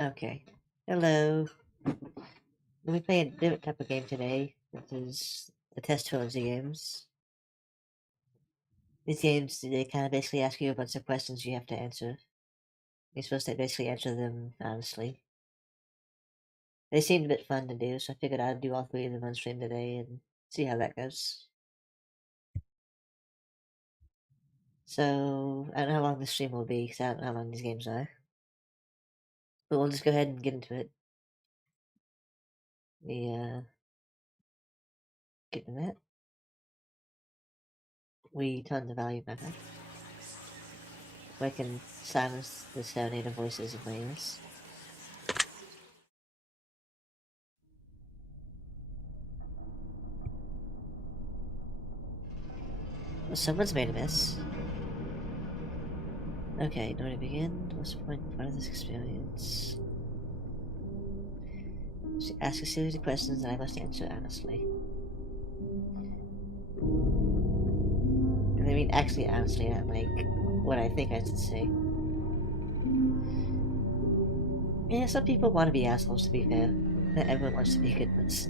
Okay. Hello. We play a different type of game today, which is the test trilogy games. These games, they kind of basically ask you a bunch of questions you have to answer. You're supposed to basically answer them honestly. They seemed a bit fun to do, so I figured I'd do all three of them on stream today and see how that goes. So, I don't know how long this stream will be, because I don't know how long these games are. But we'll just go ahead and get into it. Get in that. We turn the volume back up. I can silence the serenade of voices of my ears. Well, someone's made a mess. Okay, where to begin? What's the point part of this experience? She asks a series of questions that I must answer honestly. And I mean actually honestly, not like what I think I should say. Yeah, some people want to be assholes, to be fair. Not everyone wants to be good ones.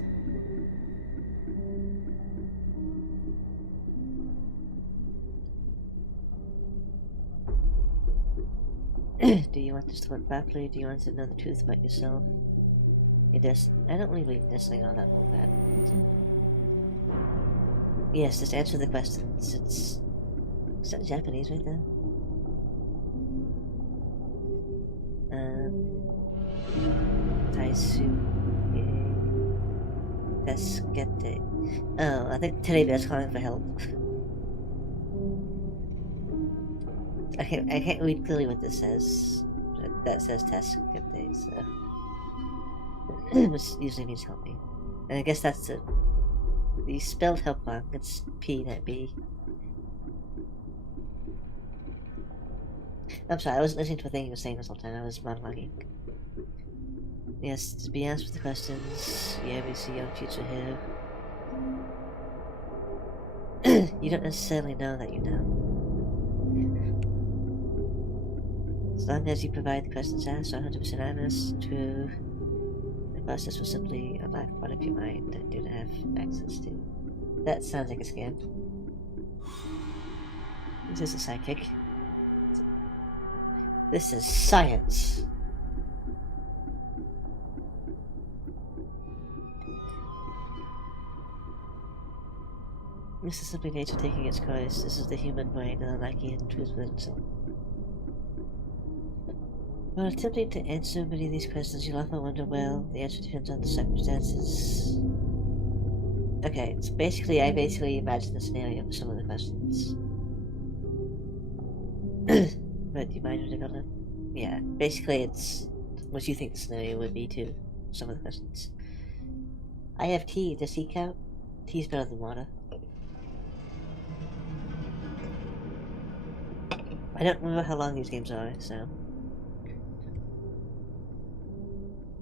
Do you want this to work properly? Do you want to know the truth about yourself? I don't really believe necessarily all that little bad. Yes, just answer the questions. It's that Japanese right there? Taisuke Desukete. Oh, I think Teddy Bear's calling for help. I can't read clearly what this says. That says Desukete, so which usually means help me. And I guess that's it. You spelled help wrong. It's P, not B. I'm sorry, I wasn't listening to a thing you were saying this whole time. I was monologuing. Yes, to be honest with the questions, yeah, we see your future here. You don't necessarily know that you know. As long as you provide the questions asked are 100% honest, true, the process will simply unlock part of your mind that you don't have access to. That sounds like a scam. This is a psychic. This is science. This is simply nature taking its course. This is the human mind unlocking hidden truth within itself. While attempting to answer many of these questions, you'll often wonder, well, the answer depends on the circumstances. Okay, so basically, I imagined the scenario for some of the questions. But do you mind develop? Yeah, basically, it's what you think the scenario would be to some of the questions. I have tea. Does tea count? Tea's better than water. I don't remember how long these games are, so.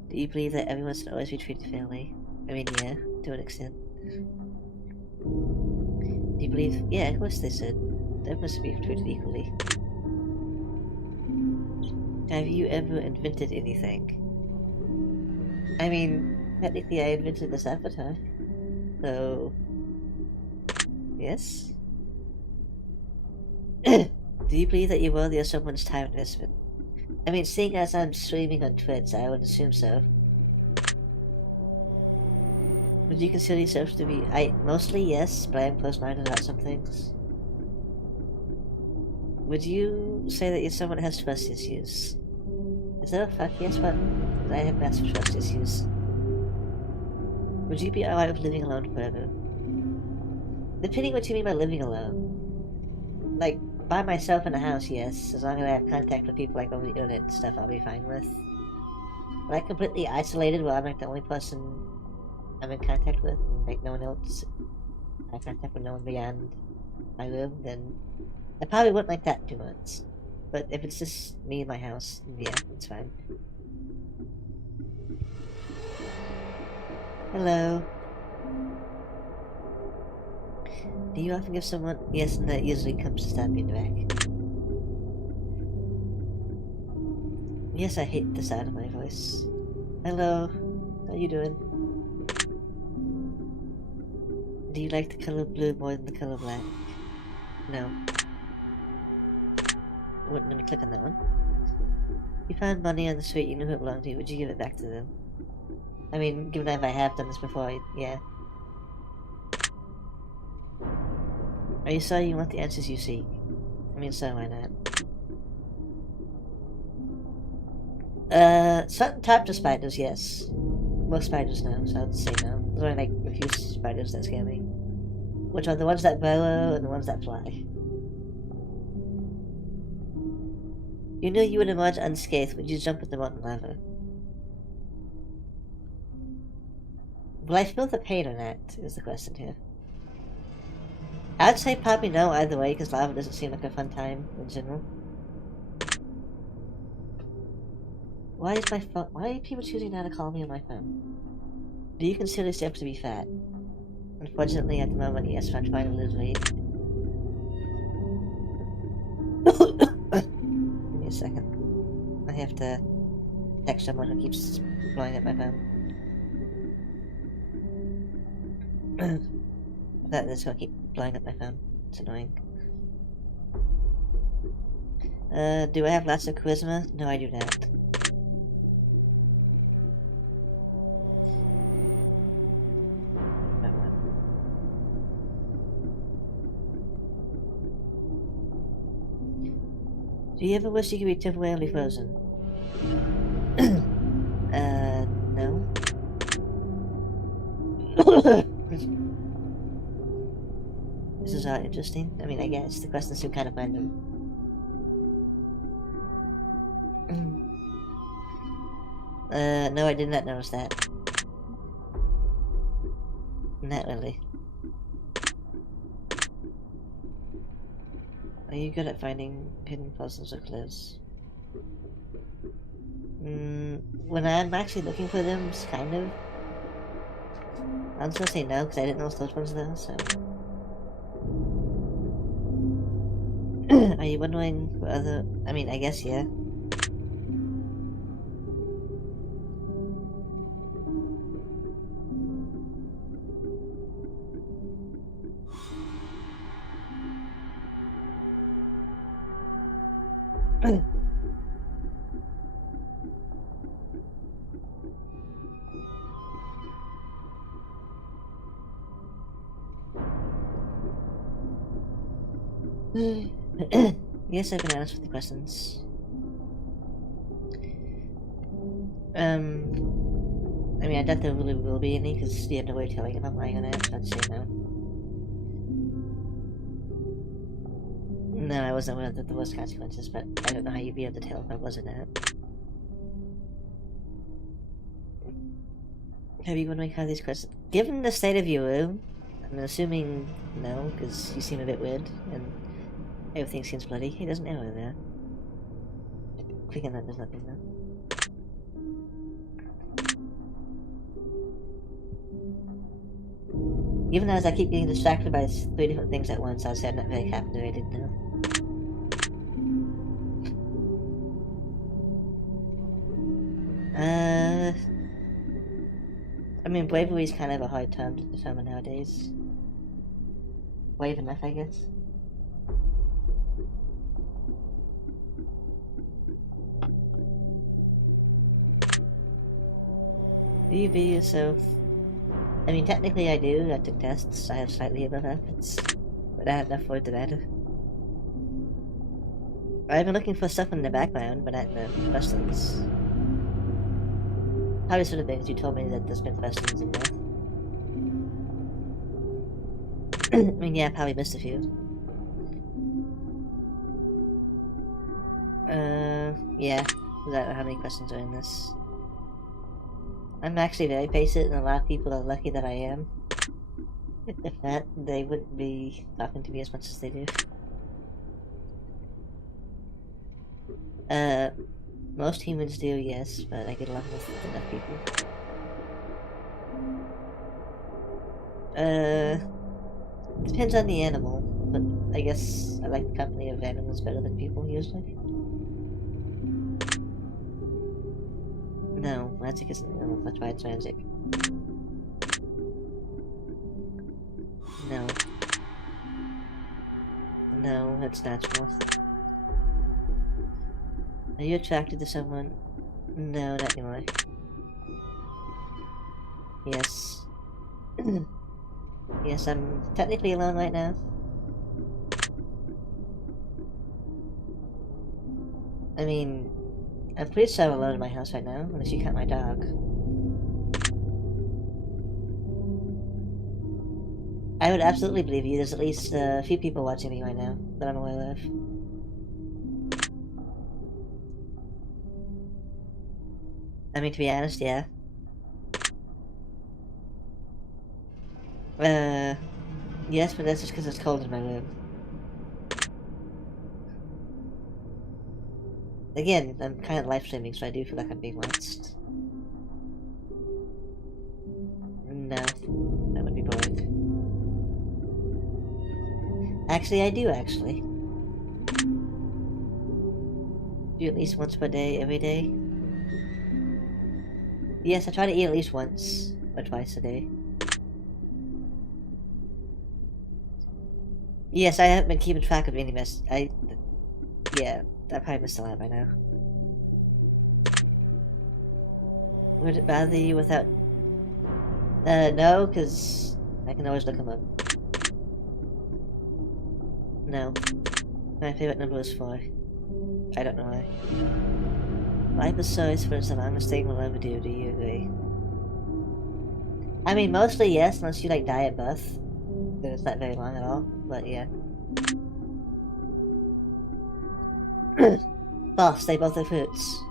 Do you believe that everyone should always be treated fairly? I mean, yeah, to an extent. Do you believe? Yeah, of course they said. Everyone should be treated equally. Have you ever invented anything? I mean, technically I invented this avatar. So... Yes? Do you believe that you're worthy of someone's time investment? I mean, seeing as I'm streaming on Twitch, I would assume so. Would you consider yourself to be... mostly yes, but I am close-minded about some things. Would you say that you're someone that has trust issues? Is there a fuck yes button? I have massive trust issues. Would you be alright with living alone forever? Depending what you mean by living alone. Like, by myself in a house, yes. As long as I have contact with people like over the internet and stuff, I'll be fine with. But I'm completely isolated where I'm like the only person I'm in contact with, and like no one else I have contact with no one beyond my room, then I probably wouldn't like that too much. But if it's just me in my house, yeah, it's fine. Hello. Do you often give someone yes, and that usually comes to stop being back? Yes, I hate the sound of my voice. Hello, how you doing? Do you like the color blue more than the color black? No. Wouldn't let me click on that one. You found money on the street, you knew who it belonged to, would you give it back to them? I mean, given that I have done this before, yeah. Are you sorry you want the answers you seek? I mean, so why not? Certain types of spiders, yes. Most spiders no, so I'd say no. There's only like a few spiders that scare me. Which are the ones that burrow and the ones that fly. You knew you would emerge unscathed, would you jump at the molten lava? Will I feel the pain or not, is the question here. I'd say probably no either way, because lava doesn't seem like a fun time in general. Why is my phone? Why are people choosing now to call me on my phone? Do you consider yourself to be fat? Unfortunately, at the moment, yes, I'm trying to lose weight. Give me a second. I have to text someone who keeps blowing up my phone. That's gonna keep blowing up my phone. It's annoying. Do I have lots of charisma? No, I do not. Do you ever wish you could be temporarily frozen? No. This is interesting. I mean, I guess the questions seem kind of random. No, I did not notice that. Not really. Are you good at finding hidden puzzles or clues? When I'm actually looking for them, it's kind of... I'm just gonna say no, because I didn't notice those ones though, so... Are you wondering what other... I mean, I guess, yeah. Yes, I've been honest with the questions. I mean, I doubt there really will be any, because you have no way of telling if I'm lying on it, so I'd say no. No, I wasn't aware that there was consequences, but I don't know how you'd be able to tell if I was or not. Have you wondering how these questions... Given the state of your room, I'm assuming no, because you seem a bit weird, and everything seems bloody. He doesn't arrow there. Clicking that does nothing though. Even as I keep getting distracted by 3 different things at once, I'll say I'm not very captivated now. I mean, bravery is kind of a hard term to determine nowadays. Brave enough, I guess. Do you view yourself... I mean, technically I do. I took tests. I have slightly above average, but I have enough for it to matter. I've been looking for stuff in the background, but not in the questions. Probably sort of things you told me that there's been questions in there. I mean, yeah, I probably missed a few. Yeah. I don't know how many questions are in this. I'm actually very patient, and a lot of people are lucky that I am. If not, they wouldn't be talking to me as much as they do. Most humans do, yes, but I get along with enough people. Depends on the animal, but I guess I like the company of animals better than people, usually. Magic isn't real, that's why it's magic. No. No, it's natural. Are you attracted to someone? No, not anymore. Yes. Yes, I'm technically alone right now. I mean, I'm pretty sure I'm alone in my house right now, unless you count my dog. I would absolutely believe you. There's at least a few people watching me right now that I'm aware of. I mean, to be honest, yeah. Yes, but that's just because it's cold in my room. Again, I'm kind of live streaming, so I do feel like I'm being watched. No, that would be boring. Actually, I do, actually. Do at least once per day, every day? Yes, I try to eat at least once or twice a day. Yes, I have been keeping track of any mess. Yeah, I probably missed a lot by now. Would it bother you without... no, because I can always look them up. No. My favorite number is 4. I don't know why. Life is so for the longest thing we'll ever do you agree? I mean, mostly yes, unless you like die at birth. Then it's not very long at all, but yeah. False, they both are fruits.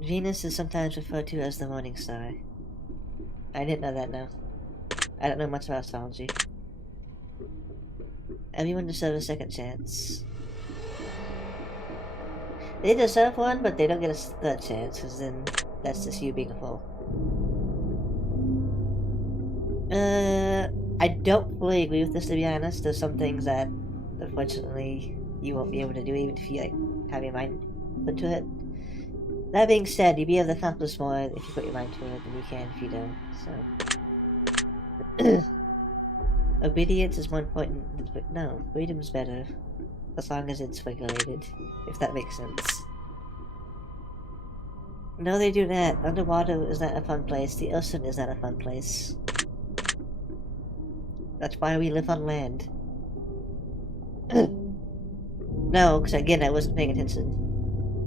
Venus is sometimes referred to as the morning star. I didn't know that, no. I don't know much about astrology. Everyone deserves a second chance. They deserve one, but they don't get a third chance, because then that's just you being a fool. I don't fully agree with this, to be honest. There's some things that, unfortunately, you won't be able to do even if you, like, have your mind put to it. That being said, you'll be able to accomplish more if you put your mind to it than you can if you don't, so... Obedience is more important, but no, freedom's better. As long as it's regulated, if that makes sense. No, they do not. Underwater is not a fun place. The ocean is not a fun place. That's why we live on land. No, because again, I wasn't paying attention.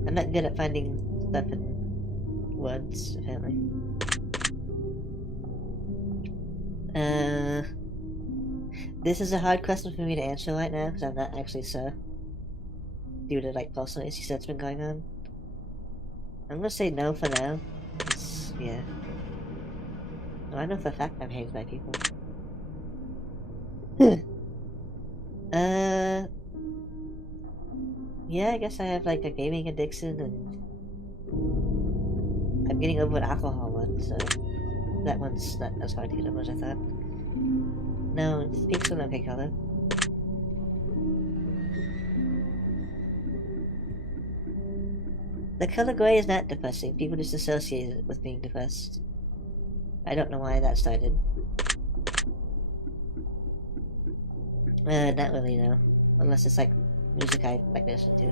I'm not good at finding stuff in words, apparently. This is a hard question for me to answer right now, because I'm not actually sure. Due to, like, personal issues that's been going on. I'm gonna say no for now. Yeah. No, I know for a fact I'm hated by people. Yeah, I guess I have, like, a gaming addiction, and... I'm getting over an alcohol one, so... That one's not as hard to get over as I thought. No, pink's an okay color. The color gray is not depressing. People just associate it with being depressed. I don't know why that started. Not really, no. Unless it's like music I like to listen to.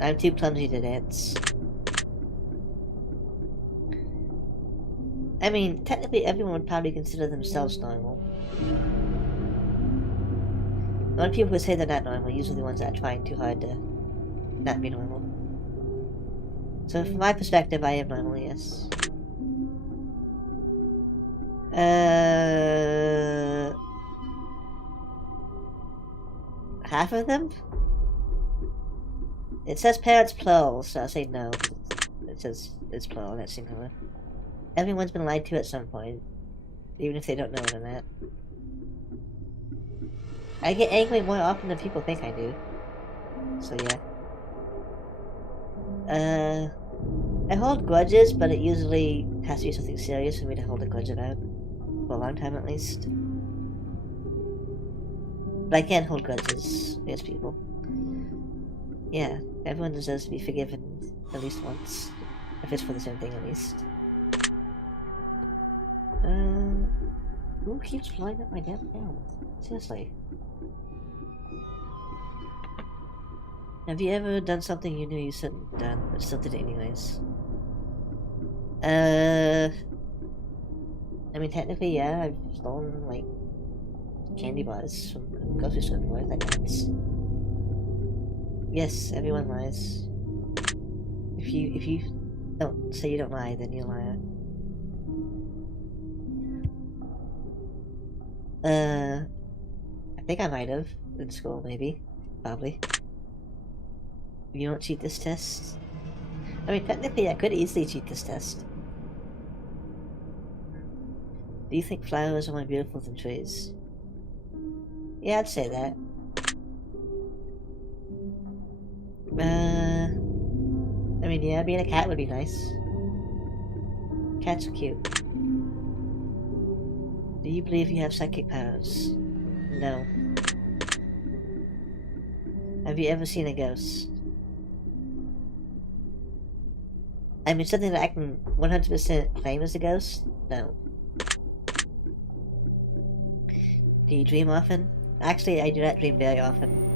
I'm too clumsy to dance. I mean, technically everyone would probably consider themselves normal. The only people who say they're not normal are usually the ones that are trying too hard to not be normal. So from my perspective, I am normal, yes. Half of them? It says parents plural, so I'll say no. It says it's plural, that's singular. Everyone's been lied to at some point, even if they don't know it or not. I get angry more often than people think I do. So yeah. I hold grudges, but it usually has to be something serious for me to hold a grudge about. For a long time at least. But I can't hold grudges against people. Yeah, everyone deserves to be forgiven at least once. If it's for the same thing, at least. Who keeps blowing up my damn phone? Seriously. Have you ever done something you knew you shouldn't have done, but still did it anyways? I mean, technically, yeah, I've stolen, like, candy bars from the grocery store before, that counts. Yes, everyone lies. If you don't say you don't lie, then you're a liar. I think I might have, in school, maybe. Probably. You don't cheat this test? I mean, technically, I could easily cheat this test. Do you think flowers are more beautiful than trees? Yeah, I'd say that. I mean, yeah, being a cat would be nice. Cats are cute. Do you believe you have psychic powers? No. Have you ever seen a ghost? I mean, something that I can 100% claim as a ghost? No. Do you dream often? Actually, I do not dream very often.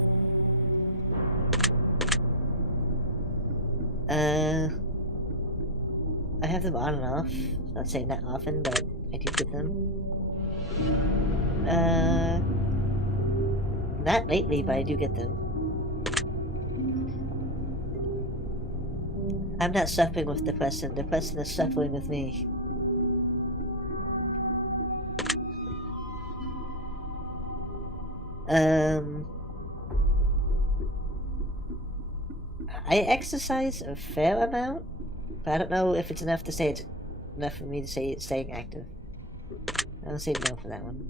I have them on and off. Not saying not often, but I do get them. Not lately, but I do get them. I'm not suffering with the person is suffering with me. I exercise a fair amount, but I don't know if it's enough to say it's enough for me to say it's staying active. I'll say no for that one.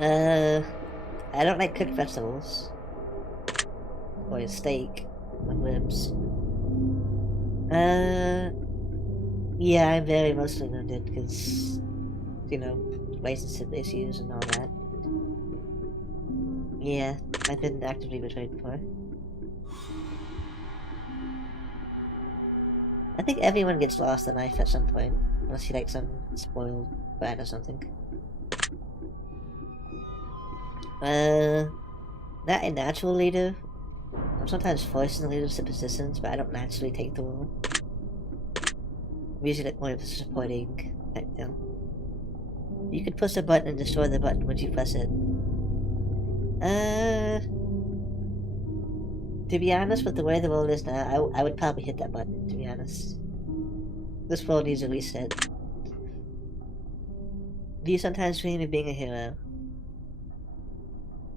I don't like cooked vegetables. Or a steak. With ribs. Yeah, I'm very emotionally wounded because, you know, relationship issues and all that. Yeah, I've been actively betrayed before. I think everyone gets lost in life at some point, unless you're like some spoiled brat or something. Not a natural leader. I'm sometimes forced in leadership positions, but I don't naturally take the role. I'm usually like more of a supporting type deal. You could push a button and destroy the button once you press it. To be honest, with the way the world is now, I would probably hit that button, to be honest. This world needs a reset. Do you sometimes dream of being a hero?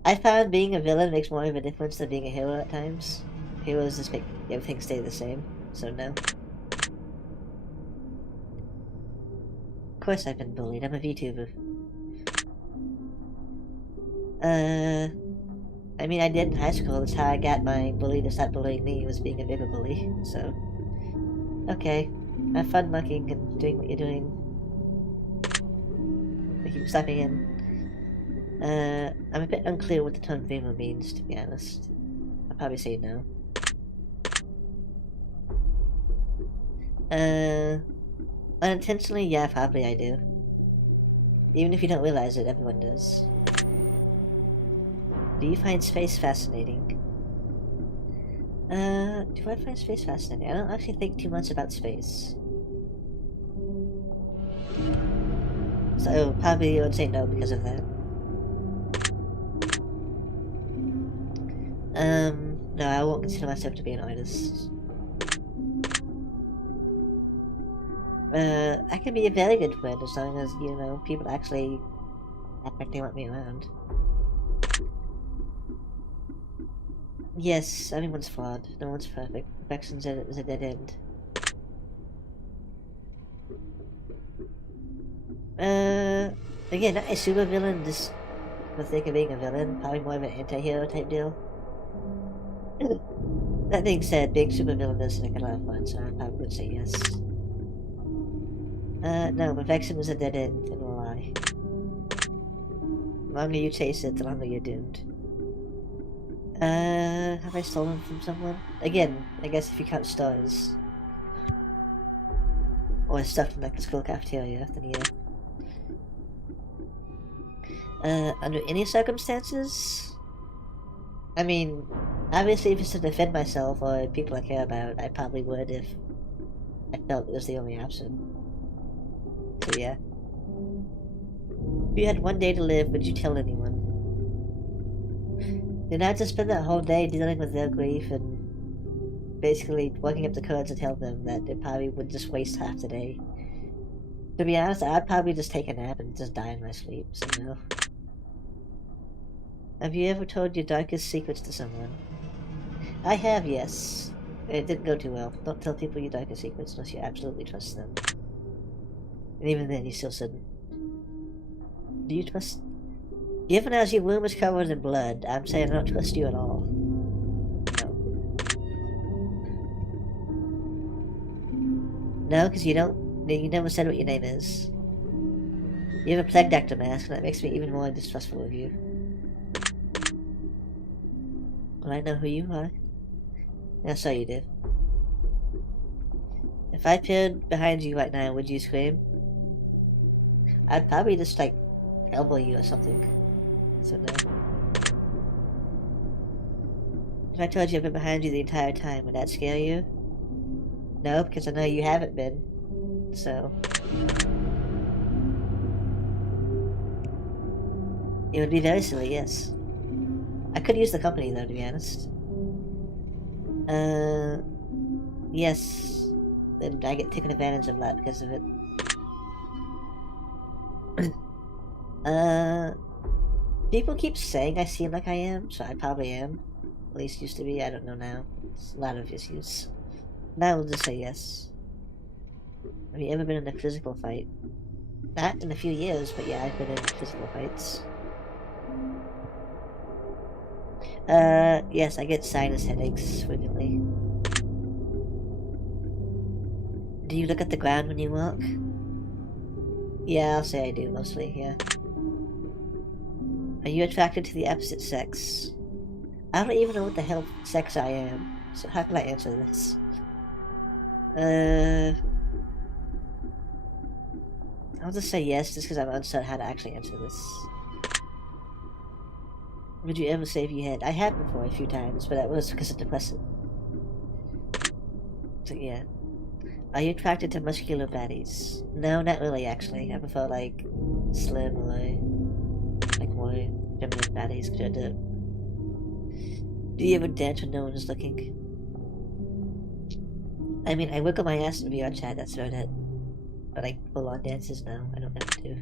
I found being a villain makes more of a difference than being a hero at times. Heroes just make everything stay the same, so no. Of course I've been bullied, I'm a VTuber. I mean, I did in high school. That's how I got my bully to stop bullying me, was being a bigger bully, so... Okay. Have fun mucking and doing what you're doing. I keep stopping in. I'm a bit unclear what the term dreamer means, to be honest. I'll probably say no. Unintentionally, yeah, probably I do. Even if you don't realize it, everyone does. Do you find space fascinating? Do I find space fascinating? I don't actually think too much about space. So, probably you would say no because of that. No, I won't consider myself to be an artist. I can be a very good friend as long as, you know, people actually act like they want me around. Yes, everyone's flawed. No one's perfect. Perfection is a dead end. Again, not a super villain, just for the sake of being a villain. Probably more of an anti-hero type deal. That being said, being super villain does make a lot of fun, so I probably would say yes. No, perfection is a dead end, and a lie. The longer you chase it, the longer you're doomed. Have I stolen from someone? Again, I guess if you count stars. Or stuff from like the school cafeteria, then yeah. Under any circumstances? I mean, obviously if it's to defend myself or people I care about, I probably would if I felt it was the only option. So yeah. If you had one day to live, would you tell anyone? Then I'd just spend that whole day dealing with their grief and basically working up the courage to tell them that it probably would just waste half the day. To be honest, I'd probably just take a nap and just die in my sleep, so no. Have you ever told your darkest secrets to someone? I have, yes. It didn't go too well. Don't tell people your darkest secrets unless you absolutely trust them. And even then, you still shouldn't. Do you trust... Given as your womb is covered in blood, I'm saying I don't trust you at all. No, because you don't... You never said what your name is. You have a plague doctor mask, and that makes me even more distrustful of you. Well, I know who you are. I saw you did. If I appeared behind you right now, would you scream? I'd probably just, like, elbow you or something. So no. If I told you I've been behind you the entire time, would that scare you? No, because I know you haven't been. So... It would be very silly, yes. I could use the company, though, to be honest. Yes. Then I get taken advantage of that because of it. People keep saying I seem like I am, so I probably am. At least used to be, I don't know now. It's a lot of issues. Now we'll just say yes. Have you ever been in a physical fight? Not in a few years, but yeah, I've been in physical fights. Yes, I get sinus headaches frequently. Do you look at the ground when you walk? Yeah, I'll say I do, mostly, yeah. Are you attracted to the opposite sex? I don't even know what the hell sex I am, so how can I answer this? I'll just say yes, just because I'm uncertain how to actually answer this. Would you ever shave your head? I have before a few times, but that was because of depression. So yeah. Are you attracted to muscular baddies? No, not really, actually. I prefer, like, slim or, like, more feminine baddies. Do you ever dance when no one is looking? I mean, I wiggle my ass in VR chat, that's about it. But, like, full-on dances, no, I don't have to.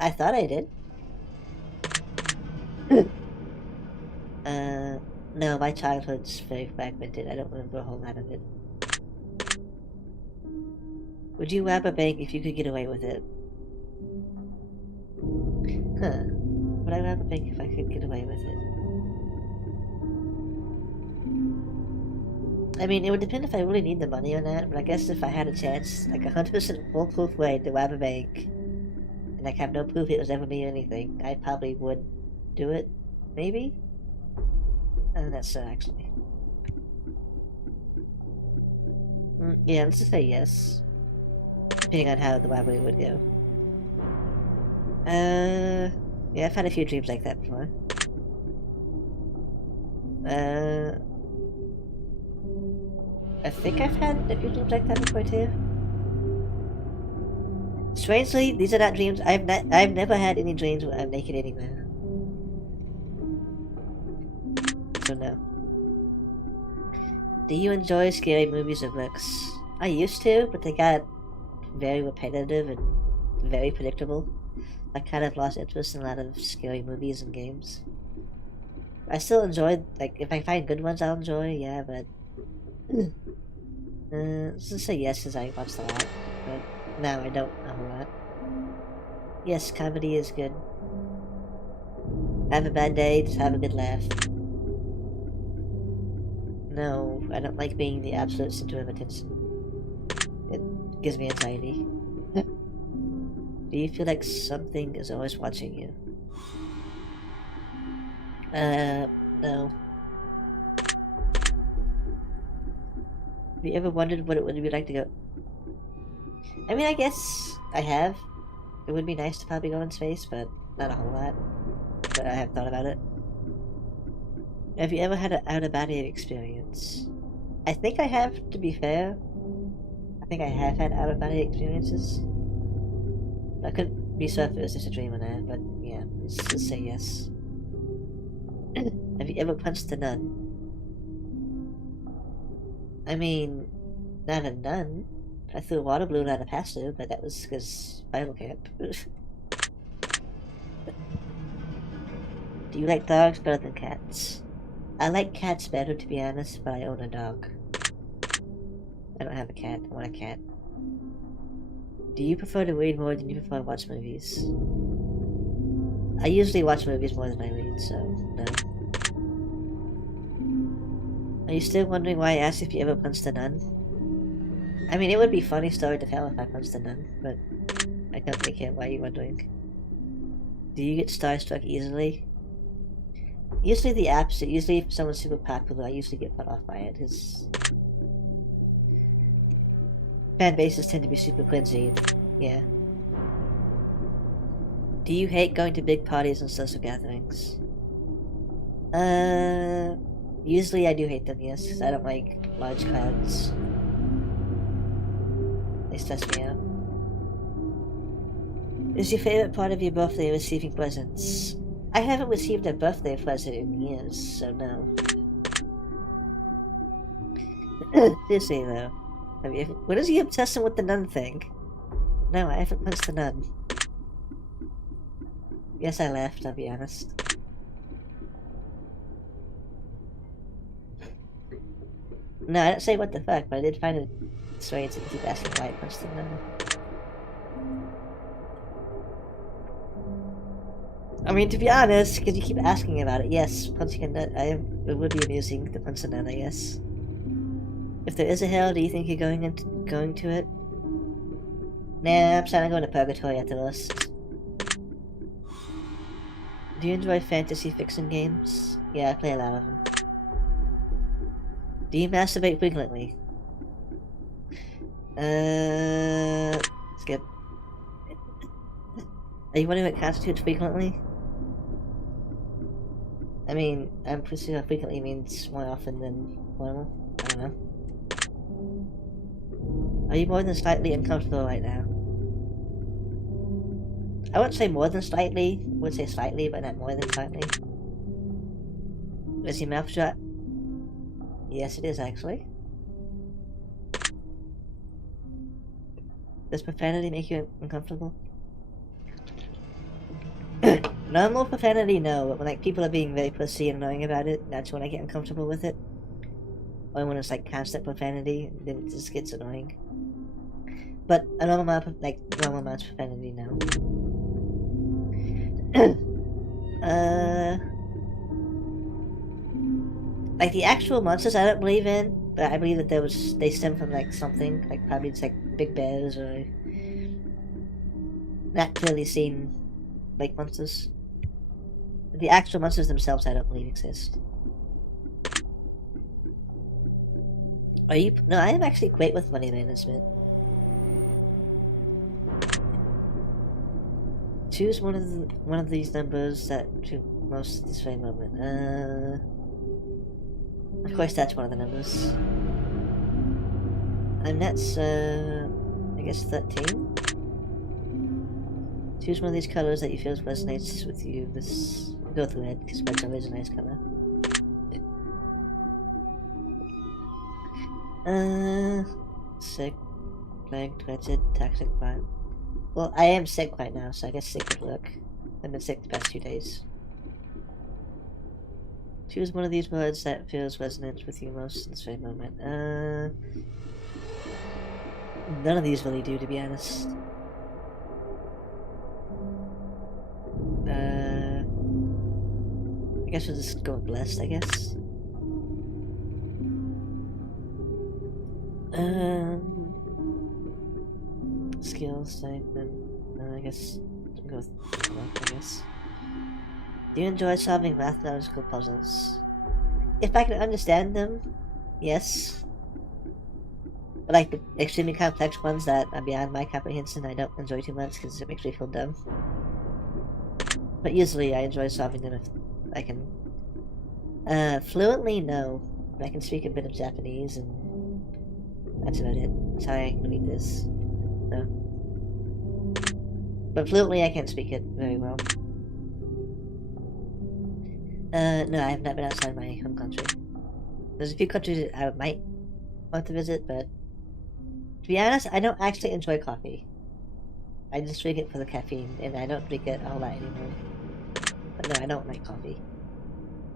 I thought I did. No, my childhood's very fragmented. I don't remember a whole lot of it. Would you rob a bank if you could get away with it? Huh. Would I rob a bank if I could get away with it? I mean, it would depend if I really need the money or not, but I guess if I had a chance, like 100% foolproof way to rob a bank, and like have no proof it was ever me or anything, I probably would do it. Maybe? That's so, actually. Yeah, let's just say yes. Depending on how the robbery would go. Yeah, I've had a few dreams like that before. I think I've had a few dreams like that before too. Strangely, these are not dreams. I've never had any dreams where I'm naked anywhere. So no. Do you enjoy scary movies or books? I used to, but they got very repetitive and very predictable. I kind of lost interest in a lot of scary movies and games. I still enjoy, like, if I find good ones I'll enjoy, yeah, but... let's just say yes because I watched a lot, but now I don't a whole lot. Yes, comedy is good. Have a bad day, just have a good laugh. No, I don't like being the absolute center of attention. It gives me anxiety. Do you feel like something is always watching you? No. Have you ever wondered what it would be like to go? I mean, I guess I have. It would be nice to probably go in space, but not a whole lot. But I have thought about it. Have you ever had an out-of-body experience? I think I have, to be fair. I think I have had out-of-body experiences. I couldn't be certain if it was just a dream or not, but yeah, let's just say yes. Have you ever punched a nun? I mean, not a nun. I threw a water balloon at a pastor, but that was because Bible camp. Do you like dogs better than cats? I like cats better, to be honest, but I own a dog. I don't have a cat. I want a cat. Do you prefer to read more than you prefer to watch movies? I usually watch movies more than I read, so no. Are you still wondering why I asked if you ever punched a nun? I mean, it would be a funny story to tell if I punched a nun, but I don't think it. Why are you wondering? Do you get starstruck easily? Usually the opposite. Usually if someone's super popular, I usually get put off by it, because fan bases tend to be super cringy. Yeah. Do you hate going to big parties and social gatherings? Usually I do hate them, yes, because I don't like large crowds. They stress me out. Is your favorite part of your birthday receiving presents? I haven't received a birthday present in years, so no. Seriously though, what is he obsessing with the nun thing? No, I haven't punched the nun. Yes, I laughed, I'll be honest. No, I didn't say what the fuck, but I did find it strange that you keep asking why I punched the nun. I mean, to be honest, because you keep asking about it, yes, punching a nun, it would be amusing to punch a nun, I guess. If there is a hell, do you think you're going to it? Nah, I'm planning on going to purgatory after this. Do you enjoy fantasy fiction games? Yeah, I play a lot of them. Do you masturbate frequently? Skip. Are you wondering what constitutes frequently? I mean, I'm pretty sure frequently means more often than normal. I don't know. Are you more than slightly uncomfortable right now? I wouldn't say more than slightly. I would say slightly, but not more than slightly. Is your mouth shut? Yes, it is actually. Does profanity make you uncomfortable? Normal profanity, no, but when like people are being very pussy and annoying about it, that's when I get uncomfortable with it. Or when it's like constant profanity, then it just gets annoying. But a normal amount of profanity, no. Like the actual monsters I don't believe in, but I believe that they stem from like something, like probably it's like big bears or not clearly seen lake monsters. The actual monsters themselves I don't believe exist. Are you? No, I am actually great with money management. Choose one of these numbers that to most at this very moment. Of course, that's one of the numbers. And that's I guess 13. Choose one of these colors that you feel resonates with you. This go through red because red's always a nice color. Sick, plagued, wretched, toxic, vibe. Well, I am sick right now, so I guess sick would work. I've been sick the past 2 days. Choose one of these words that feels resonant with you most in this very moment. None of these really do, to be honest. I guess we'll just go with blessed, I guess. Skills type, and I guess we'll go with luck, I guess. Do you enjoy solving mathematical puzzles? If I can understand them, yes. But like the extremely complex ones that are beyond my comprehension, I don't enjoy too much because it makes me feel dumb. But usually I enjoy solving them if I can. Fluently, no. I can speak a bit of Japanese, and that's about it. That's how I can read this. No. But fluently, I can't speak it very well. No, I have not been outside my home country. There's a few countries that I might want to visit, but to be honest, I don't actually enjoy coffee. I just drink it for the caffeine, and I don't drink it a whole lot anymore. But no, I don't like coffee.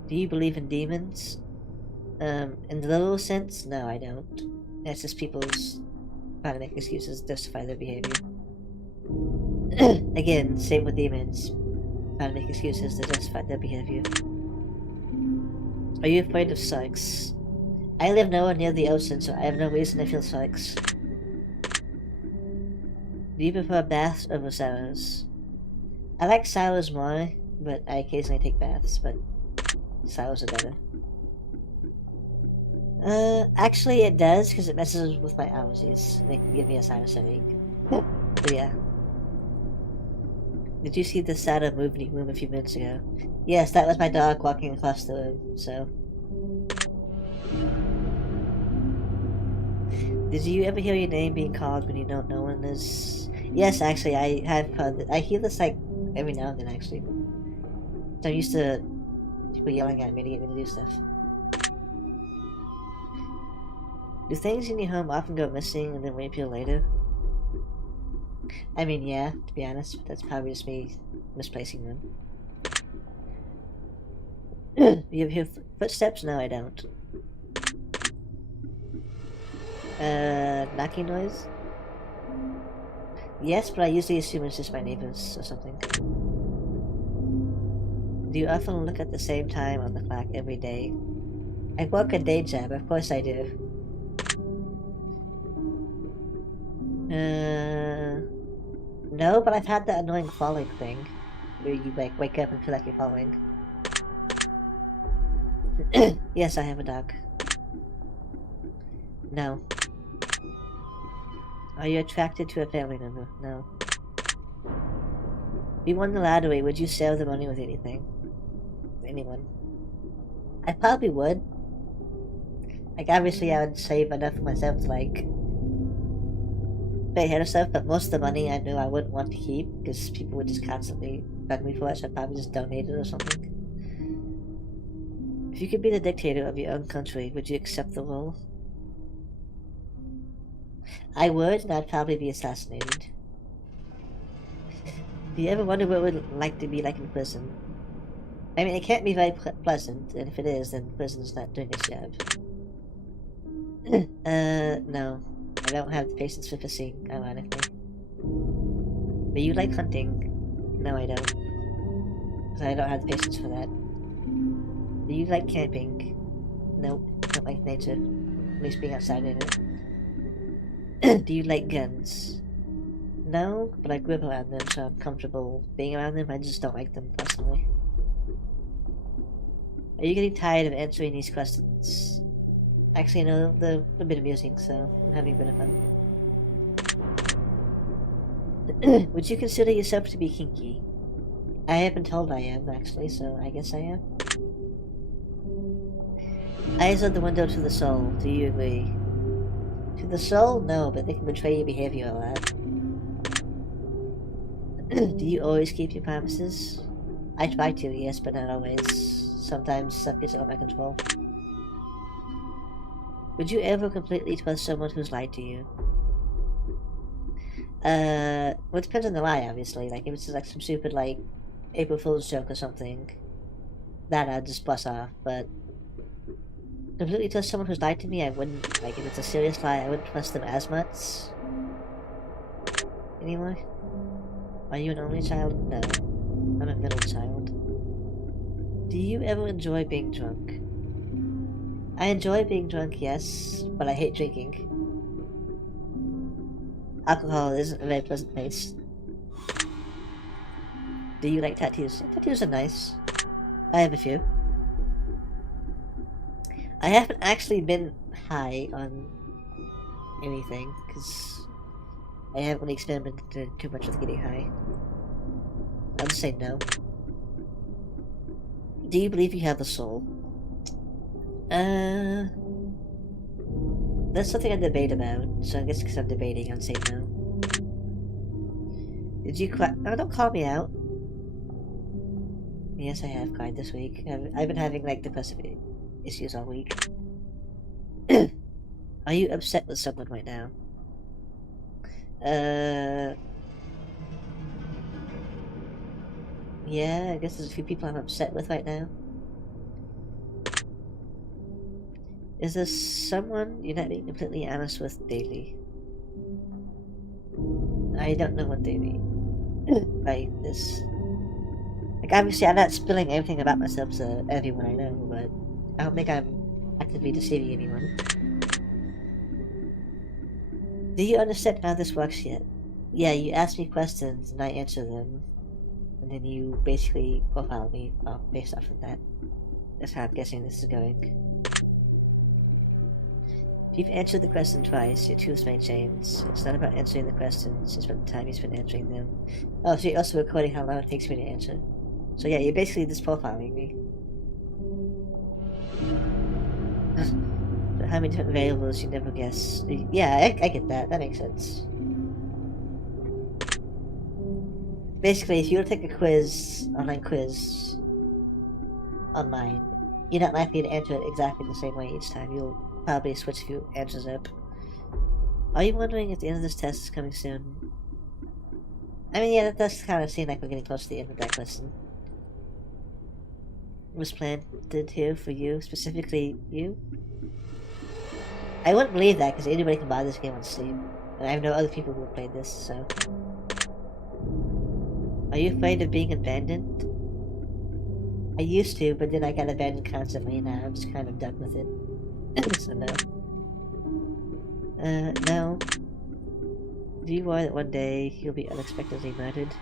Do you believe in demons? In the literal sense, no, I don't. That's just people's trying to make excuses to justify their behavior. Again, same with demons. Trying to make excuses to justify their behavior. Are you afraid of sharks? I live nowhere near the ocean, so I have no reason to feel sharks. Do you prefer baths over showers? I like showers more, but I occasionally take baths, but showers are better. Actually it does, because it messes with my allergies. They can give me a sinus headache. But yeah. Did you see the shadow move in your room a few minutes ago? Yes, that was my dog walking across the room, so... Did you ever hear your name being called when you don't know when there's... Yes, actually, I have heard that. I hear this, like, every now and then, actually. So I'm used to people yelling at me to get me to do stuff. Do things in your home often go missing and then reappear later? I mean, yeah, to be honest, but that's probably just me misplacing them. You ever hear footsteps? No, I don't. Knocking noise? Yes, but I usually assume it's just my neighbors or something. Do you often look at the same time on the clock every day? I work a day job, of course I do. No, but I've had that annoying falling thing. Where you, like, wake up and feel like you're falling. Yes, I have a dog. No. Are you attracted to a family member? No. If you won the lottery, would you save the money with anything? Anyone? I probably would. Like, obviously I would save enough for myself to, like, pay ahead of stuff, but most of the money I knew I wouldn't want to keep, because people would just constantly beg me for it, so I'd probably just donate it or something. If you could be the dictator of your own country, would you accept the role? I would, and I'd probably be assassinated. Do you ever wonder what it would like to be like in prison? I mean, it can't be very pleasant, and if it is, then prison's not doing its job. No. I don't have the patience for fishing, ironically. But you like hunting? No, I don't. Because I don't have the patience for that. Do you like camping? Nope, don't like nature. At least being outside in it. Do you like guns? No, but I grew up around them, so I'm comfortable being around them. I just don't like them personally. Are you getting tired of answering these questions? Actually, no, they're a bit amusing, so I'm having a bit of fun. Would you consider yourself to be kinky? I have been told I am, actually, so I guess I am. Eyes are the window to the soul. Do you agree? To the soul? No, but they can betray your behavior a lot. Do you always keep your promises? I try to, yes, but not always. Sometimes stuff gets out of my control. Would you ever completely trust someone who's lied to you? Well, it depends on the lie, obviously. Like, if it's like some stupid, like, April Fool's joke or something, that I'd just bust off, but completely trust someone who's lied to me, I wouldn't. Like, if it's a serious lie, I wouldn't trust them as much anymore. Are you an only child? No. I'm a middle child. Do you ever enjoy being drunk? I enjoy being drunk, yes, but I hate drinking. Alcohol isn't a very pleasant taste. Do you like tattoos? Tattoos are nice. I have a few. I haven't actually been high on anything, because I haven't really experimented too much with getting high. I'll just say no. Do you believe you have the soul? That's something I debate about, so I guess because I'm debating, I'd say no. Did you cry? Oh, don't call me out. Yes, I have cried this week. I've been having, like, depressive issues all week. Are you upset with someone right now? Yeah, I guess there's a few people I'm upset with right now. Is there someone you're not being completely honest with daily? I don't know what they mean by this. Like, obviously, I'm not spilling everything about myself to everyone I know, but I don't think I'm actively deceiving anyone. Do you understand how this works yet? Yeah, you ask me questions and I answer them, and then you basically profile me based off of that. That's how I'm guessing this is going. If you've answered the question twice, your tools may change. It's not about answering the questions, it's about the time you spend answering them. Oh, so you're also recording how long it takes me to answer. So yeah, you're basically just profiling me. So how many different variables you never guess? Yeah, I get that. That makes sense. Basically, if you were to take a quiz, online quiz, online, you're not likely to answer it exactly the same way each time. You'll probably switch a few answers up. Are you wondering if the end of this test is coming soon? I mean, yeah, that does kind of seem like we're getting close to the end of that question. It was planted here for you, specifically you? I wouldn't believe that, because anybody can buy this game on Steam. And I know other people who have played this, so... Are you afraid of being abandoned? I used to, but then I got abandoned constantly, and now I'm just kind of done with it. So no. No. Do you worry that one day you'll be unexpectedly murdered?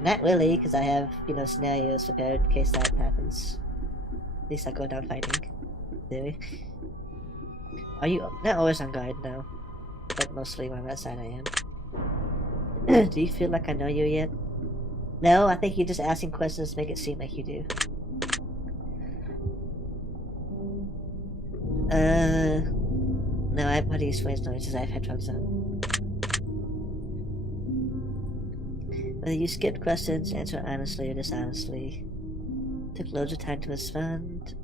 Not really, because I have, scenarios prepared in case that happens. At least I go down fighting. Really. Are you not always on guard? No. But mostly when I'm outside I am. Do you feel like I know you yet? No, I think you're just asking questions to make it seem like you do. No, I have use voice noises, I have headphones on. Whether you skipped questions, answer honestly or dishonestly. Took loads of time to respond.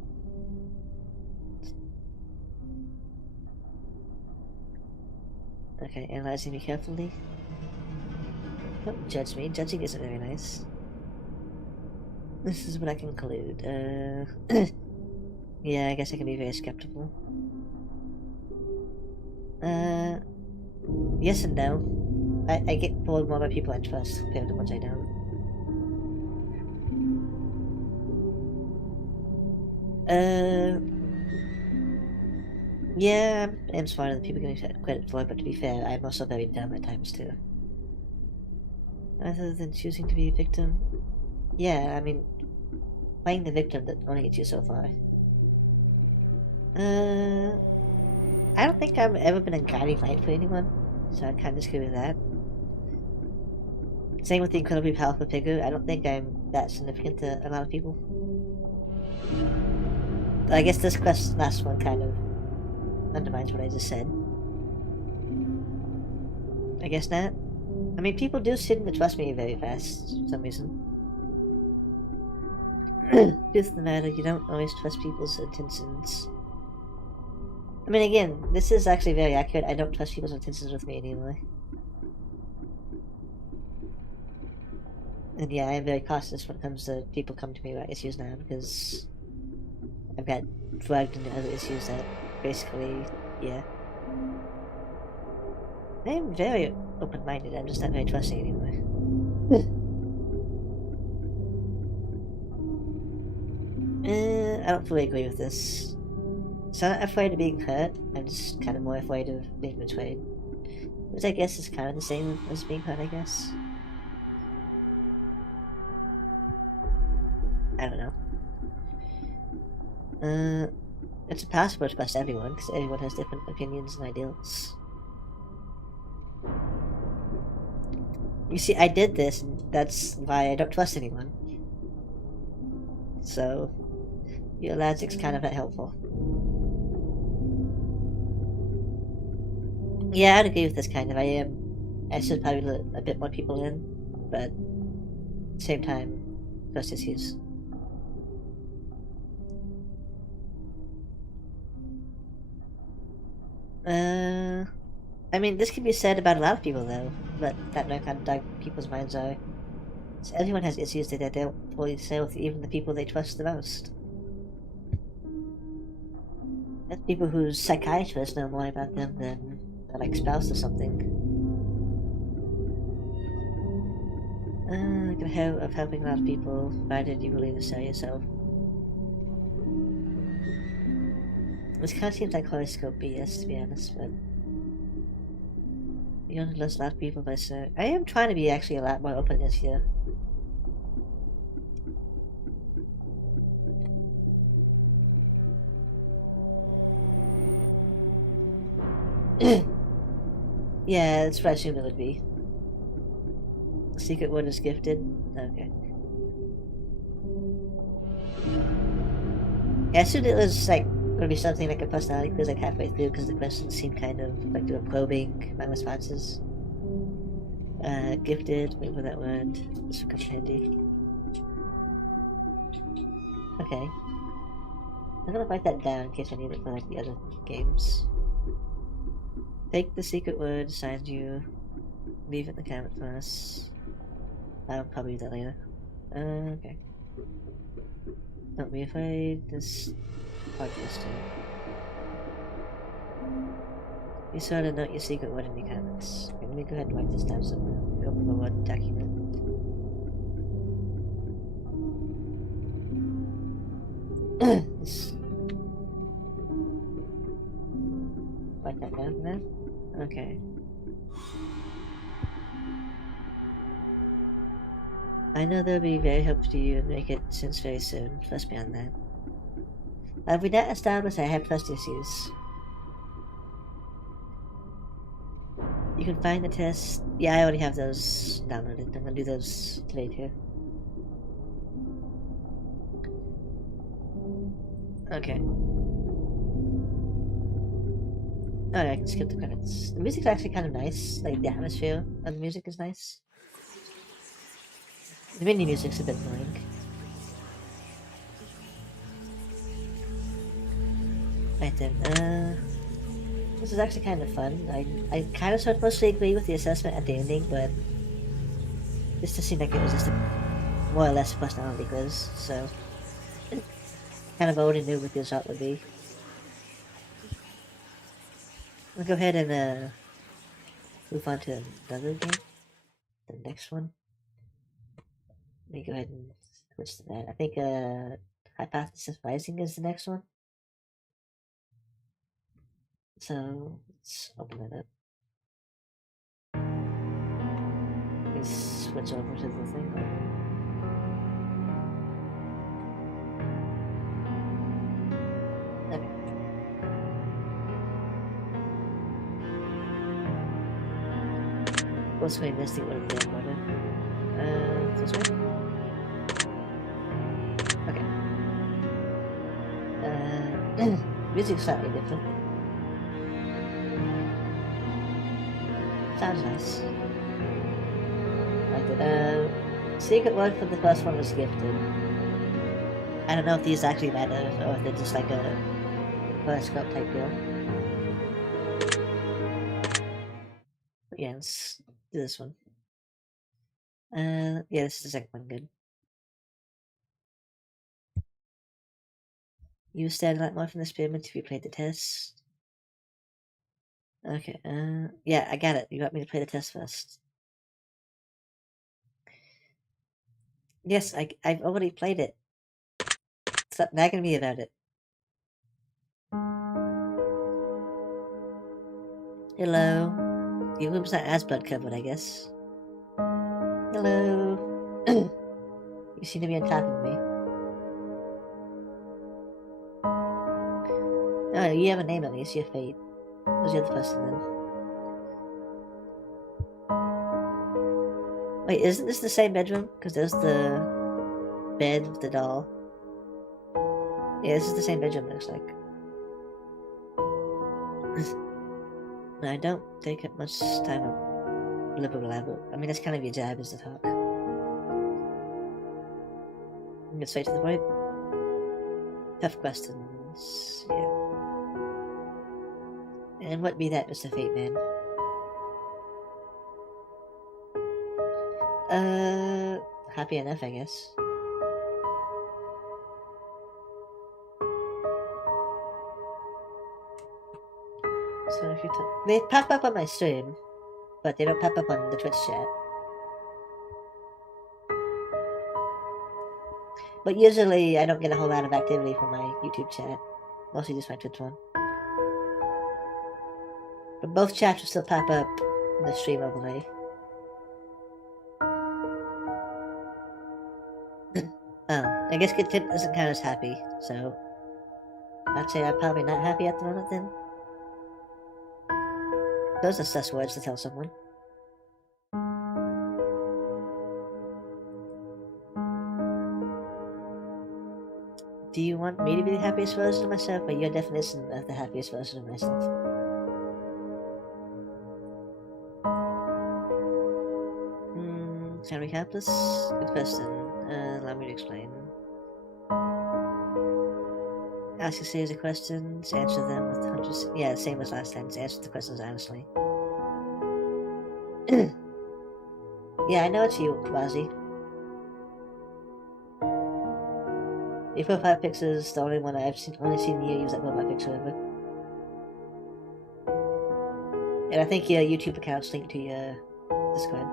Okay, analyzing me carefully. Don't judge me. Judging isn't very nice. This is what I conclude. Yeah, I guess I can be very skeptical. Yes and no. I get bored more by people I trust compared to ones I don't. Yeah, I'm smarter than people give me credit for, but to be fair, I'm also very dumb at times too. Other than choosing to be a victim, yeah, I mean, playing the victim that only gets you so far. I don't think I've ever been a guiding light for anyone, so I kind of screw with that. Same with the incredibly powerful figure, I don't think I'm that significant to a lot of people. But I guess this last one kind of undermines what I just said. I guess not. I mean, people do seem to trust me very fast, for some reason. Truth of the matter, you don't always trust people's intentions. I mean, again, this is actually very accurate. I don't trust people's intentions with me anyway. And yeah, I am very cautious when it comes to people coming to me about issues now, because I've got dragged into other issues that basically, yeah. I am very open-minded, I'm just not very trusting anyway. I don't fully agree with this. So I'm not afraid of being hurt, I'm just kind of more afraid of being betrayed. Which I guess is kind of the same as being hurt, I guess. I don't know. It's impossible to trust everyone, because everyone has different opinions and ideals. You see, I did this, and that's why I don't trust anyone. So, your logic's kind of not helpful. Yeah, I'd agree with this kind of. I should probably let a bit more people in, but at the same time, trust issues. I mean, this can be said about a lot of people, though, but that might kind of dark people's minds are. So everyone has issues that they don't fully share with even the people they trust the most. That's people whose psychiatrists know more about them than their, like, spouse or something. Like of helping a lot of people, why did you believe to sell yourself? This kind of seems like horoscope BS, to be honest, but you only lost a lot of people by saying. I am trying to be actually a lot more open this year. Yeah, that's what I assumed it would be. The secret word is gifted? Okay. Yeah, I assumed it was like gonna be something like a personality quiz like halfway through because the questions seemed kind of like they were probing my responses. Gifted, wait for that word. This will come in handy. Okay. I'm gonna write that down in case I need it for like the other games. Take the secret word, assigned you, leave it in the comment for us. I'll probably do that later. Okay. Don't be afraid, this podcast too. Be sure to note your secret word in the comments. Okay, let me go ahead and write this down somewhere. Open the word document. Write that down there. Okay. I know they'll be very helpful to you and make it sense very soon. Trust me on that. Have we not established I have trust issues? You can find the test. Yeah, I already have those downloaded. I'm gonna do those today too. Okay. Oh, yeah, I can skip the credits. The music's actually kind of nice. Like, the atmosphere of the music is nice. The mini music's a bit annoying. Right then, this is actually kind of fun. I kind of sort of mostly agree with the assessment at the ending, but this just seemed like it was just a more or less personality quiz, so kind of already knew what the result would be. I'll go ahead and move on to another game. The next one. Let me go ahead and switch to that. I think Hypothesis Rising is the next one. So let's open it up. Let's switch over to the thing. Okay. What's going this thing would have been order? This way? Okay. Music's slightly different. Sounds nice. Like it. Secret word for the first one was gifted. I don't know if these actually matter or if they're just like a horoscope type deal. But yeah, let's do this one. Yeah, this is the second one. Good. You stand a lot more from the experiment if you played the test. Okay, yeah, I got it. You want me to play the test first? Yes, I've already played it. Stop nagging me about it. Hello. Your room's not as blood covered, I guess. Hello. You seem to be on top of me. Oh, you have a name at least, you're Fate. Who's the other person then? Wait, isn't this the same bedroom? Because there's the bed with the doll. Yeah, this is the same bedroom, it looks like. No, I don't take up much time of blabber. I mean, that's kind of your job, is to talk. Get straight to the point. Tough questions, yeah. And what be that, Mr. Fate Man? Happy enough, I guess. So if you they pop up on my stream, but they don't pop up on the Twitch chat. But usually I don't get a whole lot of activity from my YouTube chat. Mostly just my Twitch one. But both chats will still pop up in the stream overlay. Oh, I guess Good Tip doesn't count as happy, so I'd say I'm probably not happy at the moment then. Those are sus words to tell someone. Do you want me to be the happiest version of myself, or your definition of the happiest version of myself? Can we help this? Good question. Allow me to explain. Ask a series of questions, answer them with hundreds. Yeah, same as last time. Just answer the questions honestly. Yeah, I know it's you, Quasi. Your profile picture is the only one I've only seen you use that profile picture ever. And I think your YouTube account's linked to your Discord.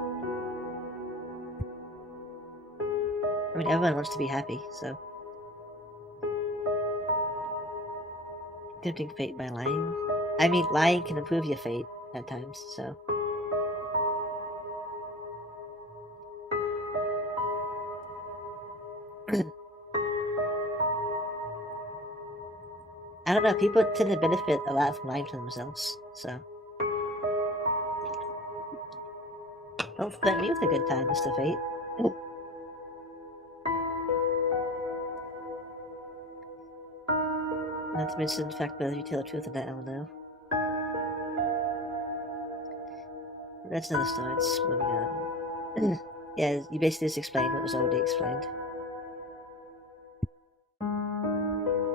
I mean, everyone wants to be happy, so. Tempting fate by lying. I mean, lying can improve your fate at times, so. I don't know, people tend to benefit a lot from lying to themselves, so. Don't threaten me with a good time, Mr. Fate. Not to mention the fact whether you tell the truth or not, I don't know. That's another story, it's moving on. Yeah, you basically just explained what was already explained.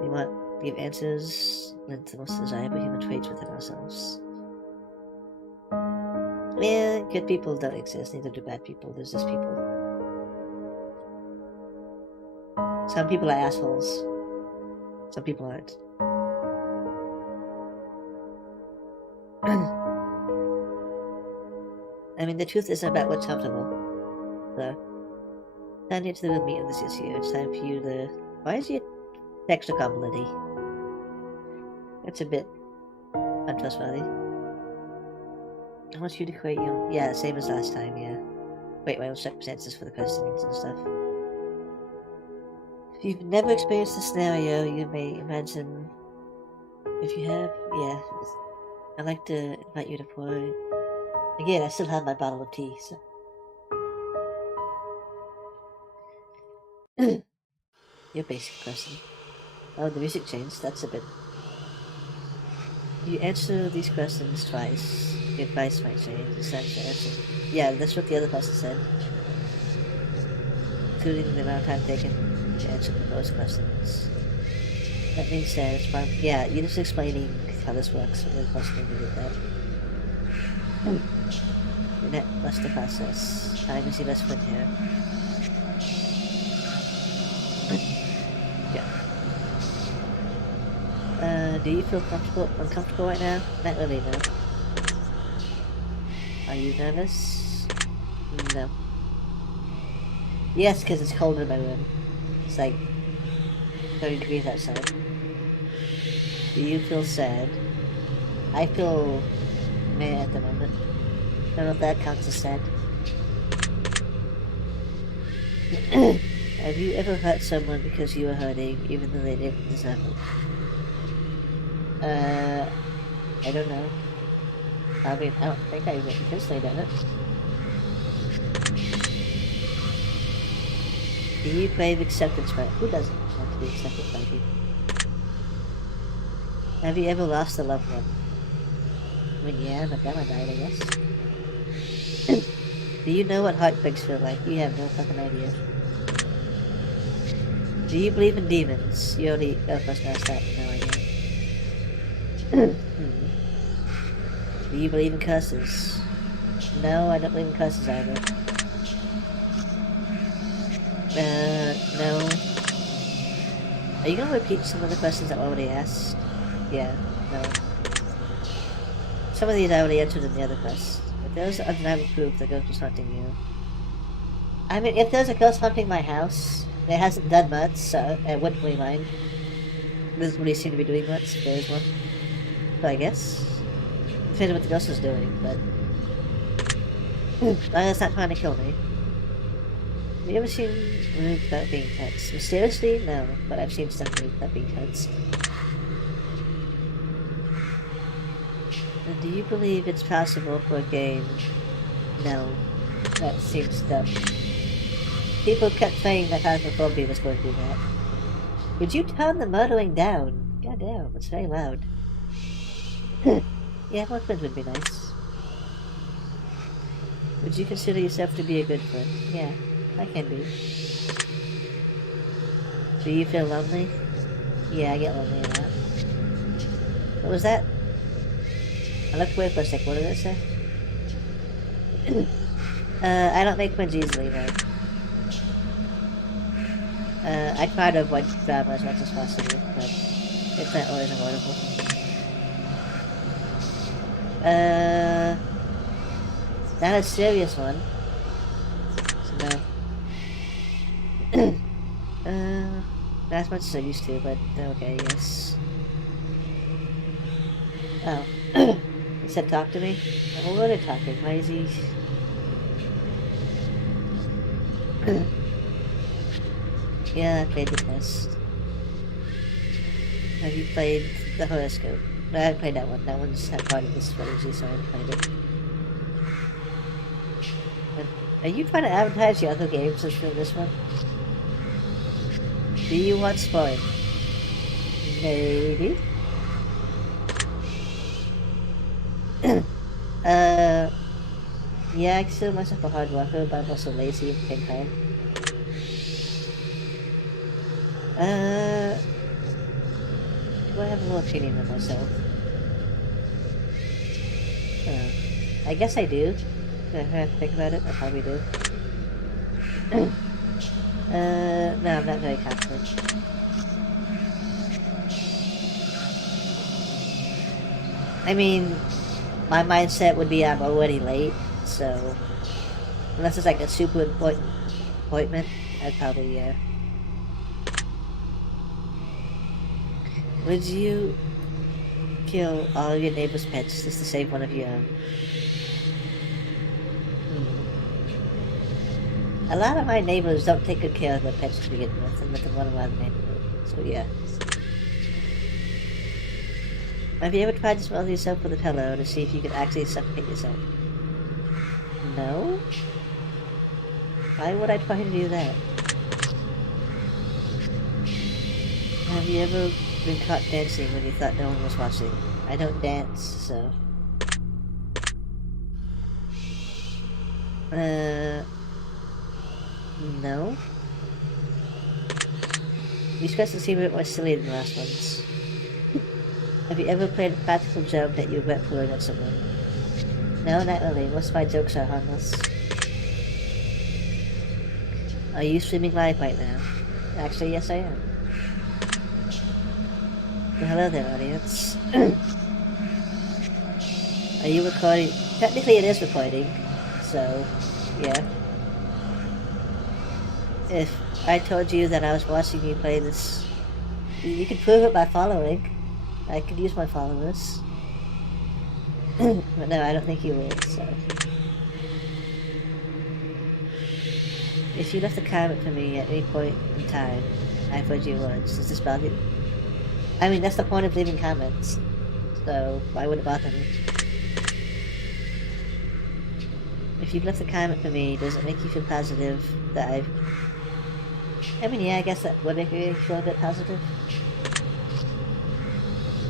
We want to give answers linked to the most desirable human traits within ourselves. Yeah, good people don't exist, neither do bad people, there's just people. Some people are assholes. Some people aren't. I mean, the truth isn't about what's comfortable. So, time to get to the meat of this issue. It's time for you to. Why is your text accountability? That's a bit untrustworthy. I want you to create your. Yeah, same as last time, yeah. Wait, wait, circumstances for the questions and stuff. If you've never experienced this scenario, you may imagine. If you have, yeah. I'd like to invite you to pour. Again, I still have my bottle of tea, so. Your basic question. Oh, the music changed. That's a bit. You answer these questions twice. The advice might change. It's not to answer. Yeah, that's what the other person said. Including the amount of time taken to answer those questions. That being said, it's fine. Yeah, you're just explaining how this works with the question to do that. The net must the process. Time is your best friend here. Yeah. Do you feel uncomfortable right now? Not really, no. Are you nervous? No. Yes, because it's cold in my room. It's like 30 degrees outside. Do you feel sad? I feel meh at the moment. I don't know if that counts as sad. Have you ever hurt someone because you were hurting, even though they didn't deserve it? I don't know. I mean, I don't think I've intentionally done it. Do you crave acceptance by— who doesn't want to be accepted by people? Have you ever lost a loved one? I mean, yeah, my grandma died, I guess. Do you know what heartbreaks feel like? You have no fucking idea. Do you believe in demons? You already— oh, first asked that. No idea. Do you believe in curses? No, I don't believe in curses either. No. Are you gonna repeat some of the questions I already asked? Yeah, no. Some of these I already answered in the other quest. But there's undeniable proof the ghost is hunting you. I mean, if there's a ghost hunting my house, it hasn't done much, so I wouldn't really mind. It doesn't really seem to be doing much if there is one. So I guess. Depends on what the ghost is doing, but... it's not trying to kill me. Have you ever seen moved without being touched? Mysteriously? No, but I've seen stuff moved without being touched. And do you believe it's possible for a game? No. That seems dumb. People kept saying that Phasmophobia was going to do that. Would you tone the murdering down? God damn, it's very loud. Yeah, more friends would be nice. Would you consider yourself to be a good friend? Yeah, I can be. Do you feel lonely? Yeah, I get lonely a lot. What was that? I looked away for a sec. What did it say? I don't make friends easily, no. I try to avoid drama as much as possible, but it's not always avoidable. Not a serious one. So no. Not as much as I used to, but okay, yes. Oh. He said talk to me? I'm already talking. Why is he... Yeah, I played the test. Have you played the horoscope? No, I haven't played that one. That one's not part of this trilogy, so I haven't played it. But are you trying to advertise your other games just for this one? Do you want spoiled? Maybe. Yeah, I consider myself a hard worker, but I'm also lazy at the same time. Do I have a little opinion of myself? I guess I do. If I have to think about it, I probably do. No, I'm not very confident. I mean, my mindset would be I'm already late, so... Unless it's like a super important appointment, I'd probably, yeah. Would you kill all of your neighbor's pets just to save one of your own? A lot of my neighbors don't take good care of their pets to begin with, and let them run around the neighborhood. So yeah. Have you ever tried to smother yourself with a pillow to see if you could actually suffocate yourself? No? Why would I try to do that? Have you ever been caught dancing when you thought no one was watching? I don't dance, so... No? These questions seem a bit more silly than the last ones. Have you ever played a practical joke that you regret pulling on someone? No, not really. Most of my jokes are harmless. Are you streaming live right now? Actually, yes I am. Well, hello there, audience. Are you recording? Technically it is recording, so, yeah. If I told you that I was watching you play this, you could prove it by following. I could use my followers. But no, I don't think you would, so... If you left a comment for me at any point in time, I've read your words. Does this bother you? I mean, that's the point of leaving comments. So, why would it bother me? If you've left a comment for me, does it make you feel positive that I've... I mean, yeah, I guess that would make me feel a bit positive.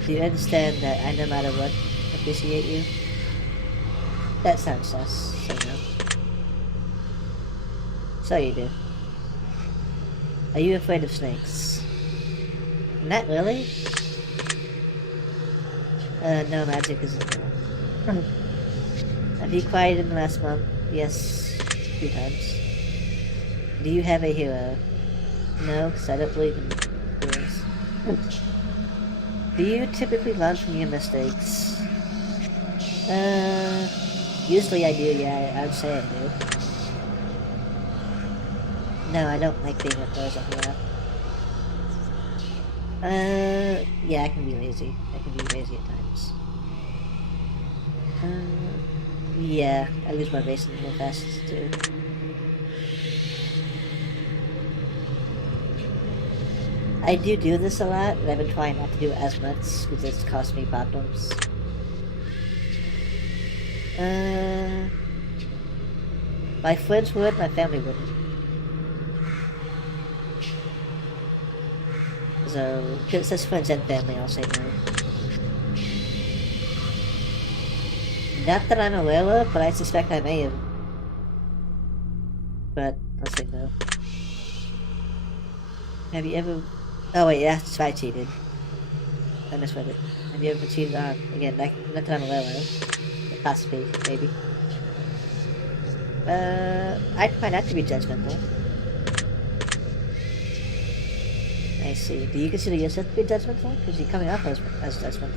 Do you understand that I, no matter what, appreciate you? That sounds sus, so no. So you do. Are you afraid of snakes? Not really? No, magic isn't real. Have you cried in the last month? Yes, a few times. Do you have a hero? No, because I don't believe in heroes. Do you typically learn from your mistakes? Usually I do, yeah, I would say I do. No, I don't like being with those up here. Yeah, I can be lazy. I can be lazy at times. Yeah, I lose my base real fast too. I do this a lot, and I've been trying not to do it as much because it's cost me problems. My friends would, my family wouldn't. So, because it says friends and family, I'll say no. Not that I'm aware of, but I suspect I may have. But, I'll say no. Have you ever... Oh wait, yeah, that's why I cheated. I misread it. Have you ever cheated on... Again, not that I'm aware of. Possibly, maybe. I find that to be judgmental. I see. Do you consider yourself to be judgmental? Because you're coming off as judgmental.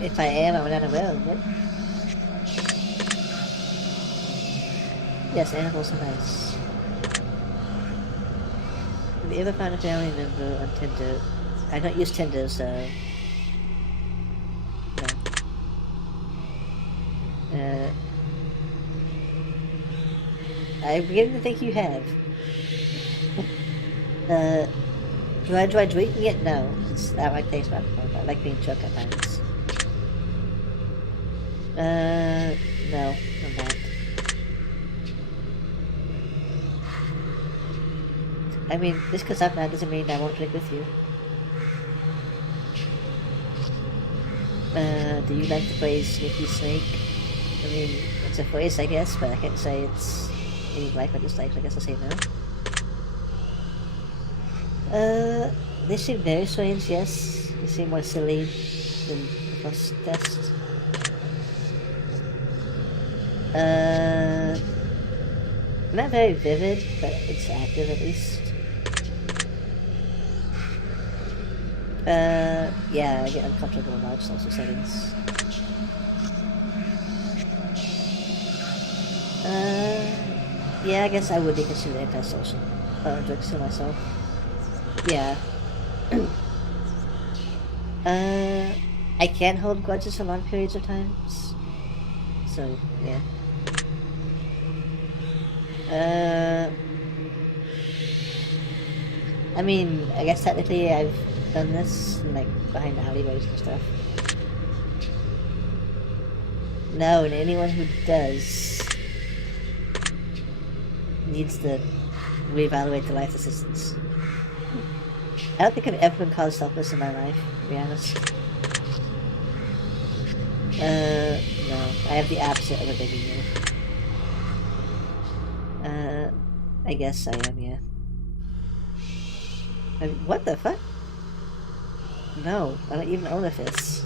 If I am, I'm unaware of it. Yes, animals are nice. Have you ever found a family member on Tinder? I don't use Tinder, so... No. I'm beginning to think you have. Do I enjoy drinking it? No. It's not my taste, but I like being drunk at times. No, I'm not. I mean, just because I'm not doesn't mean I won't drink with you. Do you like the phrase sneaky snake? I mean, it's a phrase, I guess, but I can't say it's any like or dislike, so I guess I'll say no. They seem very strange, yes. They seem more silly than the first test. Not very vivid, but it's active at least. Yeah, I get uncomfortable in large social settings. Yeah, I guess I would be considered antisocial. Drinks to myself. Yeah. I can hold grudges for long periods of times. So, yeah. I mean, I guess technically I've done this, like, behind alleyways and stuff. No, and anyone who does needs to reevaluate their life assistance. I don't think I've ever been called selfless in my life, to be honest. No. I have the opposite of a big ego. I guess I am, yeah. I mean, what the fuck? No, I don't even own a fist.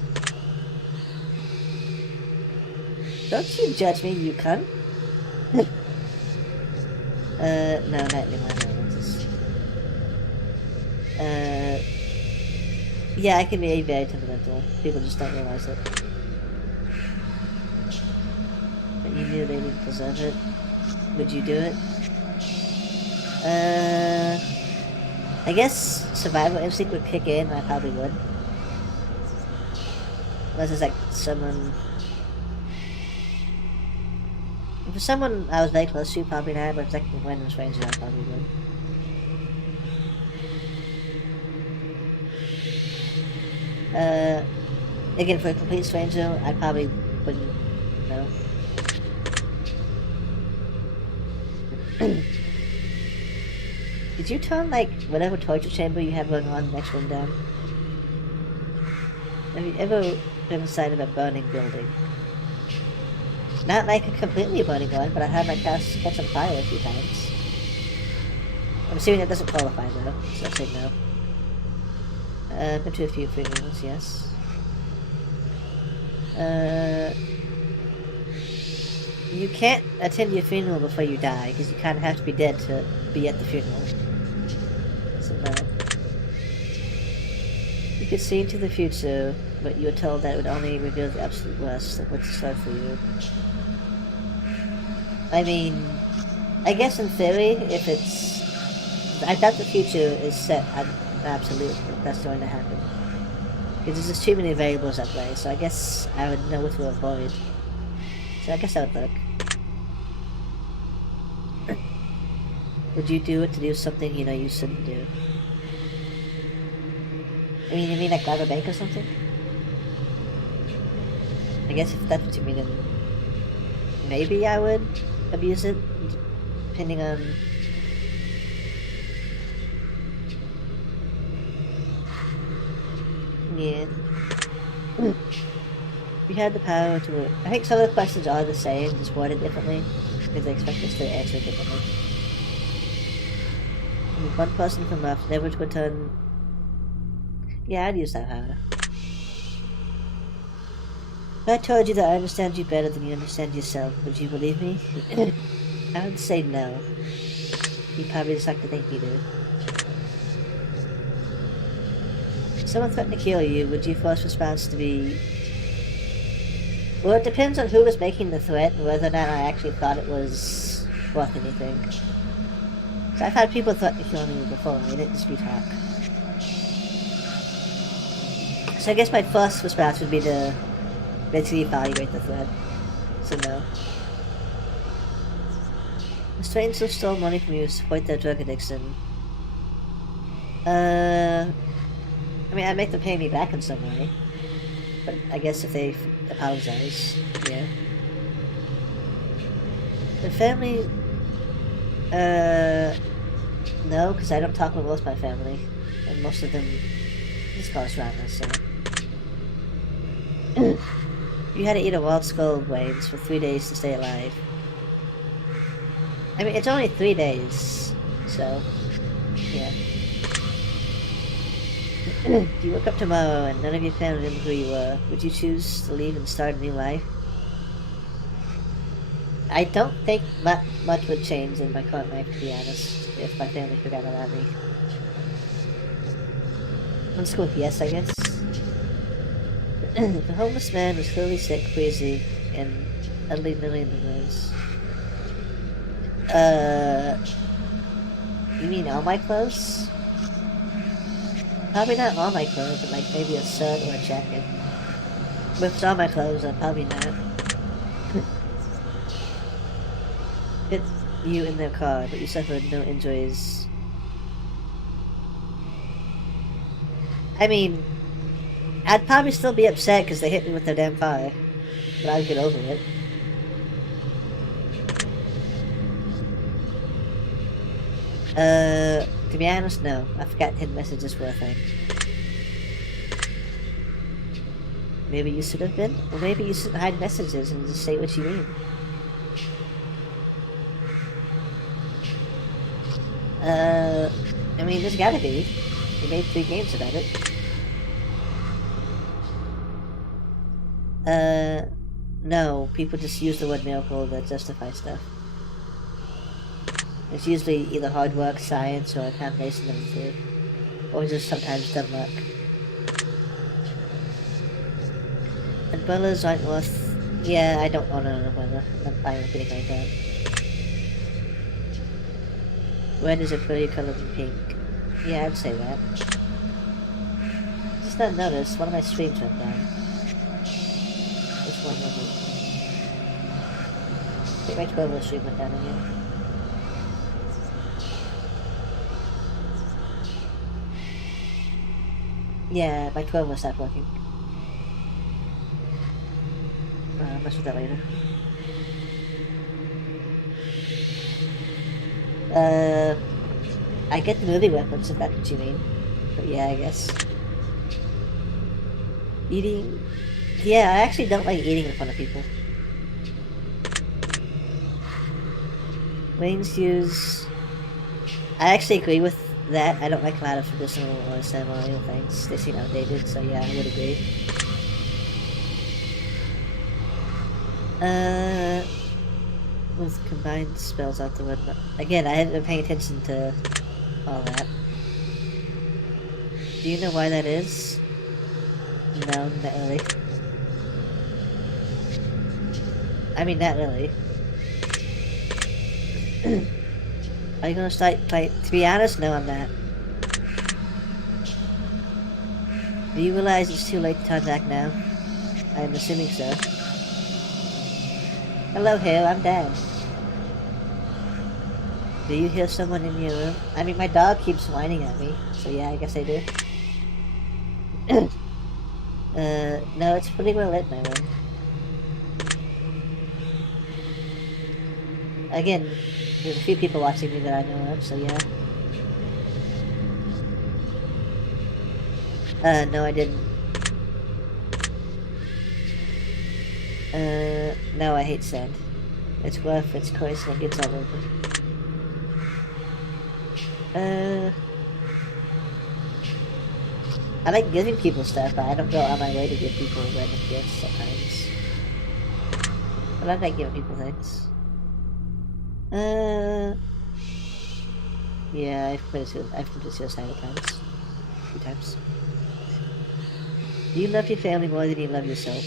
Don't you judge me, you cunt. No, not anymore. Yeah, I can be very temperamental. People just don't realize it. But you knew they didn't deserve it. Would you do it? I guess survival instinct would kick in, and I probably would. Unless it's like someone... If it's someone I was very close to, probably not, but if it's like a random stranger, I probably would. Again, for a complete stranger, I probably wouldn't know. Did you turn, like, whatever torture chamber you have going on in the next room down? Have you ever been inside of a burning building? Not like a completely burning one, but I had my house catch on fire a few times. I'm assuming that doesn't qualify though, so I'll say no. Been to a few funerals, yes. You can't attend your funeral before you die, because you kind of have to be dead to be at the funeral. So no. You could see into the future, but you were told that it would only reveal the absolute worst of what's in store for you. I mean, I guess in theory, if it's... I doubt the future is set on absolute that that's going to happen. Because there's just too many variables at play, so I guess I would know what to avoid. So I guess that would work. Would you do it to do something you know you shouldn't do? I mean, you mean like rob a bank or something? I guess if that's what you mean, then maybe I would abuse it, depending on... Yeah. We had the power to... I think some of the questions are the same, just worded differently, because they expect us to answer differently. One person from Earth never to return... Yeah, I'd use that power. If I told you that I understand you better than you understand yourself, would you believe me? I would say no. You probably just like to think you do. If someone threatened to kill you, would your first response to be... Well, it depends on who was making the threat and whether or not I actually thought it was worth anything. So I've had people threaten to kill me before, and it didn't just be talk. So I guess my first response would be to basically evaluate the threat. So no. The strangers stole money from you to support their drug addiction. I mean, I'd make them pay me back in some way. But I guess if they apologize, yeah. The family... No, because I don't talk with most of my family. And most of them just cause drama, so... You had to eat a wild skull of Wayne's for 3 days to stay alive. I mean, it's only 3 days, so... Yeah. If you woke up tomorrow and none of your family knew who you were, would you choose to leave and start a new life? I don't think much would change in my current life, to be honest, if my family forgot about me. Let's go with yes, I guess. The homeless man was clearly sick, queasy, and utterly nilly in the nose. You mean all my clothes? Probably not all my clothes, but like maybe a shirt or a jacket. But if it's all my clothes, then probably not. Hit you in their car, but you suffered no injuries. I mean, I'd probably still be upset because they hit me with their damn car, but I'd get over it. To be honest, no. I forgot hidden messages were a thing. Maybe you should have been? Or maybe you shouldn't hide messages and just say what you mean. I mean, there's gotta be. We made 3 games about it. No. People just use the word miracle to justify stuff. It's usually either hard work, science, or a combination of the two. Or just sometimes dumb luck. Umbrellas aren't worth... Yeah, I don't own an umbrella. I'm fine with getting my gun. Red is a pretty color than pink. Yeah, I'd say that. Just not notice, one of my streams went down. Which one was it? I think my 12 stream went down again. Yeah, my 12 will stop working. I'll mess with that later. I get the movie weapons if that's what you mean. But yeah, I guess. Eating... Yeah, I actually don't like eating in front of people. Wings use... I actually agree with that. I don't like a lot of traditional or ceremonial things. They seem outdated, so yeah, I would agree. With combined spells out the window. Again, I haven't been paying attention to all that. Do you know why that is? No, not really. I mean, not really. Are you gonna start playing? To be honest, no, I'm not. Do you realize it's too late to turn back now? I'm assuming so. Hello, Hill, I'm Dan. Do you hear someone in your room? I mean, my dog keeps whining at me, so yeah, I guess I do. No, it's pretty well lit, my room. Again, there's a few people watching me that I know of, so yeah. No, I didn't. No, I hate sand. It's rough, it's coarse, and it gets all over. I like giving people stuff, but I don't go on my way to give people random gifts sometimes. But I like giving people things. Yeah, I've committed suicide at times. A few times. Do you love your family more than you love yourself?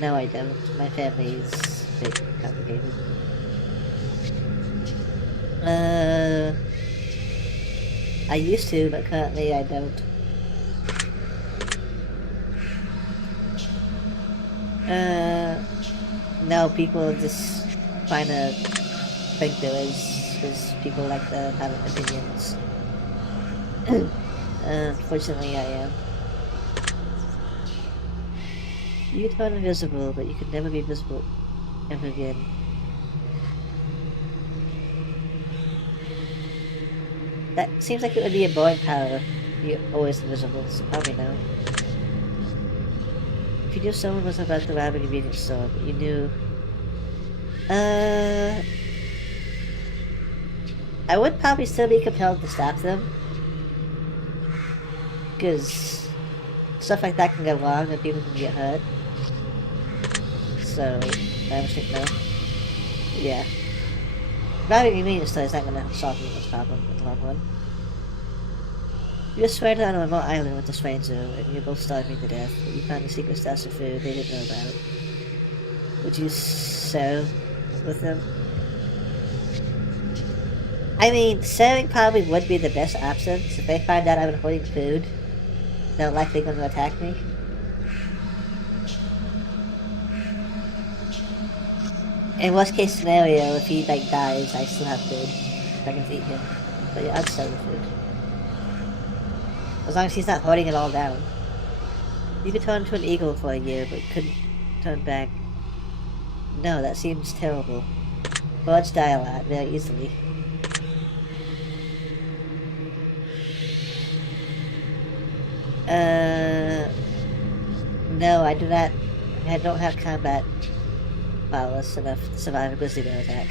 No, I don't. My family is a bit complicated. I used to, but currently I don't. No, people just kinda think there is, because people like to have opinions. Fortunately I am. You can turn invisible, but you could never be visible ever again. That seems like it would be a boring power. You're always invisible, so probably no. If you knew someone was about to rob a convenience store, but you knew... I would probably still be compelled to stop them. Because stuff like that can go wrong and people can get hurt. So, I would think no. Yeah. Robbing a convenience store is not gonna solve this problem in the long run. You're stranded on a remote island with a stranger, and you're both starving to death, but you found a secret stash of food they didn't know about. Would you share with them? I mean, sharing probably would be the best option, so if they find out I'm hoarding food, they're likely going to attack me. In worst case scenario, if he like dies, I still have food. I can feed him. But yeah, I'd sell the food. As long as he's not hoarding it all down. You could turn into an eagle for a year, but couldn't turn back. No, that seems terrible. Birds die a lot, very easily. No, I do not. I don't have combat prowess enough to survive a grizzly bear attack.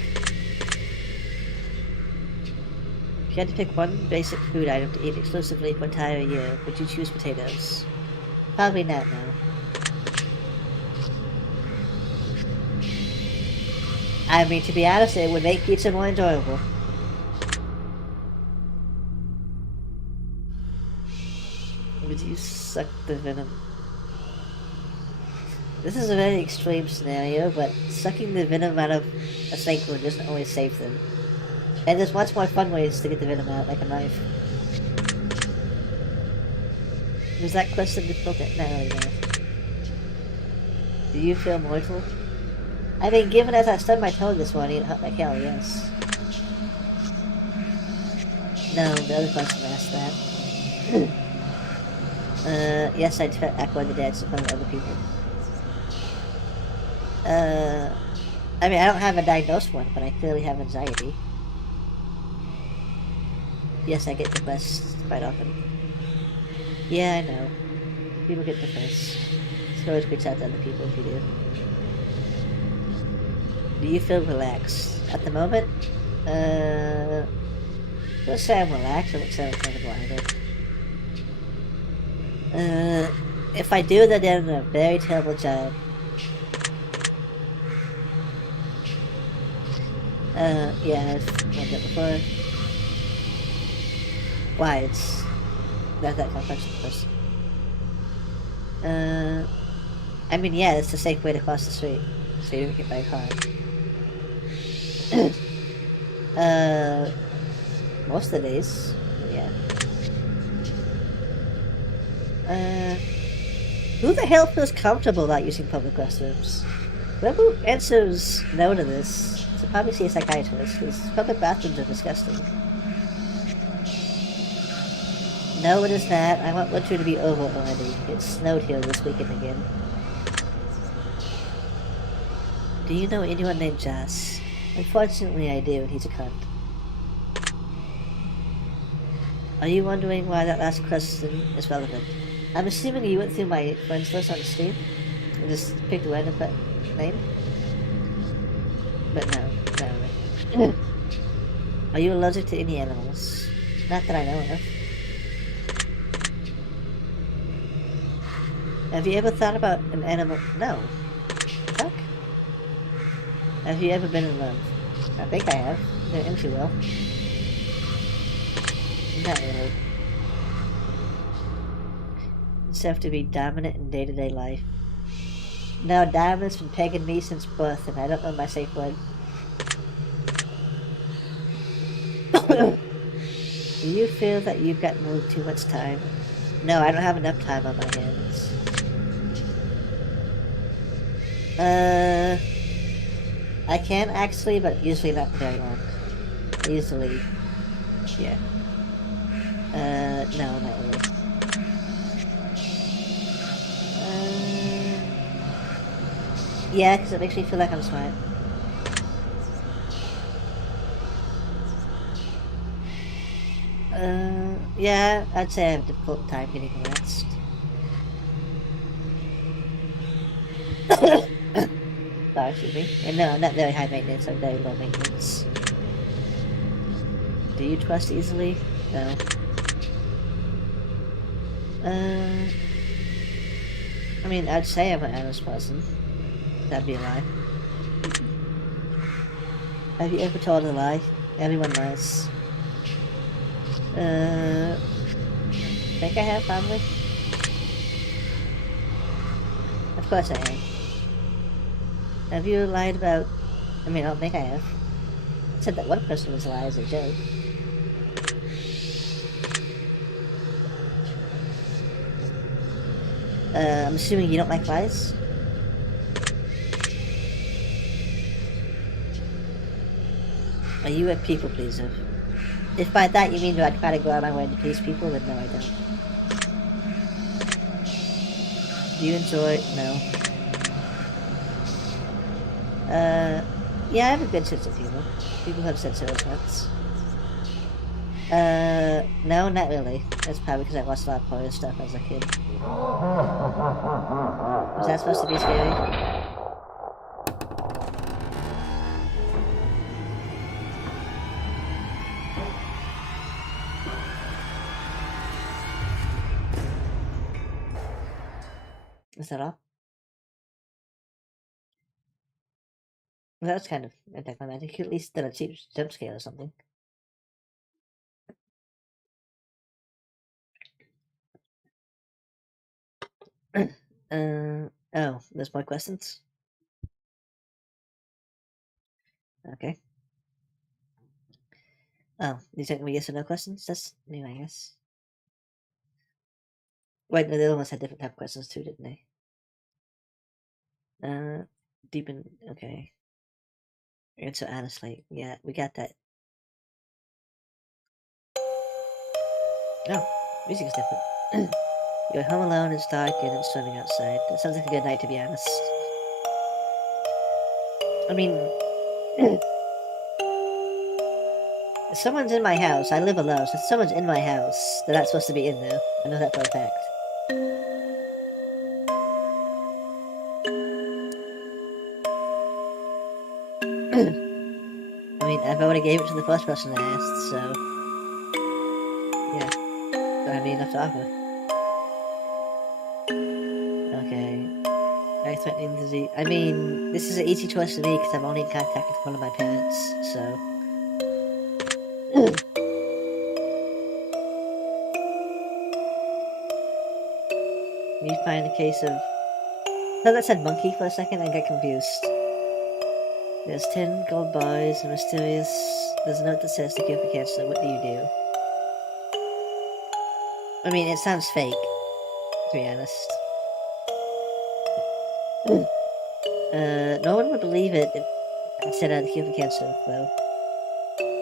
If you had to pick one basic food item to eat exclusively for an entire year, would you choose potatoes? Probably not, no. I mean, to be honest, it would make pizza more enjoyable. Would you suck the venom? This is a very extreme scenario, but sucking the venom out of a snake wound doesn't always save them. And there's much more fun ways to get the venom out, like a knife. Was that question difficult? Not really, no. Do you feel mortal? I mean, given as I stubbed my toe this morning, it hurt like hell, yes. No, the other question asked that. Yes, I act the dance in front of other people. I mean, I don't have a diagnosed one, but I clearly have anxiety. Yes, I get depressed quite often. Yeah, I know. People get depressed. So always reach out to other people if you do. Do you feel relaxed? At the moment, let's say I'm relaxed, I wouldn't say I'm comfortable either. If I do, then I'm doing a very terrible job. Yeah, I've done that before. Why, it's not that complex, of course. I mean, yeah, it's the safe way to cross the street, so you don't get by a car. Most of the days, yeah. Who the hell feels comfortable about using public restrooms? Whoever answers no to this should probably see a psychiatrist, because public bathrooms are disgusting. No, it is not. I want winter to be over already. It snowed here this weekend again. Do you know anyone named Joss? Unfortunately, I do, and he's a cunt. Are you wondering why that last question is relevant? I'm assuming you went through my friends list on Steam and just picked a random name? But no, no. Are you allergic to any animals? Not that I know of. Have you ever thought about an animal? No. Fuck. Have you ever been in love? I think I have. If you will. Not really. Just have to be dominant in day-to-day life. No, dominant's been pegging me since birth, and I don't know my safe word. Do you feel that you've got too much time? No, I don't have enough time on my hands. I can actually, but usually not very long. Usually, yeah. No, not really. Yeah, because it makes me feel like I'm smart. Yeah, I'd say I have a difficult time getting rest. Sorry, excuse me. And no, I'm not very high maintenance, I'm very low maintenance. Do you trust easily? No. I mean, I'd say I'm an honest person. That'd be a lie. Have you ever told a lie? Everyone lies. I think I have, probably. Of course I am. Have you lied about... I mean, I don't think I have. I said that one person was a lie as a joke. I'm assuming you don't like lies? Are you a people pleaser? If by that you mean do I try to go out of my way to please people, then no, I don't. Do you enjoy... No. Yeah, I have a good sense of humor. People have said so as once. No, not really. That's probably because I watched a lot of horror stuff as a kid. Was that supposed to be scary? Is that all? Well, that was kind of anticlimactic. At least did a cheap jump scare or something. Oh, there's more questions? Okay. Oh, these aren't yes or no questions? That's new, I guess. Wait, no, the other ones had different type of questions too, didn't they? Deepen, okay. Answer honestly. Yeah, we got that. Oh, music is different. You're home alone, it's dark, and it's swimming outside. That sounds like a good night, to be honest. I mean, if someone's in my house, I live alone, so if someone's in my house, they're not supposed to be in there. I know that for a fact. I mean, I've already gave it to the first person I asked, so... yeah. Don't have enough to offer. Okay. Very threatening disease. I mean, this is an easy choice for me because I'm only in contact with one of my parents, so... You find a case of... No, that said monkey for a second, I got confused. There's 10 gold bars and mysterious... There's a note that says to cure for cancer, what do you do? I mean, it sounds fake, to be honest. No one would believe it if I said I'd cure for cancer, though.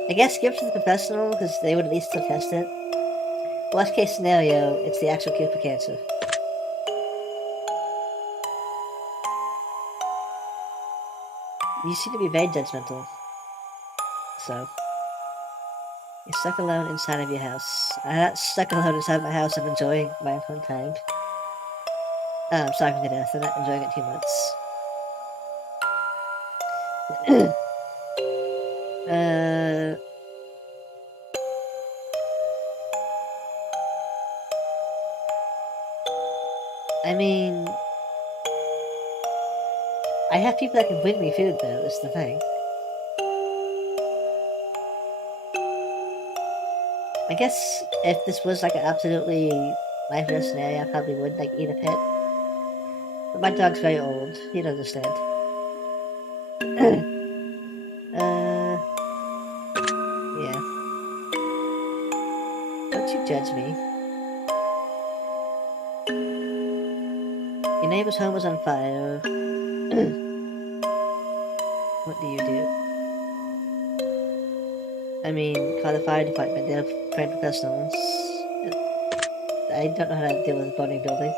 I guess give it to the professional, because they would at least still test it. Worst case scenario, it's the actual cure for cancer. You seem to be very judgmental. So... You're stuck alone inside of your house. I'm not stuck alone inside my house, I'm enjoying my own time. Oh, I'm starving to death, I'm not enjoying it too much. I mean... I have people that can bring me food, though, that's the thing. I guess if this was like an absolutely lifeless scenario, I probably would like eat a pet. But my dog's very old, he'd understand. Yeah. Don't you judge me. Your neighbor's home was on fire. What do you do? I mean, call the fire department, they're trained professionals. I don't know how to deal with a burning building.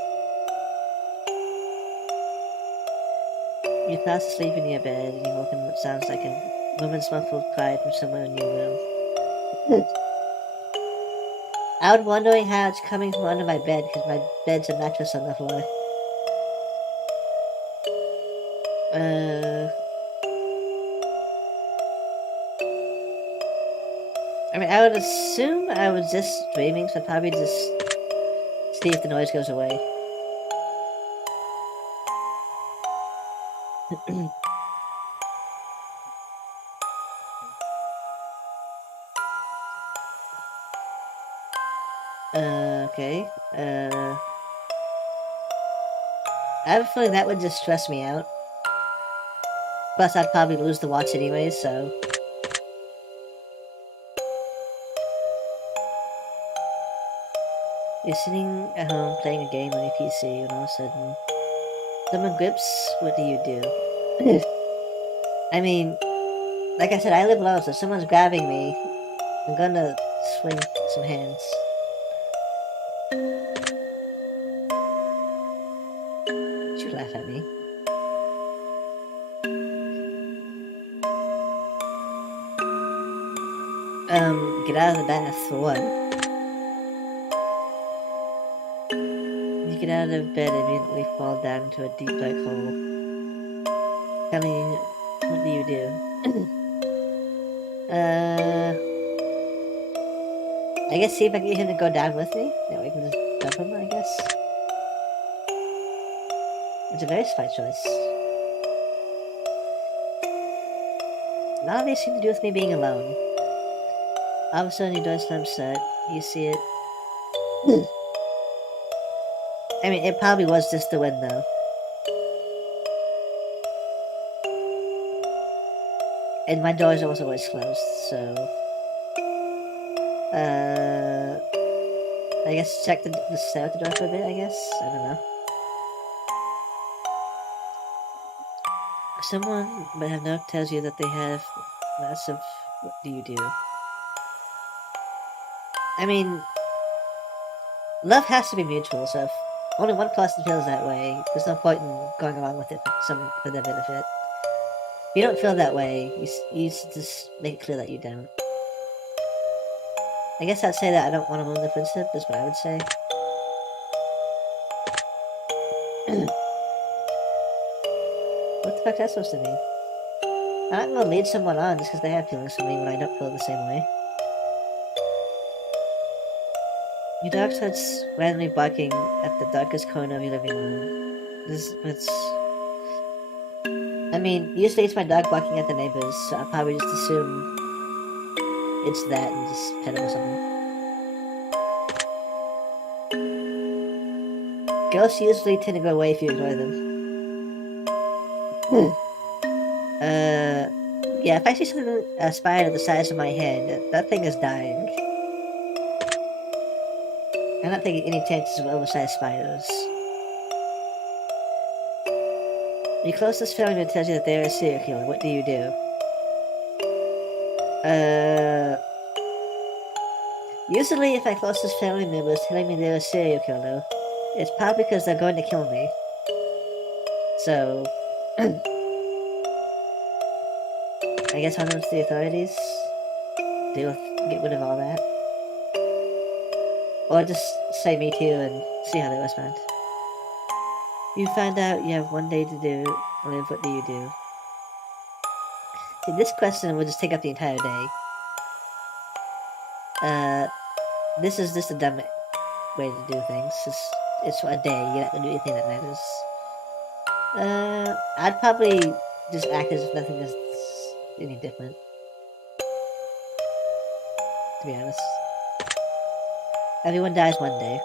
You're fast asleep in your bed, and you woke in what sounds like a woman's muffled cry from somewhere in your room. I was wondering how it's coming from under my bed, because my bed's a mattress on the floor. I mean, I would assume I was just dreaming, so I'd probably just see if the noise goes away. Okay. I have a feeling that would just stress me out. Plus, I'd probably lose the watch anyway, so... You're sitting at home playing a game on your PC, and all of a sudden... someone grips, what do you do? I mean... like I said, I live alone, so if someone's grabbing me, I'm gonna swing some hands. Don't you laugh at me. Get out of the bath, for one. You get out of bed and immediately fall down into a deep dark hole. Tell me, what do you do? I guess see if I can get him to go down with me. That way I can just dump him, I guess. It's a very smart choice. A lot of these seem to do with me being alone. All of a sudden your door slams shut, you see it. I mean, it probably was just the wind, though. And my door's almost always closed, so... I guess check the stare at the door for a bit, I guess? I don't know. Someone might have note tells you that they have massive... what do you do? I mean... Love has to be mutual, so if only one person feels that way, there's no point in going along with it for their benefit. If you don't feel that way, you just make it clear that you don't. I guess I'd say that I don't want to ruin the friendship, is what I would say. What the fuck is that supposed to mean? I'm not gonna lead someone on just because they have feelings for me when I don't feel the same way. Your dog starts randomly barking at the darkest corner of your living room. I mean, usually it's my dog barking at the neighbors, so I'll probably just assume it's that and just pet him or something. Ghosts usually tend to go away if you ignore them. Yeah, if I see something, a spider the size of my head, that thing is dying. I'm not taking any chances with oversized spiders. Your closest family member tells you that they're a serial killer. What do you do? Usually if my closest family member is telling me they're a serial killer, it's probably because they're going to kill me. So, I guess I'll notice the authorities. Get rid of all that. Or just say me too and see how they respond. You find out you have one day to live, what do you do? See, this question will just take up the entire day. This is just a dumb way to do things. It's a day, you're not gonna do anything that matters. I'd probably just act as if nothing is any different. To be honest. Everyone dies one day.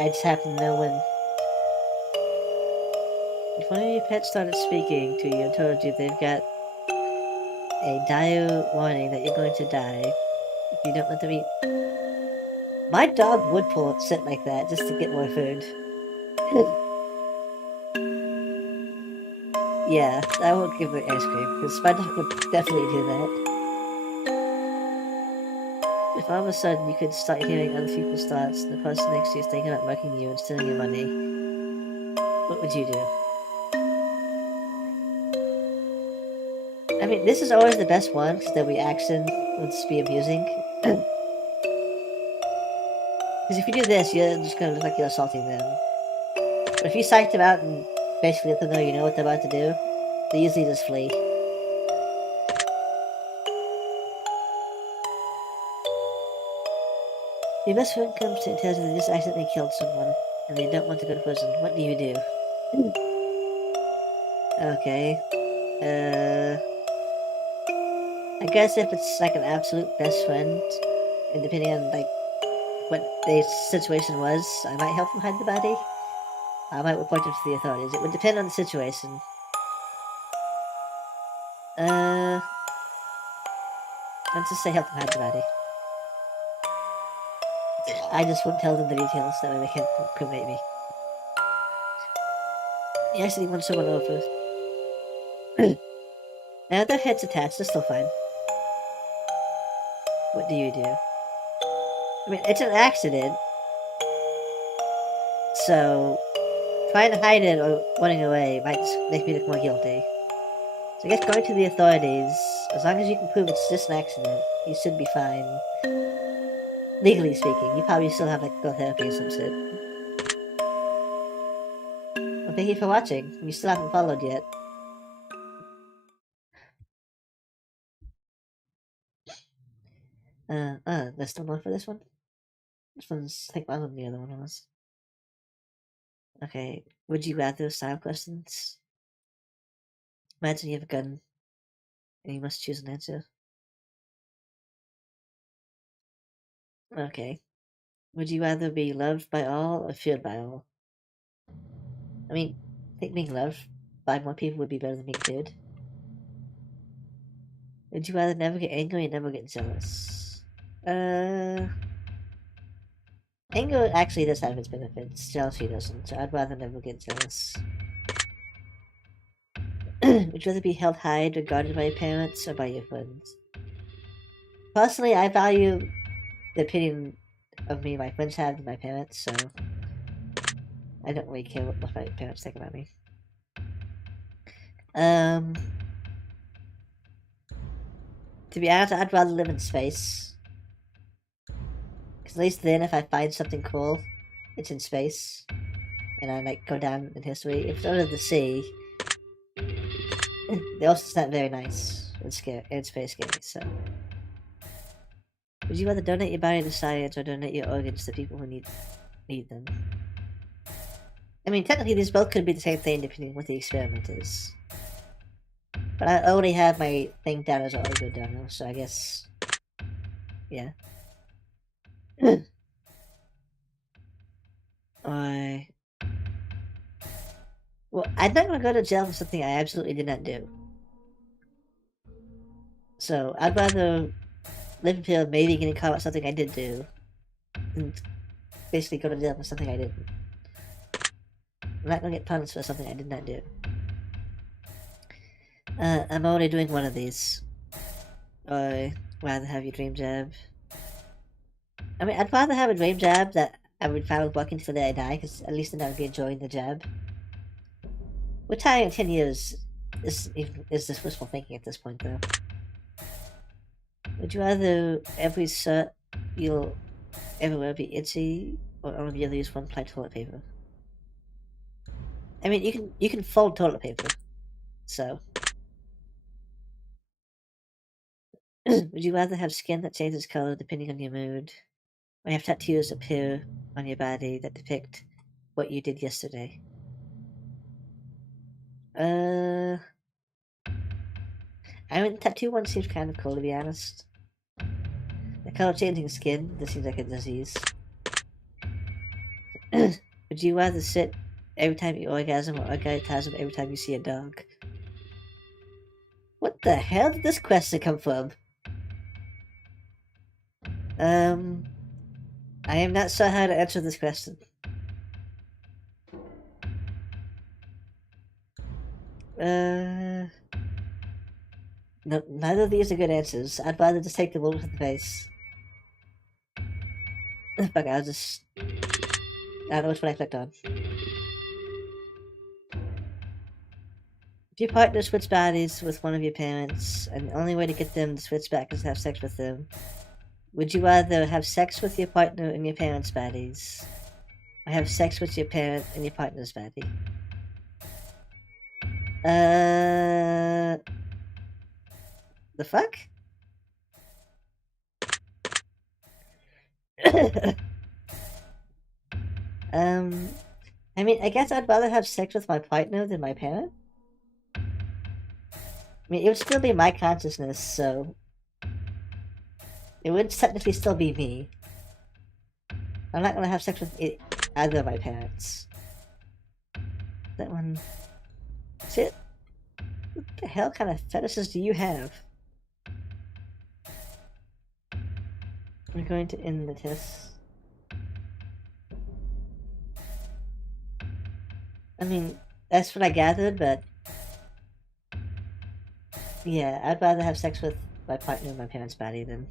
I just happen to know when. If one of your pets started speaking to you and told you they've got a dire warning that you're going to die if you don't let them eat. My dog would sit like that just to get more food. Yeah, I won't give her ice cream, because my dog would definitely do that. If all of a sudden you could start hearing other people's thoughts and the person next to you is thinking about mocking you and stealing your money, what would you do? I mean, this is always the best one, because the reaction would just be amusing. Because if you do this, you're just gonna look like you're assaulting them. But if you psych them out and basically let them know you know what they're about to do, they usually just flee. Your best friend comes and tells you they just accidentally killed someone, and they don't want to go to prison. What do you do? Okay. I guess if it's like an absolute best friend, and depending on like what the situation was, I might help them hide the body. I might report it to the authorities. It would depend on the situation. Let's just say help them hide the body. I just won't tell them the details, that way they can't incriminate me. You actually want someone over. Now their head's attached, they're still fine. What do you do? I mean, it's an accident. So, trying to hide it or running away might make me look more guilty. So I guess going to the authorities, as long as you can prove it's just an accident, you should be fine. Legally speaking, you probably still have like go therapy or some shit. Well, thank you for watching. You still haven't followed yet. There's still more for this one? This one's, I think, longer than the other one was. Okay, would you rather style questions? Imagine you have a gun, and you must choose an answer. Okay. Would you rather be loved by all or feared by all? I mean, I think being loved by more people would be better than being feared. Would you rather never get angry or never get jealous? Anger actually does have its benefits. Jealousy doesn't, so I'd rather never get jealous. Would you rather be held high and regarded by your parents or by your friends? Personally, I value the opinion of me my friends have than my parents, so I don't really care what my parents think about me. To be honest, I'd rather live in space. Because at least then, if I find something cool, it's in space. And I, like, go down in history. If it's under the sea, the ocean's not very nice and scary, and space scary, so... Would you rather donate your body to science or donate your organs to people who need them? I mean, technically these both could be the same thing depending on what the experiment is. But I already have my thing down as an organ donor, so I guess... Yeah. Well, I'm not gonna go to jail for something I absolutely did not do. So, I'd rather live in fear of maybe getting caught with something I did do, and basically go to jail for something I didn't. I'm not gonna get punished for something I did not do. I'm already doing one of these. Or rather have your dream job. I mean, I'd rather have a dream job that I would probably work until the day I die, because at least then I would be enjoying the job. Retiring in 10 years is this wishful thinking at this point, though. Would you rather every shirt you'll ever wear be itchy, or only be able to use one ply toilet paper? I mean, you can fold toilet paper, so... Would you rather have skin that changes color depending on your mood, or have tattoos appear on your body that depict what you did yesterday? I mean, tattoo one seems kind of cool, to be honest. The color changing skin, this seems like a disease. Would you rather sit every time you orgasm, or orgasm every time you see a dog? What the hell did this question come from? I am not sure how to answer this question. No, neither of these are good answers. I'd rather just take the bullet to the face. Fuck, I don't know which one I clicked on. If your partner switch bodies with one of your parents, and the only way to get them to switch back is to have sex with them, would you rather have sex with your partner in your parents' bodies, or have sex with your parent in your partner's body? The fuck? I mean, I guess I'd rather have sex with my partner than my parent. I mean, it would still be my consciousness, so... It would technically still be me. I'm not gonna have sex with either of my parents. That one... Shit. What the hell kind of fetishes do you have? We're going to end the test. I mean, that's what I gathered, but... Yeah, I'd rather have sex with my partner in my parents' body than...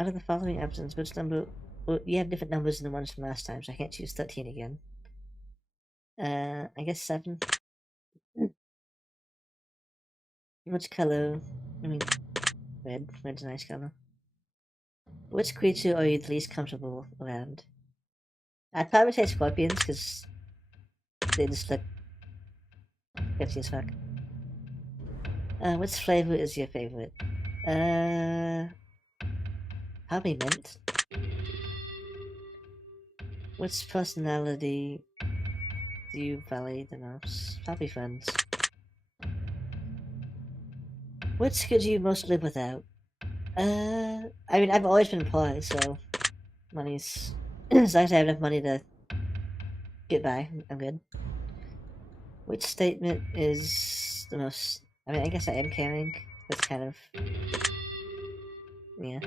Out of the following options, which number... Well, you have different numbers than the ones from last time, so I can't choose 13 again. I guess 7. Which color? I mean, red. Red's a nice color. Which creature are you the least comfortable around? I'd probably say scorpions, because they just look sketchy as fuck. Which flavor is your favorite? Probably mint. Which personality do you value the most? Probably friends. Which could you most live without? I mean, I've always been poor, so money's... as long as I have enough money to get by, I'm good. Which statement is the most... I mean, I guess I am caring. That's kind of... Yeah.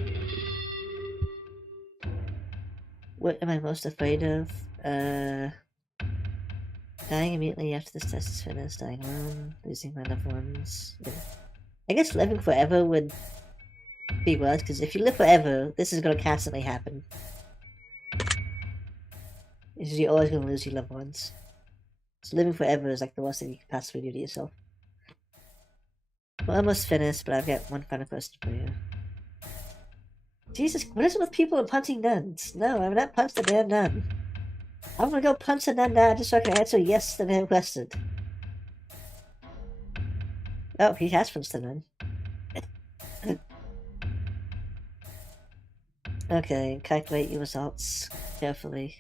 What am I most afraid of? Dying immediately after this test is finished, dying alone, losing my loved ones. I guess living forever would be worse, because if you live forever, this is going to constantly happen. Because you're always going to lose your loved ones. So living forever is like the worst thing you could possibly do to yourself. We're almost finished, but I've got one final question for you. Jesus, what is it with people and punching nuns? No, I'm not punched a damn nun. I'm gonna go punch a nun now just so I can answer yes to the question. Oh, he has punched the nun. Okay, calculate your results carefully.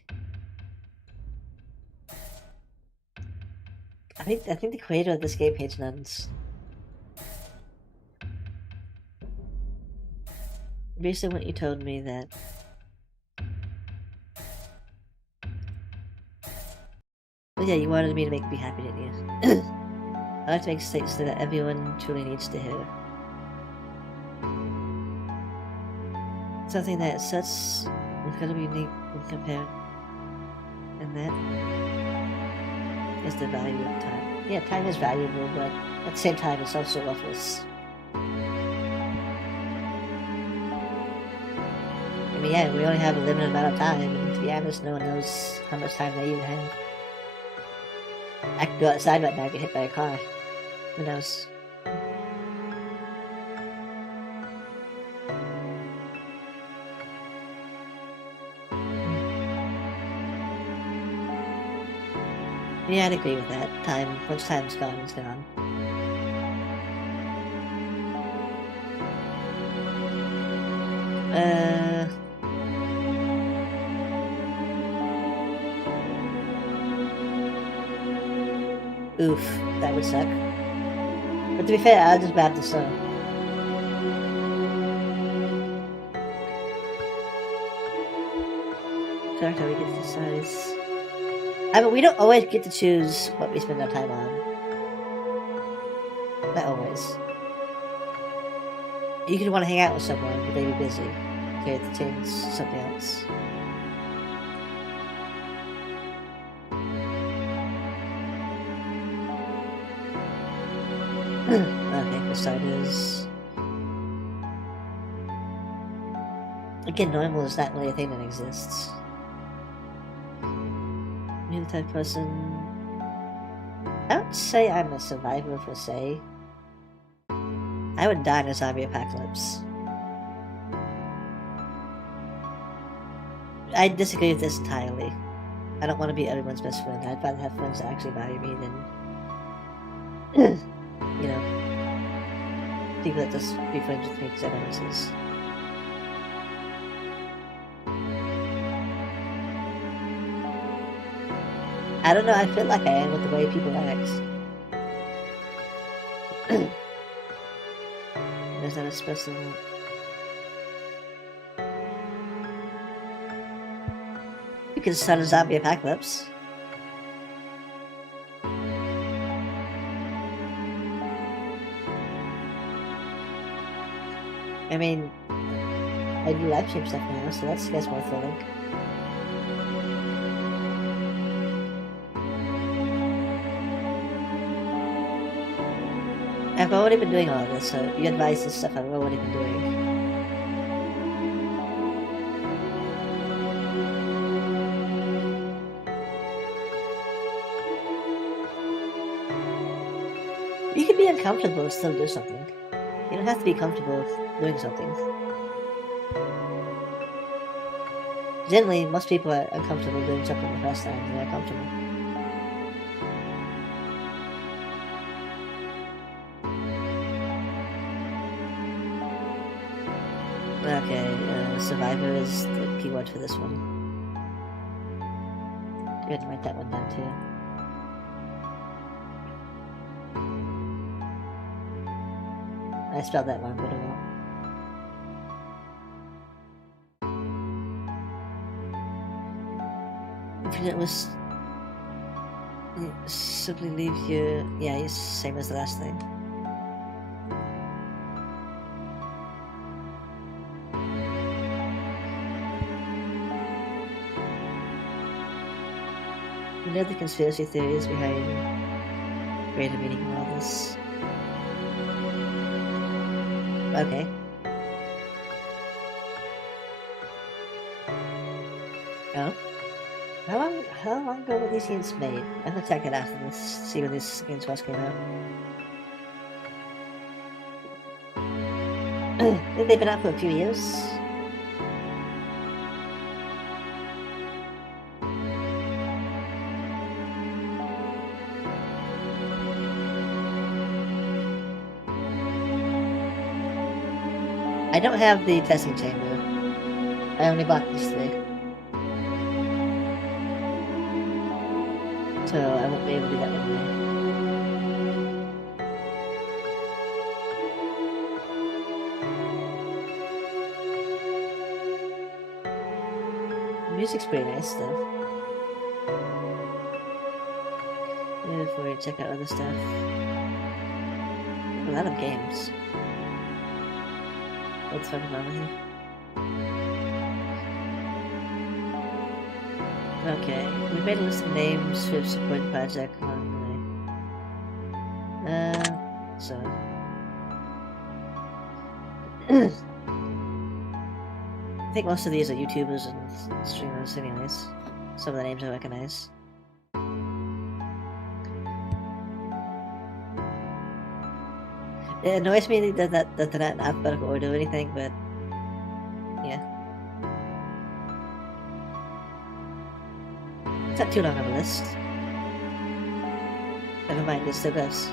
I think the creator of this game hates nuns. Based on what you told me that well, yeah, you wanted me to make me happy, didn't you? I like to make statements that everyone truly needs to hear. Something that is such incredibly unique when compared, and that is the value of time. Yeah, time is valuable, but at the same time, it's also worthless. I mean, yeah, we only have a limited amount of time, and to be honest, no one knows how much time they even have. I could go outside right now and get hit by a car. Who knows? Yeah, I'd agree with that. Once time's gone, it's gone. Oof, that would suck. But to be fair, I'll just grab the stone. Correct how we get to size. I mean, we don't always get to choose what we spend our time on. Not always. You could want to hang out with someone, but they'd be busy. Okay, to change something else. Okay, for starters. Again, normal is not really a thing that exists. Me the type of person. I would say I'm a survivor per se. I would die in a zombie apocalypse. I disagree with this entirely. I don't want to be everyone's best friend. I'd rather have friends that actually value me than, you know, people that just be friends with me because everyone else is. I don't know, I feel like I am with the way people act. There's not a special... You can start a zombie apocalypse. I mean, I do live stream stuff now, so that's more thrilling. I've already been doing all of this, so your advice is stuff I've already been doing. You can be uncomfortable and still do something. You don't have to be comfortable doing something. Generally, most people are uncomfortable doing something the first time, and they're comfortable. Okay, survivor is the keyword for this one. Go ahead and write that one down too. I spelled that wrong, but well. If it was simply leave your... Yeah, it's same as the last thing. You know the conspiracy theories behind greater meaning of all this? Okay. Oh? How long ago were these games made? I'm gonna check it after this, see when these games first came out. They've been out for a few years. I don't have the testing chamber. I only bought these three. So I won't be able to do that one today. The music's pretty nice though. Before we check out other stuff. A lot of games. What's fucking wrong with you? Okay, we made a list of names for support project along the way. So. I think most of these are YouTubers and streamers anyways. Some of the names I recognize. It annoys me that they're not in alphabetical order or anything, but yeah. It's not too long of a list. Never mind, it still goes.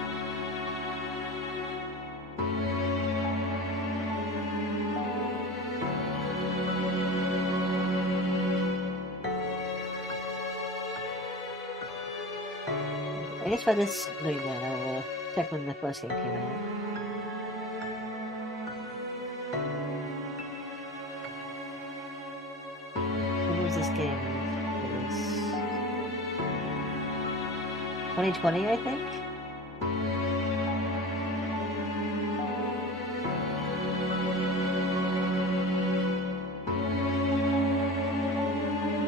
I guess by this doing that, I'll check when the first game came out. When was this game? It was 2020, I think?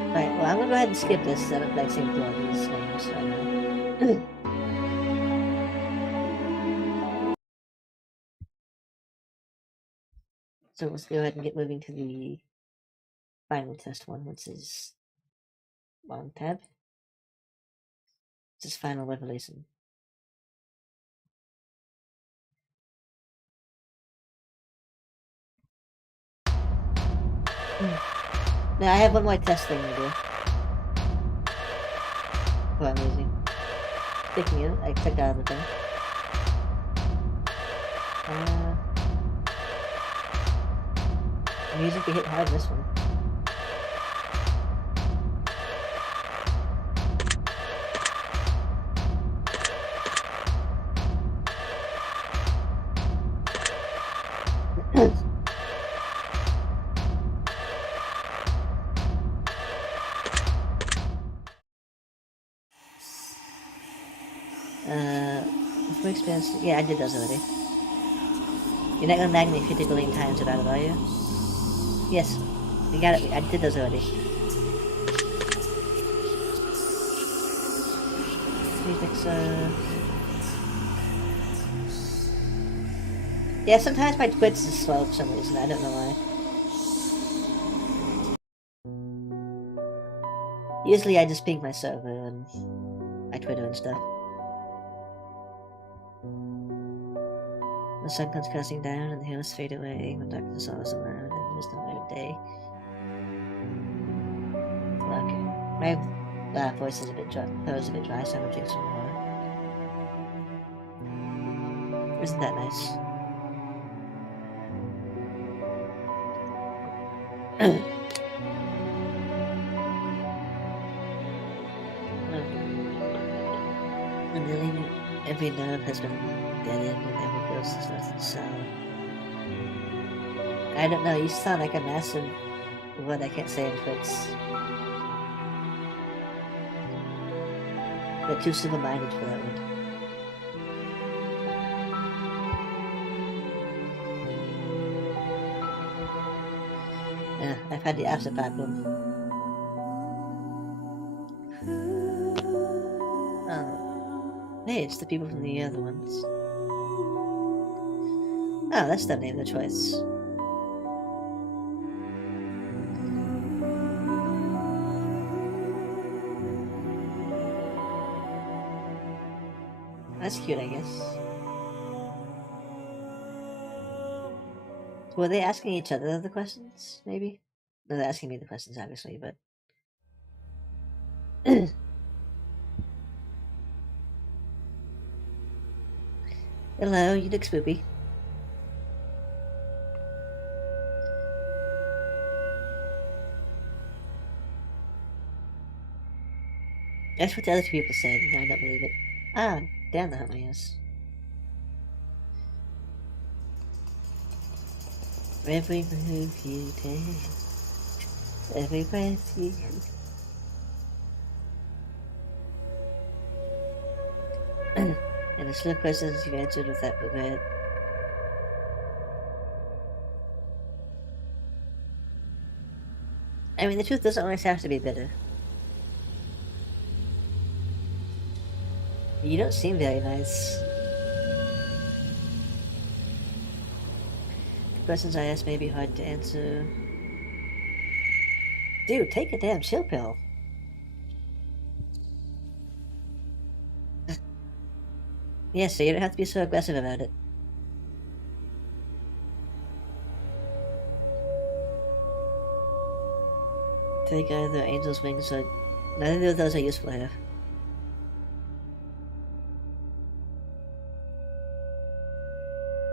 Alright, well I'm gonna go ahead and skip this because I don't like seeing through all these names right now. So let's go ahead and get moving to the final test one, which is long tab. This is final revelation. Now I have one more test thing to do. Oh, I'm losing. Picking it, I clicked out of the thing. Music to hit hard this one. For experience, yeah, I did those already. You're not gonna nag me 50 billion times about it, are you? Yes, you got it. I did those already. Yeah, sometimes my Twitch is slow for some reason. I don't know why. Usually I just ping my server and my Twitter and stuff. The sun comes casting down and the hills fade away when darkness falls around and there's no light of day. Okay. My voice is a bit dry, throat is a bit dry, so I'm gonna drink some water. Isn't that nice? Every nerve has been deadened and every ghost is left in sound. I don't know, you sound like a massive word I can't say in Twitch. But too simple-minded for that one. Yeah, I've had the opposite problem. Hey, it's the people from the other ones. Oh, that's the name of the choice. That's cute, I guess. Were they asking each other the questions, maybe? No, they're asking me the questions, obviously, but... Hello, you look spoopy. That's what the other two people said, and I don't believe it. Ah, damn, that hurt my ass. Every move you take, every breath you... And the slow questions you've answered with that regret. I mean, the truth doesn't always have to be bitter. You don't seem very nice. The questions I ask may be hard to answer. Dude, take a damn chill pill. Yeah, so you don't have to be so aggressive about it. Take either angel's wings or... Neither of those are useful here.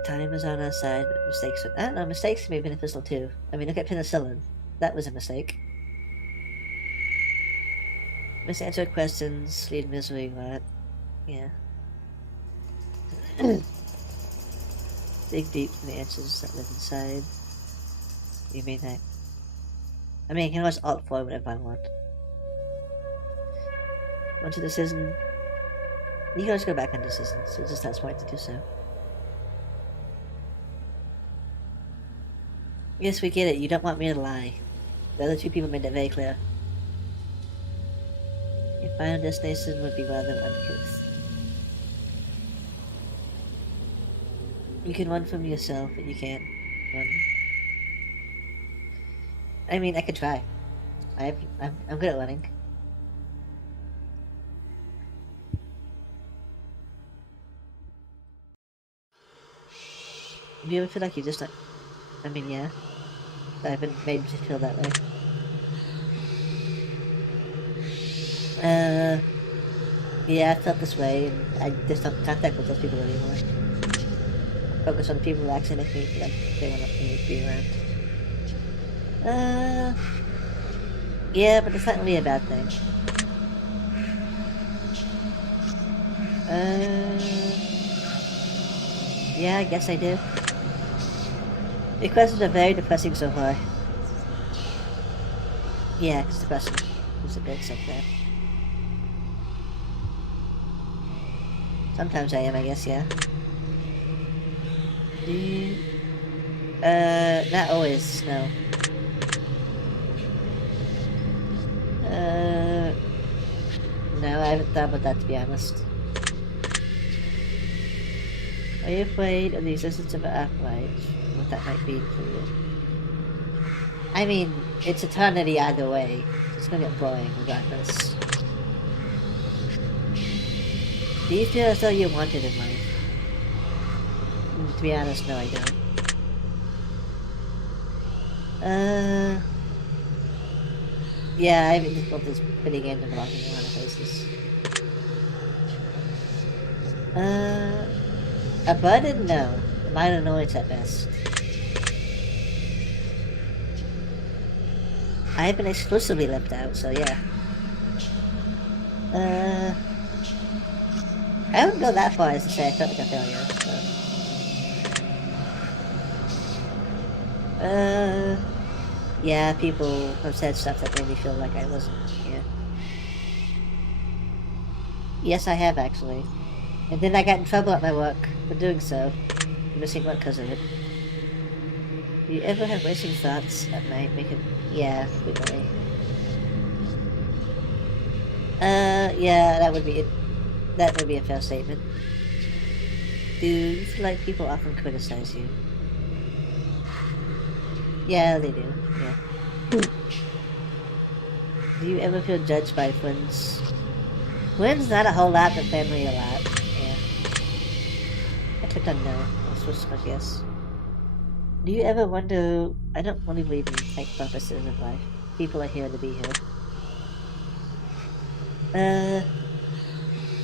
Time is on our side, but mistakes are... I don't know, mistakes can be beneficial too. I mean, look at penicillin. That was a mistake. Misanswered questions lead misery, right? Yeah. Dig deep in the answers that live inside. You mean that? I mean, I can always alt for whatever I want. Onto decision. You can always go back on decision, so it's just not smart to do so. Yes, we get it. You don't want me to lie. The other two people made that very clear. Your final destination would be rather uncouth. You can run from yourself, but you can't run. I mean, I could try. I'm good at running. Do you ever feel like you're just like... I mean, yeah. I've been made to feel that way. Yeah, I felt this way, and I just don't contact with those people anymore. Focus on people who actually make me feel like they want me to be around. Yeah, but it's not really a bad thing. Yeah, I guess I do. The questions are very depressing so far. Yeah, it's depressing. It's a bit like that. Sometimes I am, I guess, yeah. Not always, no. No, I haven't thought about that, to be honest. Are you afraid of the existence of an afterlife? What that might be for you? I mean, it's eternity either way. It's gonna get boring regardless. Do you feel as though you want it in life? To be honest, no, I don't. Yeah, I mean, this is pretty game developing in a lot of places. A button? No. A minor annoyance at best. I've been exclusively left out, so yeah. I wouldn't go that far as to say I felt like a failure, so. Yeah, people have said stuff that made me feel like I wasn't, yeah. Yes, I have, actually. And then I got in trouble at my work for doing so. Missing work because of it. Do you ever have racing thoughts at night? Yeah, frequently. Yeah, that would be it. That would be a fair statement. Do you feel like people often criticize you? Yeah, they do, yeah. Do you ever feel judged by friends? Friends, not a whole lot, but family a lot, yeah. clicked on no. I was supposed to click yes. Do you ever wonder... I don't really believe in, like, purposes of life. People are here to be here.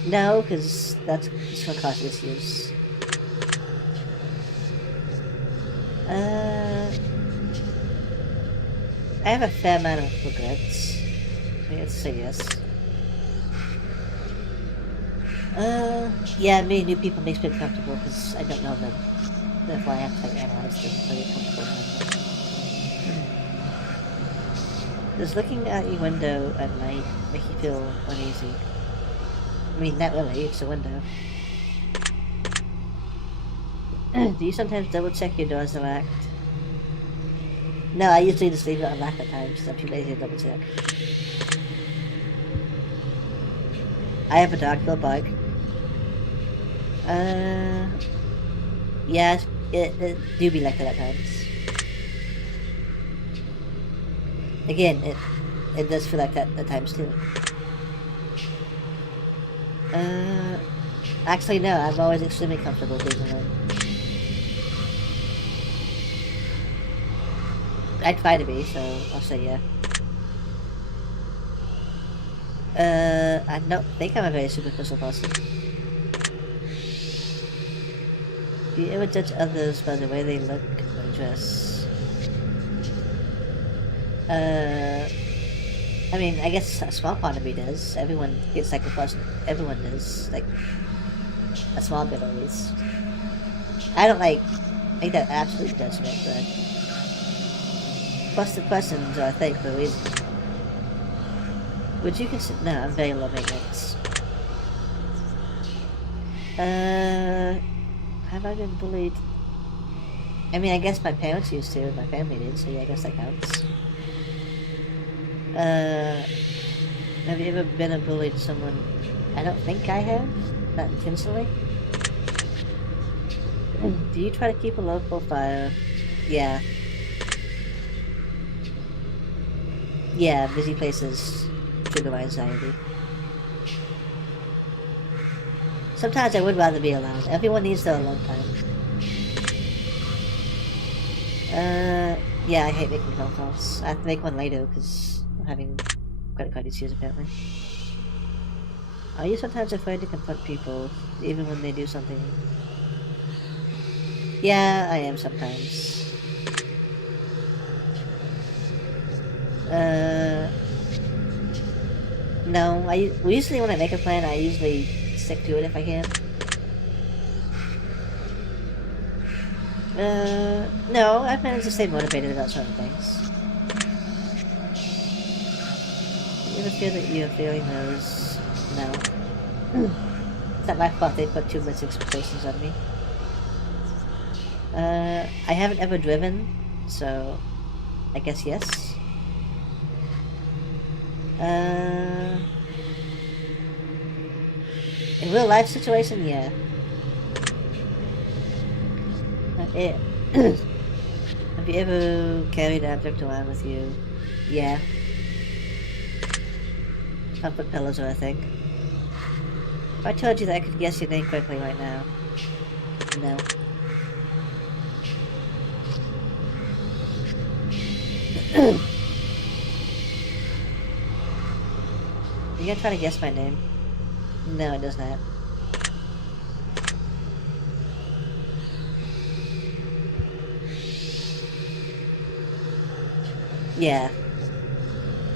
No, because that's just gonna cause issues. I have a fair amount of regrets. Let's say yes. Yeah, meeting new people makes me uncomfortable because I don't know them. Therefore, I have to, like, analyze them to get comfortable with them. Does looking out your window at night make you feel uneasy? I mean, not really, it's a window. Do you sometimes double check your doors are locked? No, I usually just leave it unlocked at times because I'm too lazy to double check. I have a dog, he'll bug. Yeah, it do be like that at times. Again, it does feel like that at times too. Actually no, I'm always extremely comfortable being alone. I try to be, so I'll say yeah. I don't think I'm a very superficial person. Do you ever judge others by the way they look or dress? I mean, I guess a small part of me does. Everyone gets like a person. Everyone does, like, a small bit at least. I don't like make that absolute judgment, but plus the questions are, I think, for a reason. Would you consider? No, I'm very low maintenance. Have I been bullied? I mean, I guess my parents used to, and my family did, so yeah, I guess that counts. Have you ever been a bully to someone? I don't think I have. Not intentionally. Do you try to keep a low profile? Yeah. Yeah, busy places trigger my anxiety. Sometimes I would rather be alone. Everyone needs their alone time. Yeah, I hate making phone calls. I have to make one later because I'm having credit card issues apparently. Are you sometimes afraid to confront people, even when they do something? Yeah, I am sometimes. No, usually when I make a plan, I usually stick to it if I can. No, I've managed to stay motivated about certain things. You ever feel that you're feeling those? No. It's not my fault they put too much expectations on me. I haven't ever driven, so I guess yes. In real life situation, yeah. Have you ever carried an object around with you? Yeah. Comfort pillows are a thing. If I told you that I could guess your name quickly right now. No. You gonna try to guess my name? No, it does not. Yeah.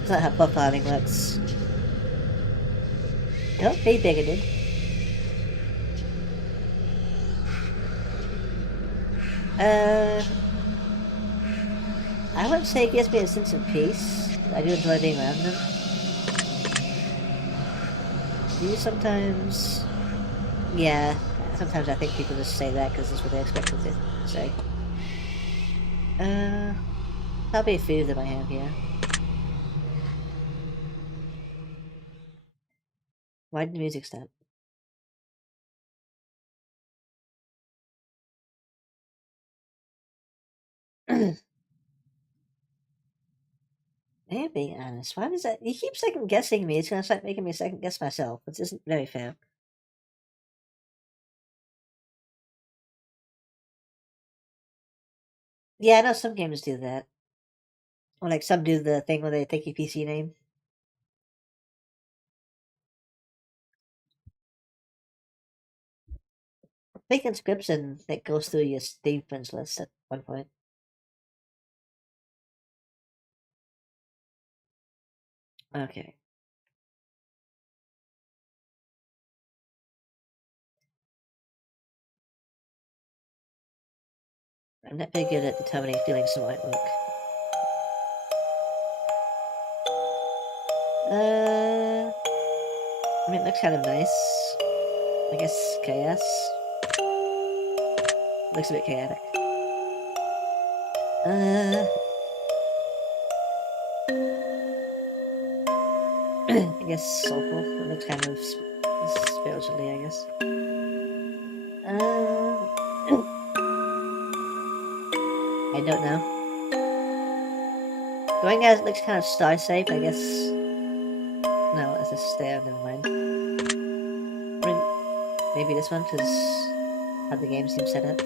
That's not how profiling works. Don't be bigoted. I wouldn't say it gives me a sense of peace. I do enjoy being around them. Do you sometimes... Yeah, sometimes I think people just say that because that's what they expect them to say. Probably a few of them I have, yeah. Why did the music stop? I am being honest. Why does that... You keep second guessing me. It's gonna start making me second guess myself, which isn't very fair. Yeah, I know some games do that. Or like some do the thing where they take your PC name. Make encryption that goes through your Steam friends list at one point. Okay. I'm not very good at determining feelings in my work. I mean, it looks kind of nice. I guess chaos. Looks a bit chaotic. I guess soulful. It looks kind of spiritually, I guess. I don't know. Going as it looks kind of star-shaped, I guess. No, it's a stair, never mind. I mean, maybe this one, because how the game seems set up.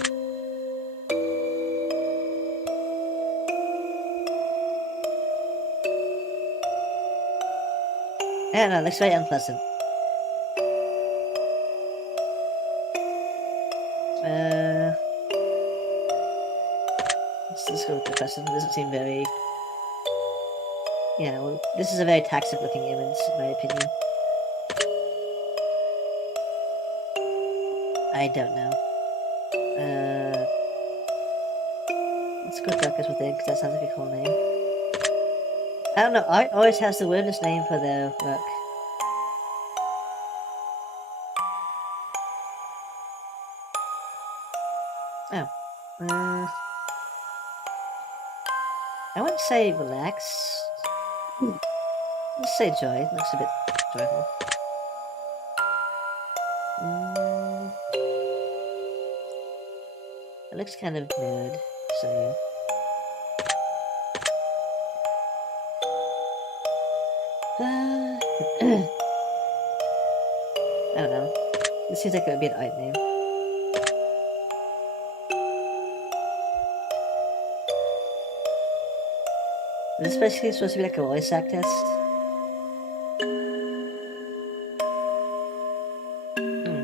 I don't know, it looks very unpleasant. Let's go with the person. It doesn't seem very... Yeah, well, this is a very toxic looking image, in my opinion. I don't know. Let's go Darkest Within, because that sounds like a cool name. I don't know, art always has the weirdest name for their work. Oh. I wouldn't say relax. Let's say joy. It looks a bit joyful. It looks kind of mood, so... I don't know. This seems like it would be an art name. Is this basically supposed to be like a voice act test?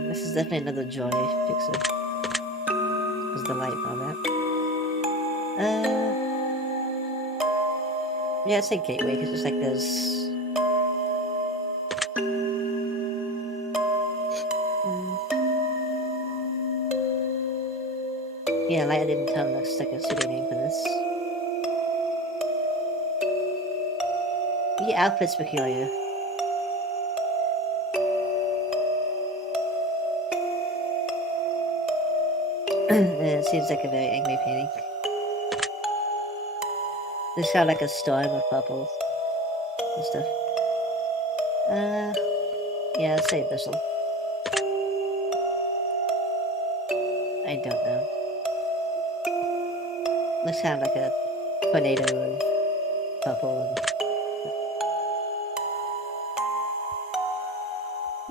This is definitely another Joy pixel. Because the light on that. Yeah, I'd say Gateway, because it's like there's... Yeah, Light didn't tell looks like a pseudo name for this. The outfit's peculiar. It seems like a very angry painting. This got like a storm of purple and stuff. Yeah, I'll say this one. I don't know. Looks kind of like a tornado of purple and...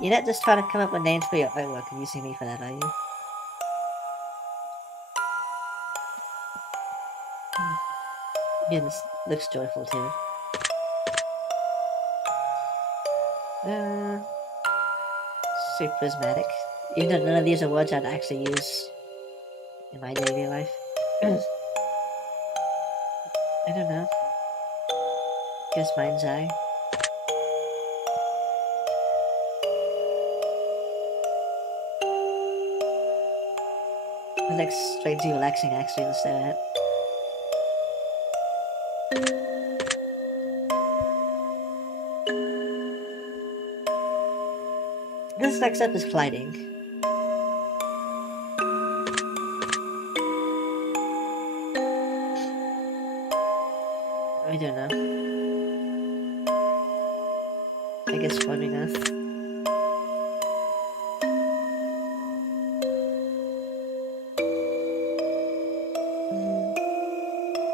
You're not just trying to come up with names for your artwork and using me for that, are you? Yeah, this looks joyful too. Say prismatic. Even though none of these are words I'd actually use in my daily life. I don't know. Guess mind's eye. It looks strangely relaxing actually to stare at. This next up is colliding. I don't know. I guess forming us.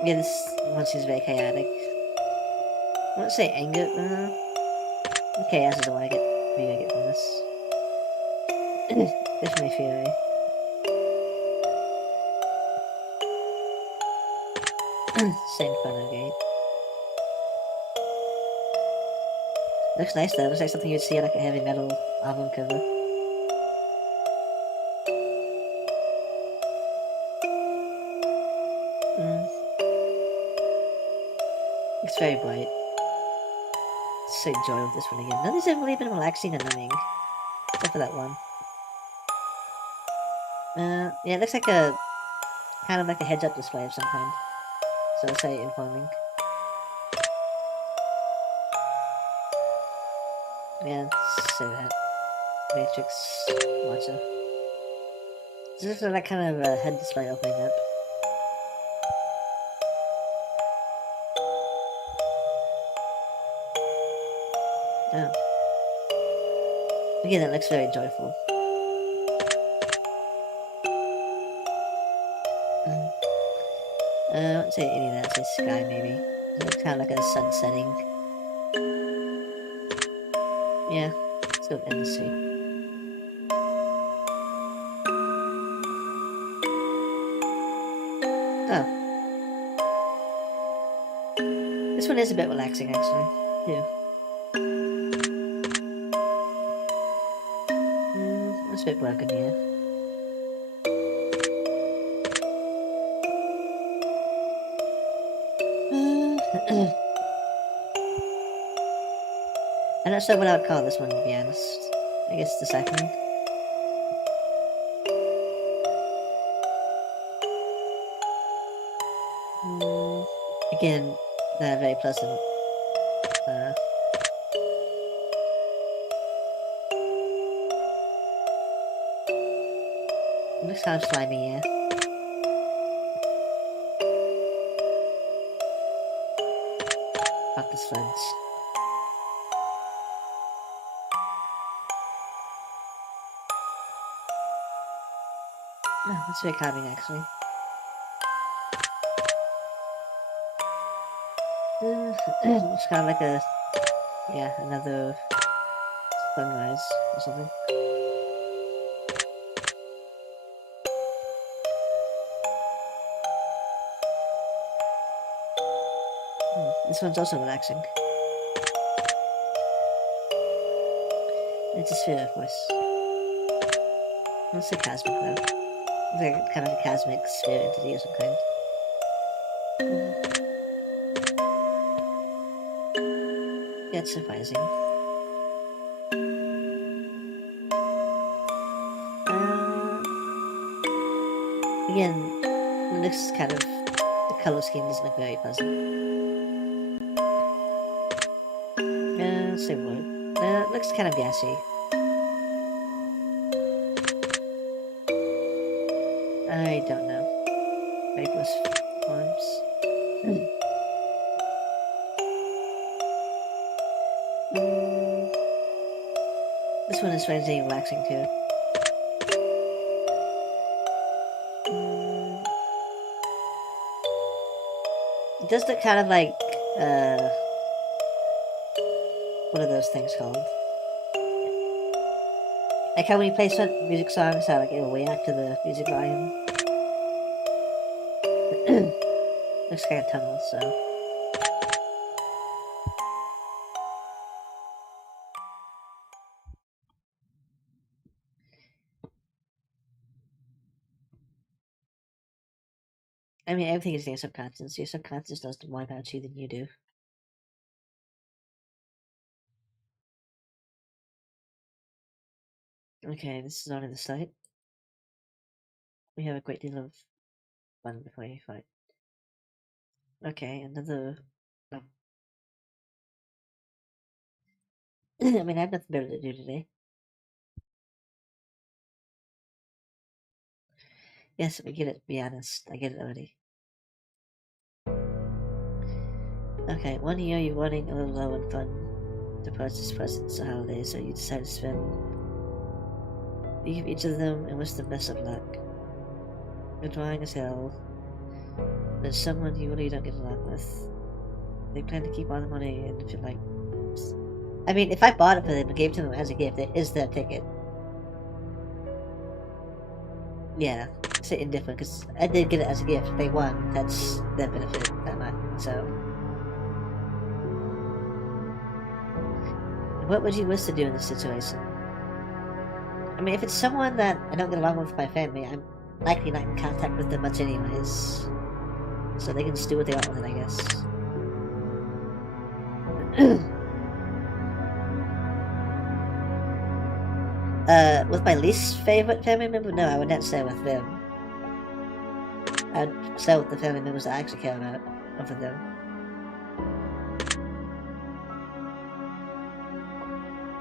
Yeah, this one seems very chaotic. I won't say anger. Chaos is what I get from this. Definitely fury. Same Inferno Gate. Looks nice though, looks like something you'd see on like a heavy metal album cover. It's very bright. So enjoy this one again. None of these have really been relaxing and numbing. Except for that one. Yeah, it looks like a kind of like a heads-up display of some kind. So let's say informing. Yeah, say that. Matrix Watcher. This is that kind of head display opening up. Oh. Again, that looks very joyful. I wouldn't say any of that, I'd say sky maybe. It looks kind of like a sun setting. Yeah, let's go with Embassy. Oh. This one is a bit relaxing actually. Yeah. It's a bit broken here. I'm not sure what I would call this one, to be honest. I guess the second. Again, very pleasant. Looks kind of slimy, yeah. Fuck the slugs. Oh, that's very calming, actually. It's kind of like a... yeah, another... sunrise or something. This one's also relaxing. It's a sphere, of course. Let's say cosmic, though. It's like kind of like a cosmic sphere entity of some kind. Yeah, it's surprising. Again, it looks kind of... the color scheme doesn't look very pleasant. Let's say wood. It looks kind of gassy. I don't know. Vaporous forms. This one is strangely relaxing too. It does look kind of like, what are those things called? Like how when you play some music songs, how like it'll react to the music volume. Looks like a tunnel, so. I mean, everything is in your subconscious. Your subconscious knows more about you than you do. Okay, this is only the site. We have a great deal of fun before you fight. Okay, another... oh. I mean, I have nothing better to do today. Yes, we get it, be honest. I get it already. Okay, 1 year you're running a little low on fun to purchase presents or holidays, so you decide to spend. You give each of them and wish them best of luck. You're trying as hell. There's someone you really don't get along with. They plan to keep all the money, and if you're like... I mean, if I bought it for them and gave it to them as a gift, it is their ticket. Yeah, say indifferent, because I did get it as a gift. They won. That's their benefit, not mine. So, what would you wish to do in this situation? I mean, if it's someone that I don't get along with my family, I'm likely not in contact with them much anyways. So they can just do what they want with it, I guess. With my least favorite family member? No, I would not share with them. I'd share with the family members I actually care about over them.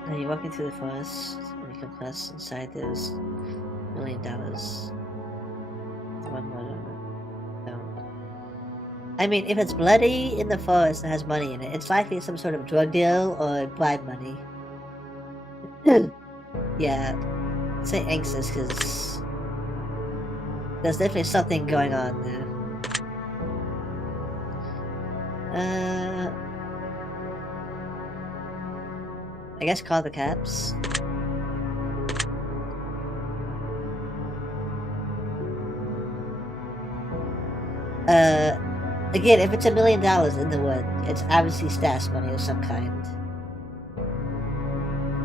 Now you're walking through the forest, and you come across inside there's $1 million. One more. No. I mean, if it's bloody in the forest and has money in it, it's likely some sort of drug deal or bribe money. Yeah, say anxious because there's definitely something going on there. I guess call the cops. Again, if it's $1 million in the wood, it's obviously stash money of some kind.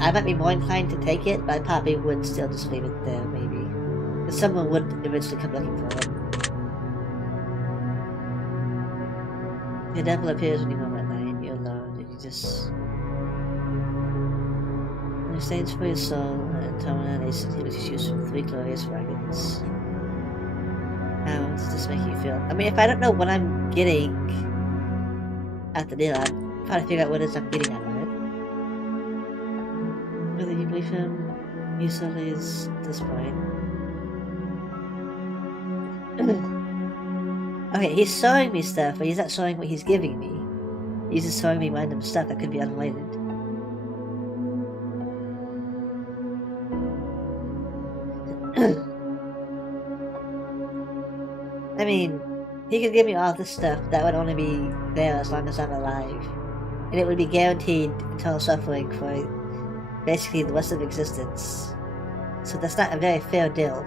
I might be more inclined to take it, but I probably would still just leave it there, maybe. Because someone would eventually come looking for it. The devil appears when you home at night, you're alone, and you just... He stains for your soul, and termination he was used for 3 glorious wagons. How does this make you feel? I mean, if I don't know what I'm getting at the deal, I'm trying to figure out what it is I'm getting out of it. Whether you believe him, he certainly is at this point. Okay, he's showing me stuff, but he's not showing what he's giving me. He's just showing me random stuff that could be unrelated. I mean, he could give me all this stuff that would only be there as long as I'm alive. And it would be guaranteed eternal suffering for basically the rest of existence. So that's not a very fair deal.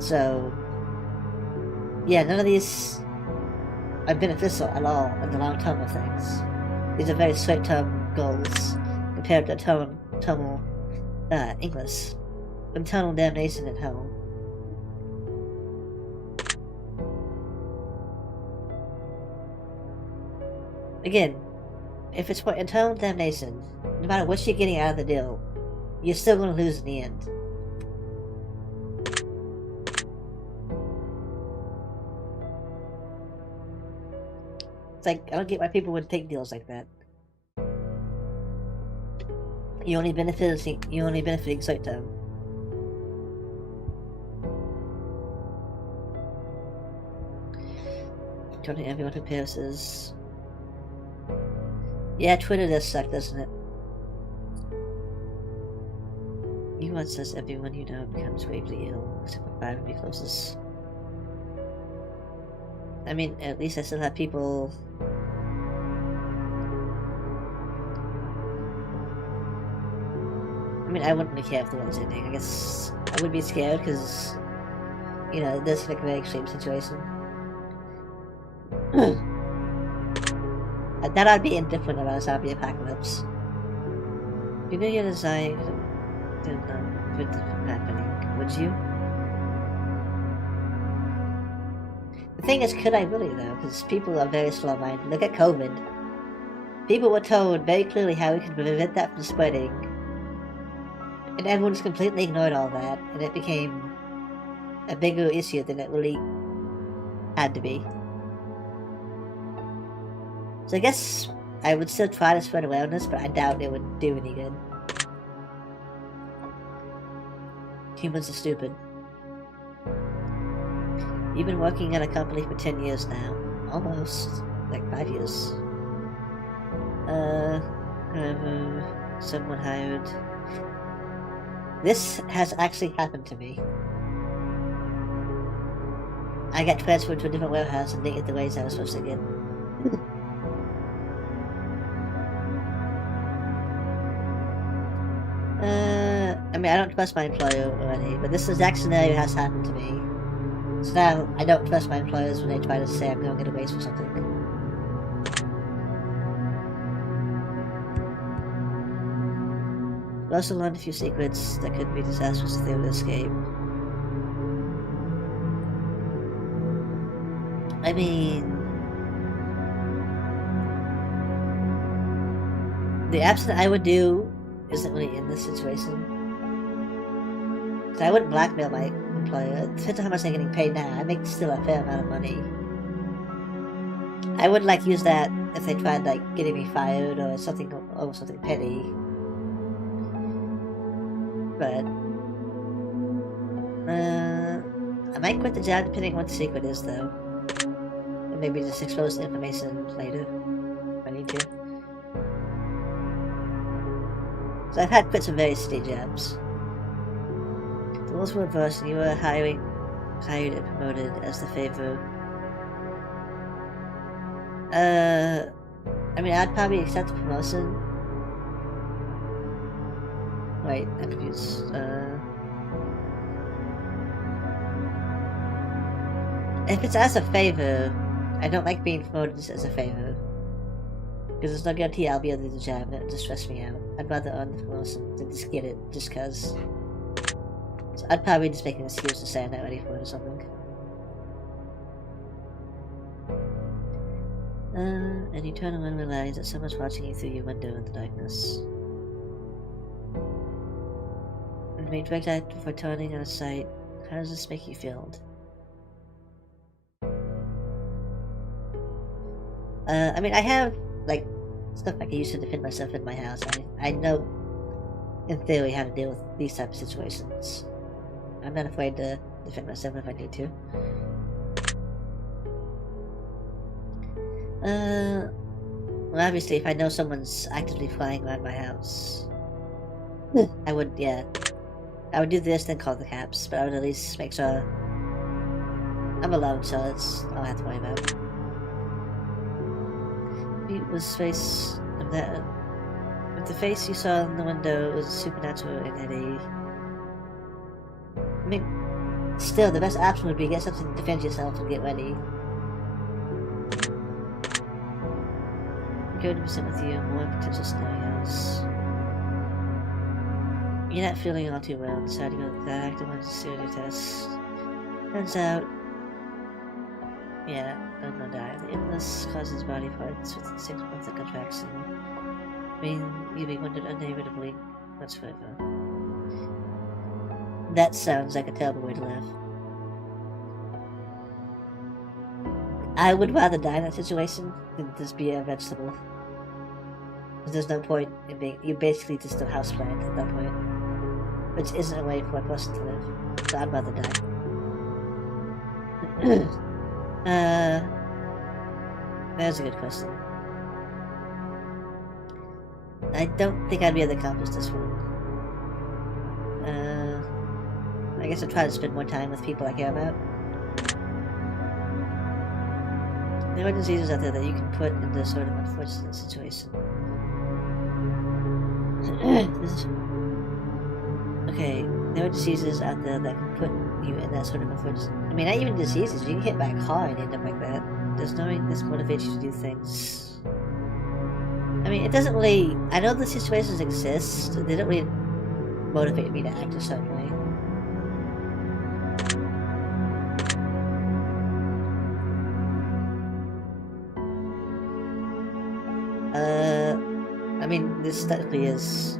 So, yeah, none of these are beneficial at all in the long term of things. These are very short-term goals compared to eternal English. Eternal damnation in hell. Again, if it's for eternal damnation, no matter what you're getting out of the deal, you're still going to lose in the end. It's like, I don't get why people would take deals like that. You only benefiting short term. Turning everyone who passes. Yeah, Twitter does suck, doesn't it? You once says everyone you know becomes gravely ill, except for 5 of your closest. I mean, at least I still have people. I mean, I wouldn't really care if the world was ending. I guess I would be scared because, you know, it does seem like a very extreme situation. That I'd be indifferent about a zombie apocalypse. You know your desire to prevent it from happening, would you? The thing is, could I really though? Because people are very slow-minded. Look at COVID. People were told very clearly how we could prevent that from spreading. And everyone just completely ignored all that, and it became a bigger issue than it really had to be. So I guess I would still try to spread awareness, but I doubt it would do any good. Humans are stupid. You've been working at a company for 10 years now. Almost. Like 5 years. Someone hired. This has actually happened to me. I got transferred to a different warehouse and didn't get the raise I was supposed to get. mean, I don't trust my employer already, but this exact scenario has happened to me. So now, I don't trust my employers when they try to say I'm gonna get a raise for something. We also learned a few secrets that could be disastrous if they were to escape. I mean... the absent I would do isn't really in this situation. Because I wouldn't blackmail my employer. It depends on how much they're getting paid now. I make still a fair amount of money. I would like use that if they tried like getting me fired or something petty. But I might quit the job depending on what the secret is though. And maybe just expose the information later if I need to. So I've had quit some very shitty jobs. The roles were reversed and you were hired and promoted as the favor. I mean, I'd probably accept the promotion. Wait, I'm confused. If it's as a favor, I don't like being promoted as a favor. Because there's no guarantee I'll be able to do the job and it'll just stress me out. I'd rather earn the promotion than just get it just cause. So I'd probably just make an excuse to say I'm not ready for it or something. And you turn around and realize that someone's watching you through your window in the darkness. And being dragged out before turning on a sight, how does this make you feel? I mean, I have, like, stuff I can use to defend myself in my house. I know, in theory, how to deal with these types of situations. I'm not afraid to defend myself if I need to. Well, obviously, if I know someone's actively flying around my house, I would do this, then call the cops, but I would at least make sure I'm alone, so it's all I have to worry about. It was face of that. If the face you saw in the window was a supernatural entity, I mean, still, the best option would be get something to defend yourself and get ready. I'm going to present with you more potential scenarios. You're not feeling all too well, deciding to go to the doctor and do your test. Turns out, yeah, I'm gonna die. The illness causes body parts within 6 months of contraction. I mean, you'll be rendered unable to blink whatsoever. That sounds like a terrible way to live. I would rather die in that situation than just be a vegetable. There's no point in being. You're basically just a houseplant at that point. Which isn't a way for a person to live. So I'd rather die. That's a good question. I don't think I'd be able to accomplish this one. I guess I'll try to spend more time with people I care about. There are diseases out there that you can put in this sort of unfortunate situation. Okay, there are diseases out there that can put you in that sort of unfortunate... I mean, not even diseases, you can get by a car and end up like that. Does knowing this motivate you to do things? I mean, it doesn't really... I know the situations exist, they don't really motivate me to act a certain way. I mean, this technically is...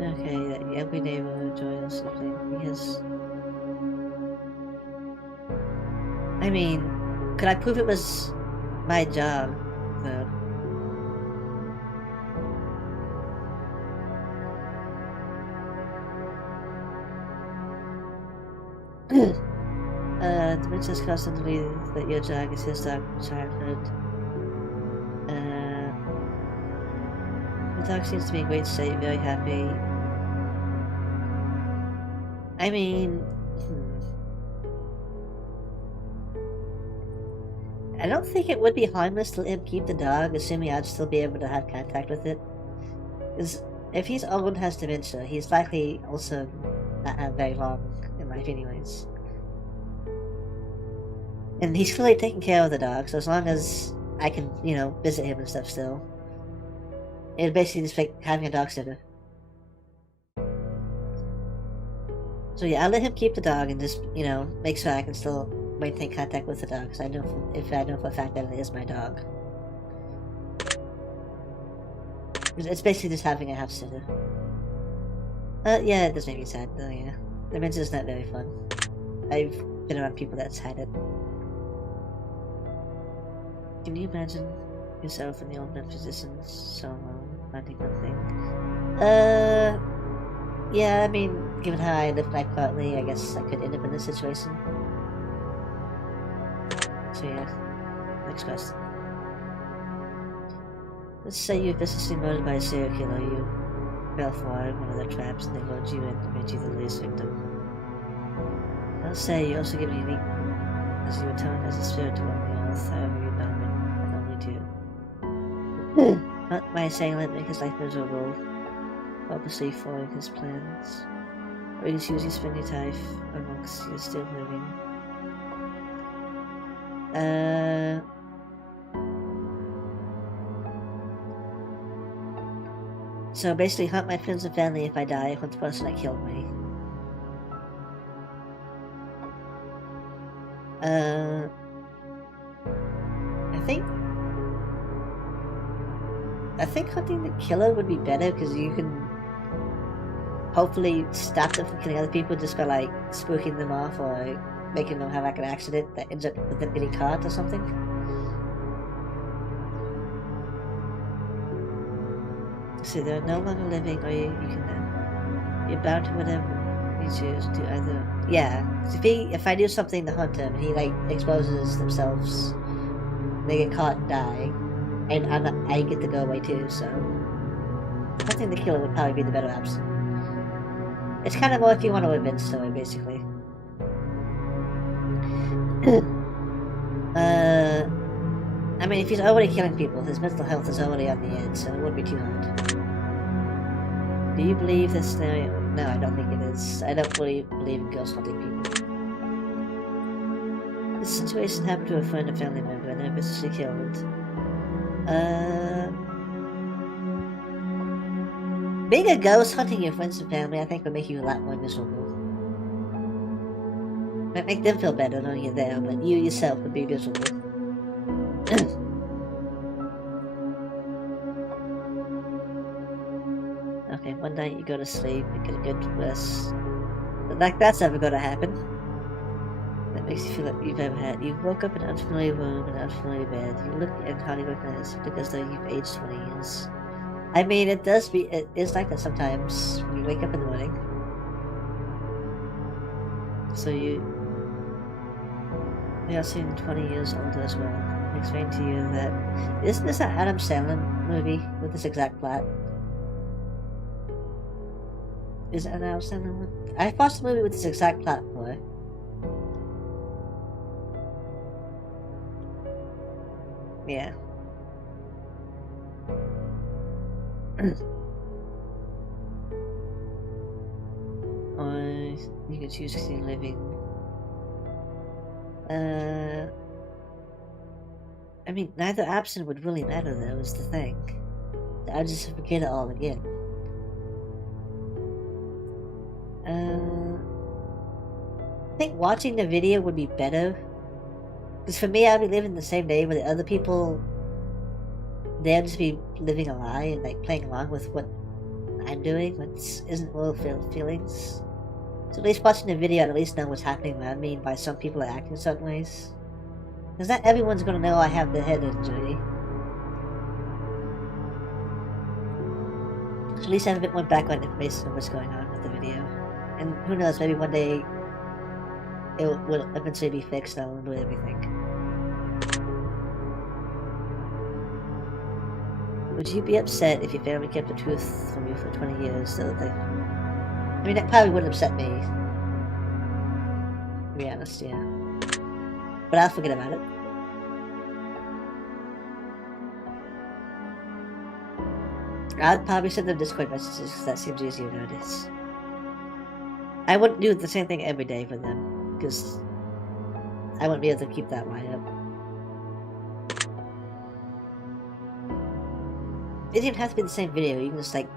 Okay, that every neighbor will enjoy or something, because... I mean, could I prove it was my job, though? Dementia's caused him to believe that your dog is his dog from childhood. The dog seems to be in great state, very happy. I mean... I don't think it would be harmless to let him keep the dog, assuming I'd still be able to have contact with it. Because if he's old and has dementia, he's likely also not have very long in life anyways. And he's clearly taking care of the dog, so as long as I can, you know, visit him and stuff still. It'd basically just like having a dog sitter. So yeah, I'll let him keep the dog and just, you know, make sure I can still maintain contact with the dog, because I know for a fact that it is my dog. It's basically just having a house sitter. Yeah, it does make me sad though, yeah. Dementia's not very fun. I've been around people that's had it. Can you imagine yourself in the old man position, so alone, finding nothing? Yeah, I mean, given how I live life quietly, I guess I could end up in this situation. So yeah, next question. Let's say you're viciously murdered by a serial killer, you fell for one of their traps and they lured you in and made you the latest victim. Let's say you also get unique as you atone as a spirit to one the earth, however you bound it, and only two. Not my assailant make his life miserable, purposely foiling his plans, or you just use your spending time amongst you still living. So basically hunt my friends and family if I die, hunt the person that killed me. I think hunting the killer would be better because you can hopefully stop them from killing other people just by like spooking them off or making them have like an accident that ends up with them getting caught or something. So they're no longer living, or you can you're bound to whatever you choose to either. Yeah, if I do something to hunt him and he like exposes themselves, they get caught and die, and I get to go away too. So hunting the killer would probably be the better option. It's kind of more if you want a revenge story, basically. I mean, if he's already killing people, his mental health is already on the edge, so it wouldn't be too hard. Do you believe this scenario? No, I don't think it is. I don't really believe in ghost hunting people. This situation happened to a friend or family member, and they're viciously killed. Being a ghost hunting your friends and family, I think, would make you a lot more miserable. Might make them feel better knowing you're there, but you yourself would be miserable. Okay, one night you go to sleep and get a good rest. But like that's never gonna happen. That makes you feel like you've ever had. You woke up in an unfamiliar room, in an unfamiliar bed. You look and hardly recognize it because though you've aged 20 years. I mean, it is like that sometimes when you wake up in the morning. So you are seeing 20 years older as well. I explained to you that isn't this an Adam Sandler movie with this exact plot? Is it an Adam Sandler one? I've watched a movie with this exact plot before. Yeah. Or you can choose to continue living. I mean, neither option would really matter though, is the thing. I'll just forget it all again. I think watching the video would be better. Because for me, I'll be living the same day, but the other people, they'll just be living a lie and like playing along with what I'm doing, which isn't real feelings. So at least watching the video, I'd at least know what's happening around me and why some people are acting certain ways. Because not everyone's gonna know I have the head injury. So at least I have a bit more background information on what's going on with the video. And who knows, maybe one day it will eventually be fixed and I'll remember everything. Would you be upset if your family kept the truth from you for 20 years so that they... I mean, that probably wouldn't upset me. be honest, yeah. But I'll forget about it. I'll probably send them Discord messages because that seems easier nowadays. I wouldn't do the same thing every day for them because I wouldn't be able to keep that line up. It doesn't even have to be the same video, you can just like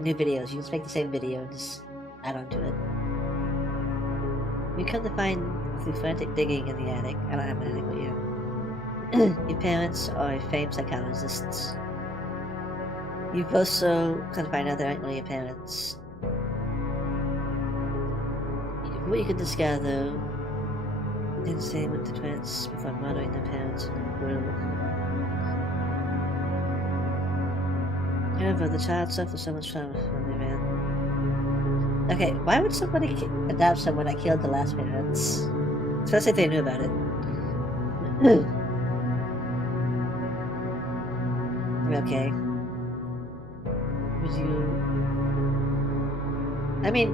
new videos, you can just make the same video and just add on to it. You come to find through frantic digging in the attic. I don't have an attic, but yeah. Your parents are famed psychologists. You've also come to find out they aren't really your parents. What you can discover though, then stay with the twins before murdering their parents in a will. However, the child suffers so much trauma from the event. Okay, why would somebody adopt someone that killed the last parents? Especially if they knew about it. Okay. Would you... I mean,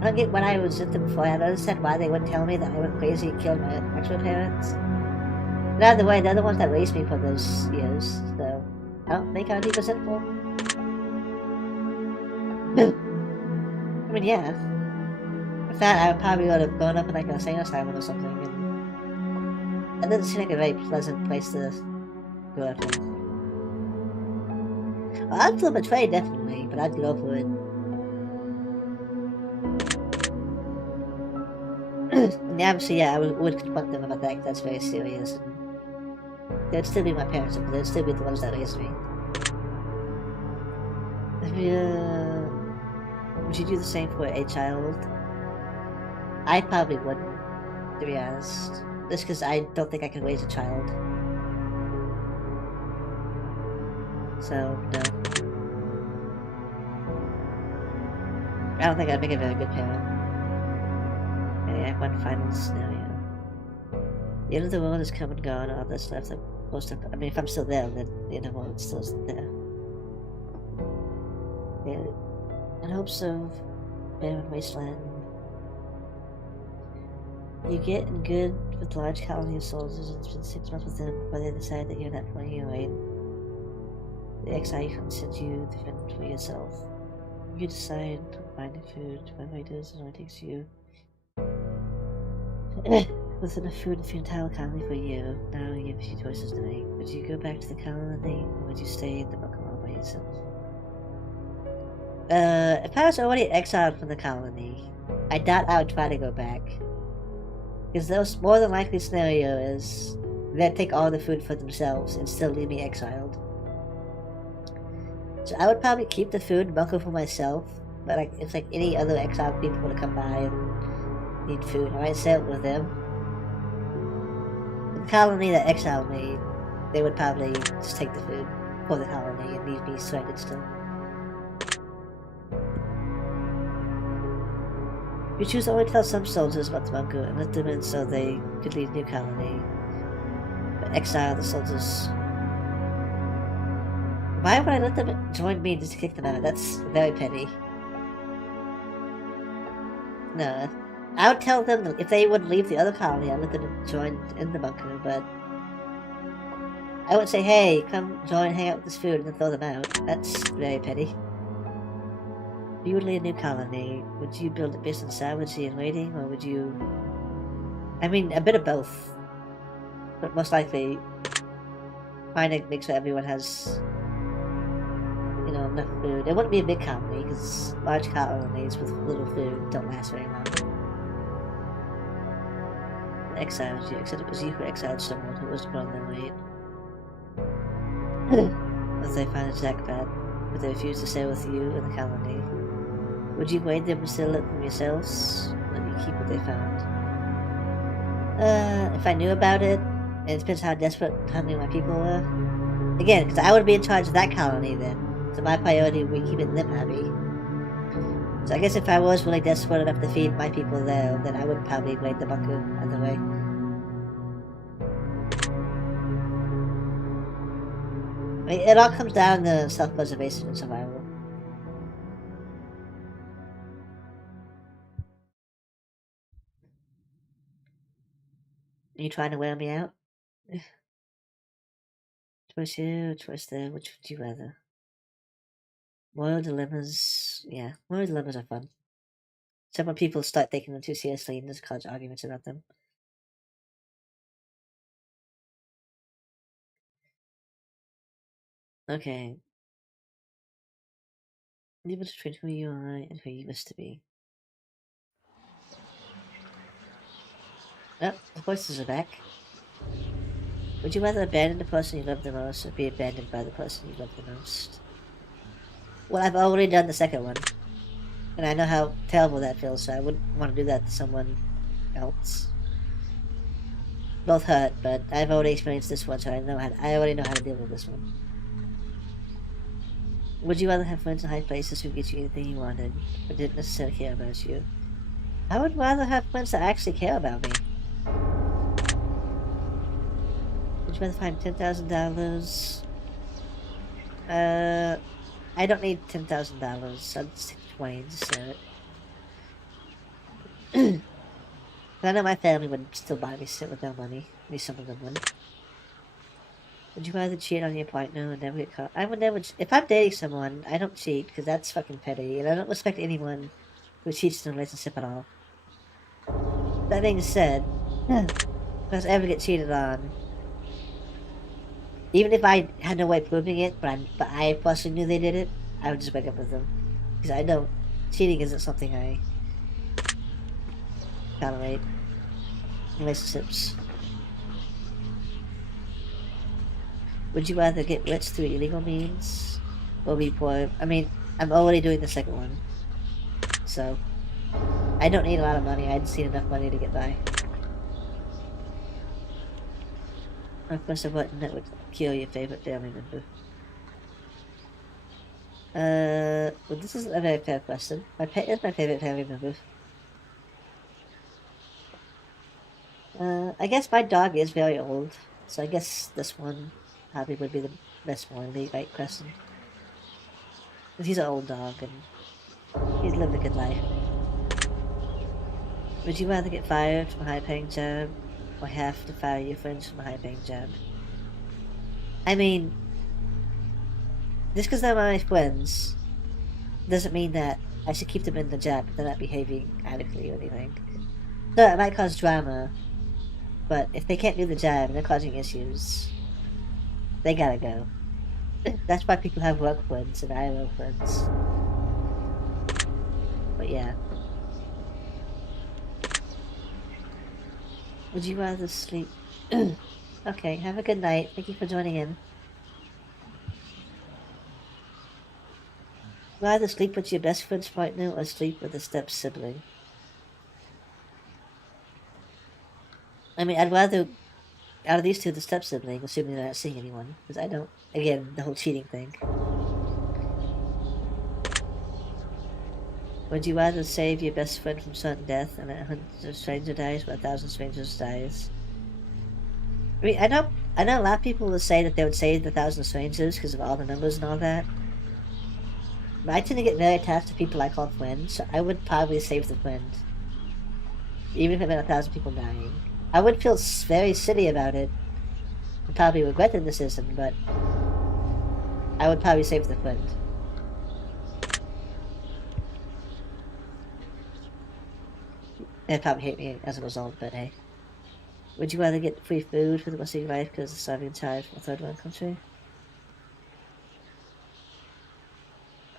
I don't get when I was with them before, I don't understand why they wouldn't tell me that I went crazy and killed my actual parents. But either way, they're the ones that raised me for those years, so I don't think I'd be resentful. I mean, yeah. If that, I would probably would have grown up in like an insane asylum or something, and that doesn't seem like a very pleasant place to grow up in. Well, I'd feel betrayed, definitely, but I'd get over it. And obviously, yeah, I would confront them about that, that's very serious. And they'd still be my parents, but they'd still be the ones that raised me. Would you do the same for a child? I probably wouldn't, to be honest. Just because I don't think I can raise a child. So, no. I don't think I'd make a very good parent. Okay, I have one final scenario. The end of the world has come and gone, all that's left of most of... I mean, if I'm still there, then the end of the world still isn't there. Yeah. In hopes of barren wasteland. You get in good with a large colony of soldiers and spend 6 months with them before they decide that you're not pulling you away. The exile can send you to fend for yourself. You decide on finding food, wherever it is, and it takes you. With enough food for your entire colony for a year, now you have a few choices to make. Would you go back to the colony, or would you stay in the bunker all by yourself? If I was already exiled from the colony, I doubt I would try to go back. Because the more than likely scenario is they'd take all the food for themselves and still leave me exiled. So I would probably keep the food bunker for myself, but like if like any other exiled people were to come by and need food, I might set it with them. The colony that exiled me, they would probably just take the food for the colony and leave me stranded still. You choose to only tell some soldiers about the bunker and let them in so they could leave New Colony, but exile the soldiers. Why would I let them join me just to kick them out? That's very petty. No. I would tell them that if they would leave the other colony, I'd let them join in the bunker, but I wouldn't say, hey, come join, hang out with this food, and then throw them out. That's very petty. If you would leave a new colony, would you build it based on savagery and raiding, or would you... I mean, a bit of both. But most likely, finding make sure everyone has, you know, enough food. It wouldn't be a big colony, because large colonies with little food don't last very long. And exiled you, except it was you who exiled someone who was born their weight. If they find a jackpot, but they refuse to stay with you in the colony, would you raid them and steal it from yourselves? Or let you keep what they found? If I knew about it, and it depends how desperate how many of my people were. Again, because I would be in charge of that colony then, so my priority would be keeping them happy. So I guess if I was really desperate enough to feed my people there, then I would probably raid the bunker either way. I mean, it all comes down to self-preservation and survival. Are you trying to wear me out? Choice here, choice there, which would you rather? Moral dilemmas, yeah, moral dilemmas are fun. Except when people start taking them too seriously and just cause arguments about them. Okay. Able to between who you are and who you wish to be. Oh, the voices are back. Would you rather abandon the person you love the most or be abandoned by the person you love the most? Well, I've already done the second one. And I know how terrible that feels, so I wouldn't want to do that to someone else. Both hurt, but I've already experienced this one, so I already know how to deal with this one. Would you rather have friends in high places who get you anything you wanted, but didn't necessarily care about you? I would rather have friends that actually care about me. Would you rather find $10,000? I don't need $10,000. I'll just take 20 to sell it. But I know my family would still buy me shit with no money. At least some of them would. Would you rather cheat on your partner and never get caught? I would never. If I'm dating someone, I don't cheat because that's fucking petty, and I don't respect anyone who cheats in a relationship at all. That being said, if I was ever get cheated on, even if I had no way of proving it, but I personally knew they did it, I would just break up with them because I know cheating isn't something I tolerate in relationships. Would you rather get rich through illegal means or be poor? I mean, I'm already doing the second one, so I don't need a lot of money. I just need enough money to get by. Or press a button that would kill your favorite family member. Well, this is a very fair question. My pet is my favorite family member. I guess my dog is very old, so I guess this one probably would be the best one, the right question. Because he's an old dog and he's lived a good life. Would you rather get fired from a high-paying job or have to fire your friends from a high-paying job? I mean, just because they're my friends doesn't mean that I should keep them in the job if they're not behaving adequately or anything. So it might cause drama, but if they can't do the job and they're causing issues, they gotta go. That's why people have work friends and I work friends. But yeah. Would you rather sleep? Okay, have a good night. Thank you for joining in. Rather sleep with your best friend's partner or sleep with a step sibling? I mean, I'd rather, out of these two, the step sibling, assuming they're not seeing anyone. Because I don't, again, the whole cheating thing. Would you rather save your best friend from sudden death and 100 strangers dies or 1,000 strangers dies? I mean, I know a lot of people will say that they would save the 1,000 strangers because of all the numbers and all that. But I tend to get very attached to people I call friends, so I would probably save the friend. Even if it meant 1,000 people dying. I would feel very silly about it. And probably regret the decision, but I would probably save the friend. They'd probably hate me as a result, but hey. Would you rather get free food for the rest of your life because of starving child from a third world country?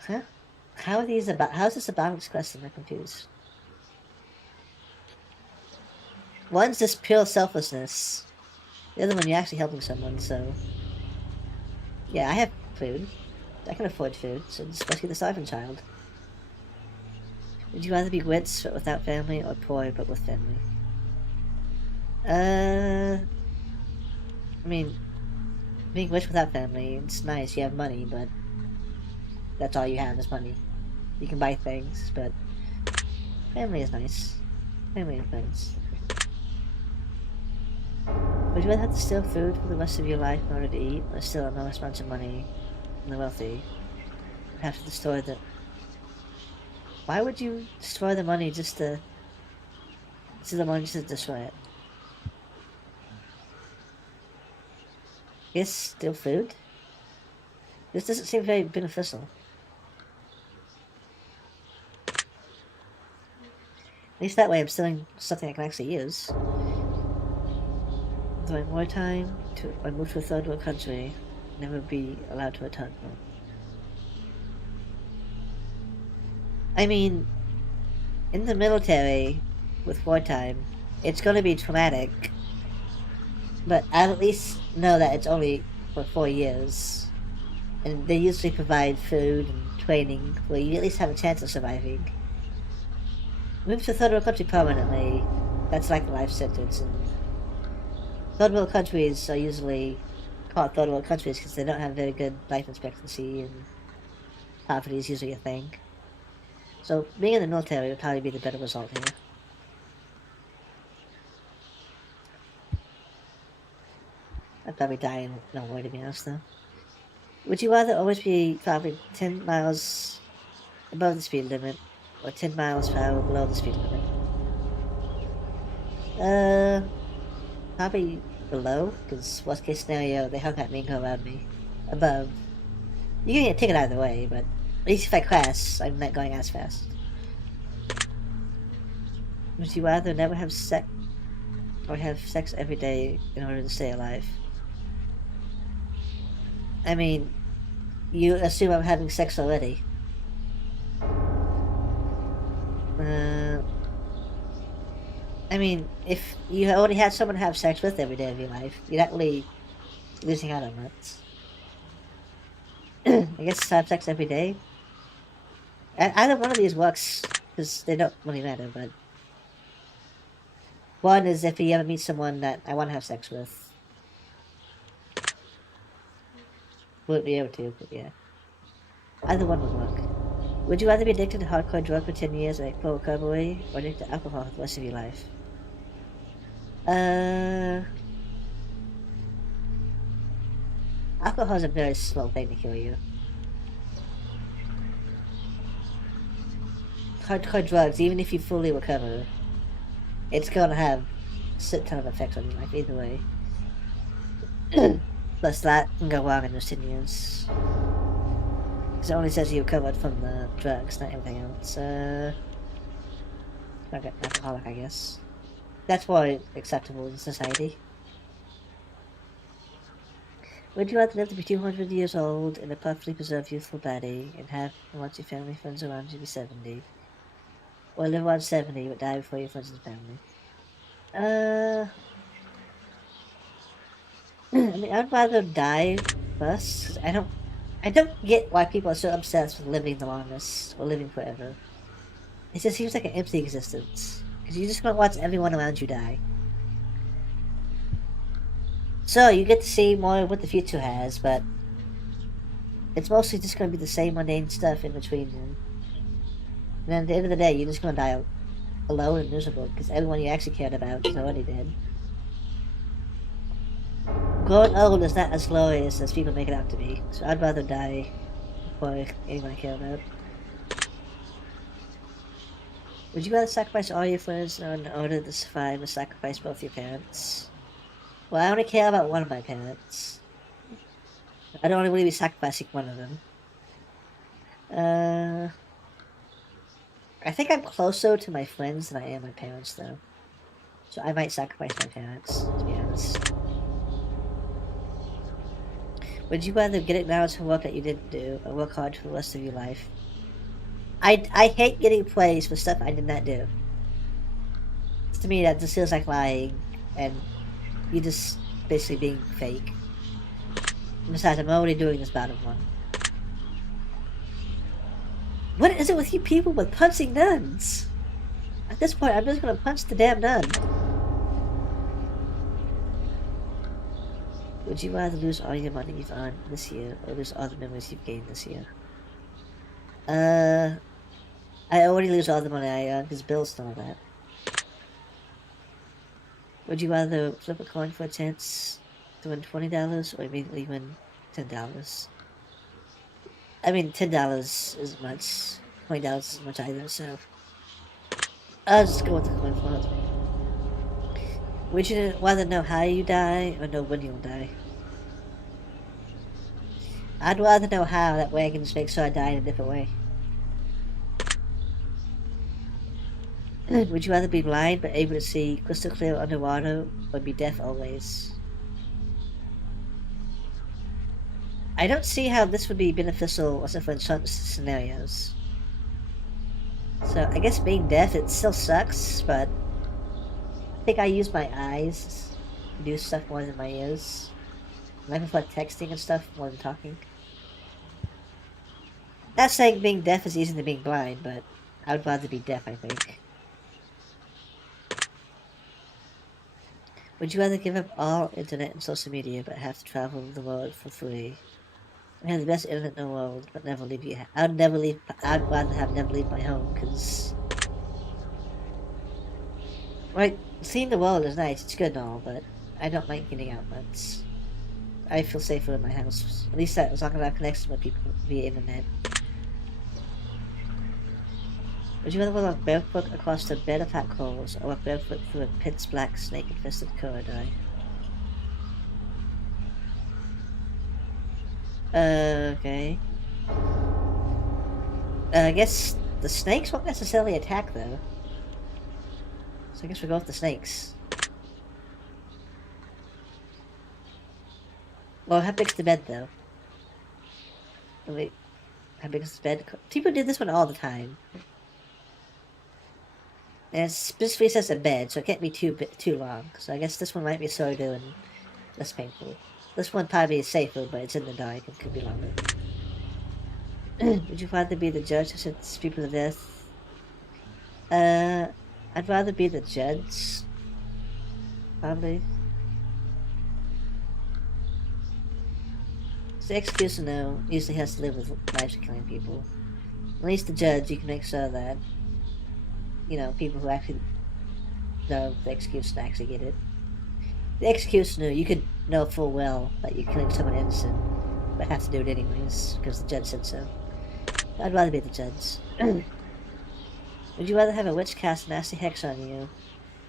Huh? How is this a balanced question? I'm confused. One's just pure selflessness. The other one, you're actually helping someone, so... Yeah, I have food. I can afford food, so just rescue the starving child. Would you rather be rich but without family or poor but with family? I mean, being rich without family, it's nice, you have money, but that's all you have is money. You can buy things, but family is nice. Family and friends. Would you rather have to steal food for the rest of your life in order to eat, or steal an enormous bunch of money from the wealthy? And have to destroy the... Why would you destroy the money just to... destroy it? guess still food? This doesn't seem very beneficial. At least that way I'm selling something I can actually use. During wartime, I moved to a third world country, never be allowed to return home. I mean, in the military, with wartime, it's gonna be traumatic, but I at least know that it's only for 4 years. And they usually provide food and training where you at least have a chance of surviving. Move to third world country permanently, that's like a life sentence. And third world countries are usually called third world countries because they don't have very good life expectancy and poverty is usually a thing. So being in the military would probably be the better result here. I'd probably die in no way, to be honest, though. Would you rather always be probably 10 miles above the speed limit, or 10 miles per hour below the speed limit? Probably below, because worst case scenario, they honk at me and go around me. Above. You can get a ticket either way, but at least if I crash, I'm not going as fast. Would you rather never have sex, or have sex every day in order to stay alive? I mean, you assume I'm having sex already. I mean, if you already had someone to have sex with every day of your life, you're not really losing out on that. I guess have sex every day. Either one of these works, because they don't really matter, but... One is if you ever meet someone that I want to have sex with. Wouldn't be able to, but yeah. Either one would work. Would you rather be addicted to hardcore drug for 10 years like full recovery, or addicted to alcohol for the rest of your life? Alcohol is a very slow thing to kill you. Hardcore drugs, even if you fully recover, it's gonna have a shit ton of effects on your life either way. Plus that can go wrong in those 10 years. Because it only says you recovered from the drugs, not everything else. Not get alcoholic, I guess. That's more acceptable in society. Would you rather live to be 200 years old in a perfectly preserved youthful body and have lots of family friends around you to be 70? Or live around 70 but die before your friends and family? I mean, I'd rather die first, 'cause I don't get why people are so obsessed with living the longest, or living forever. It just seems like an empty existence. Because you just want to watch everyone around you die. So, you get to see more of what the future has, but it's mostly just going to be the same mundane stuff in between them. And then at the end of the day, you're just going to die alone and miserable, because everyone you actually cared about is already dead. Growing old is not as glorious as people make it out to be, so I'd rather die before anyone I care about. Would you rather sacrifice all your friends in order to survive, or sacrifice both your parents? Well, I only care about one of my parents. I don't really be sacrificing one of them. I think I'm closer to my friends than I am my parents, though. So I might sacrifice my parents, to be honest. Would you rather get acknowledged for work that you didn't do, or work hard for the rest of your life? I hate getting praise for stuff I did not do. To me, that just feels like lying, and you're just basically being fake. Besides, I'm already doing this bottom one. What is it with you people with punching nuns? At this point, I'm just gonna punch the damn nun. Would you rather lose all your money you've earned this year, or lose all the memories you've gained this year? I already lose all the money I earn, because Bill's done all that. Would you rather flip a coin for a chance to win $20, or immediately win $10? I mean, $10 is much, $20 is much either, so... I'll just go with the coin flip. Would you rather know how you die, or know when you'll die? I'd rather know how, that way I can just make sure I die in a different way. Would you rather be blind but able to see crystal clear underwater, or be deaf always? I don't see how this would be beneficial except for in certain scenarios. So I guess being deaf, it still sucks, but I think I use my eyes to do stuff more than my ears. And I prefer texting and stuff more than talking. Not saying being deaf is easier than being blind, but I would rather be deaf, I think. Would you rather give up all internet and social media but have to travel the world for free? I have the best internet in the world, but never leave you. I'd rather have never leave my home, because... Right, seeing the world is nice, it's good and all, but I don't like getting out much. I feel safer in my house. At least that, as long as I have connection with people via internet. Would you rather walk barefoot across the bed of hot coals, or walk barefoot through a pitch black snake-infested corridor? Okay. I guess the snakes won't necessarily attack, though. So I guess we'll go with the snakes. Well, how big's the bed, though? Wait, how big is the bed? People do this one all the time. And it specifically says a bed, so it can't be too long. So I guess this one might be shorter and less painful. This one probably is safer, but it's in the dark and could be longer. Would you rather be the judge or sentence people to death? I'd rather be the judge. Probably. The executioner usually has to live with lives of killing people. At least the judge, you can make sure that, you know, people who actually know the executioner actually get it. The executioner, you could know full well that you're killing someone innocent, but have to do it anyways, because the judge said so. I'd rather be the judge. Would you rather have a witch cast nasty hex on you,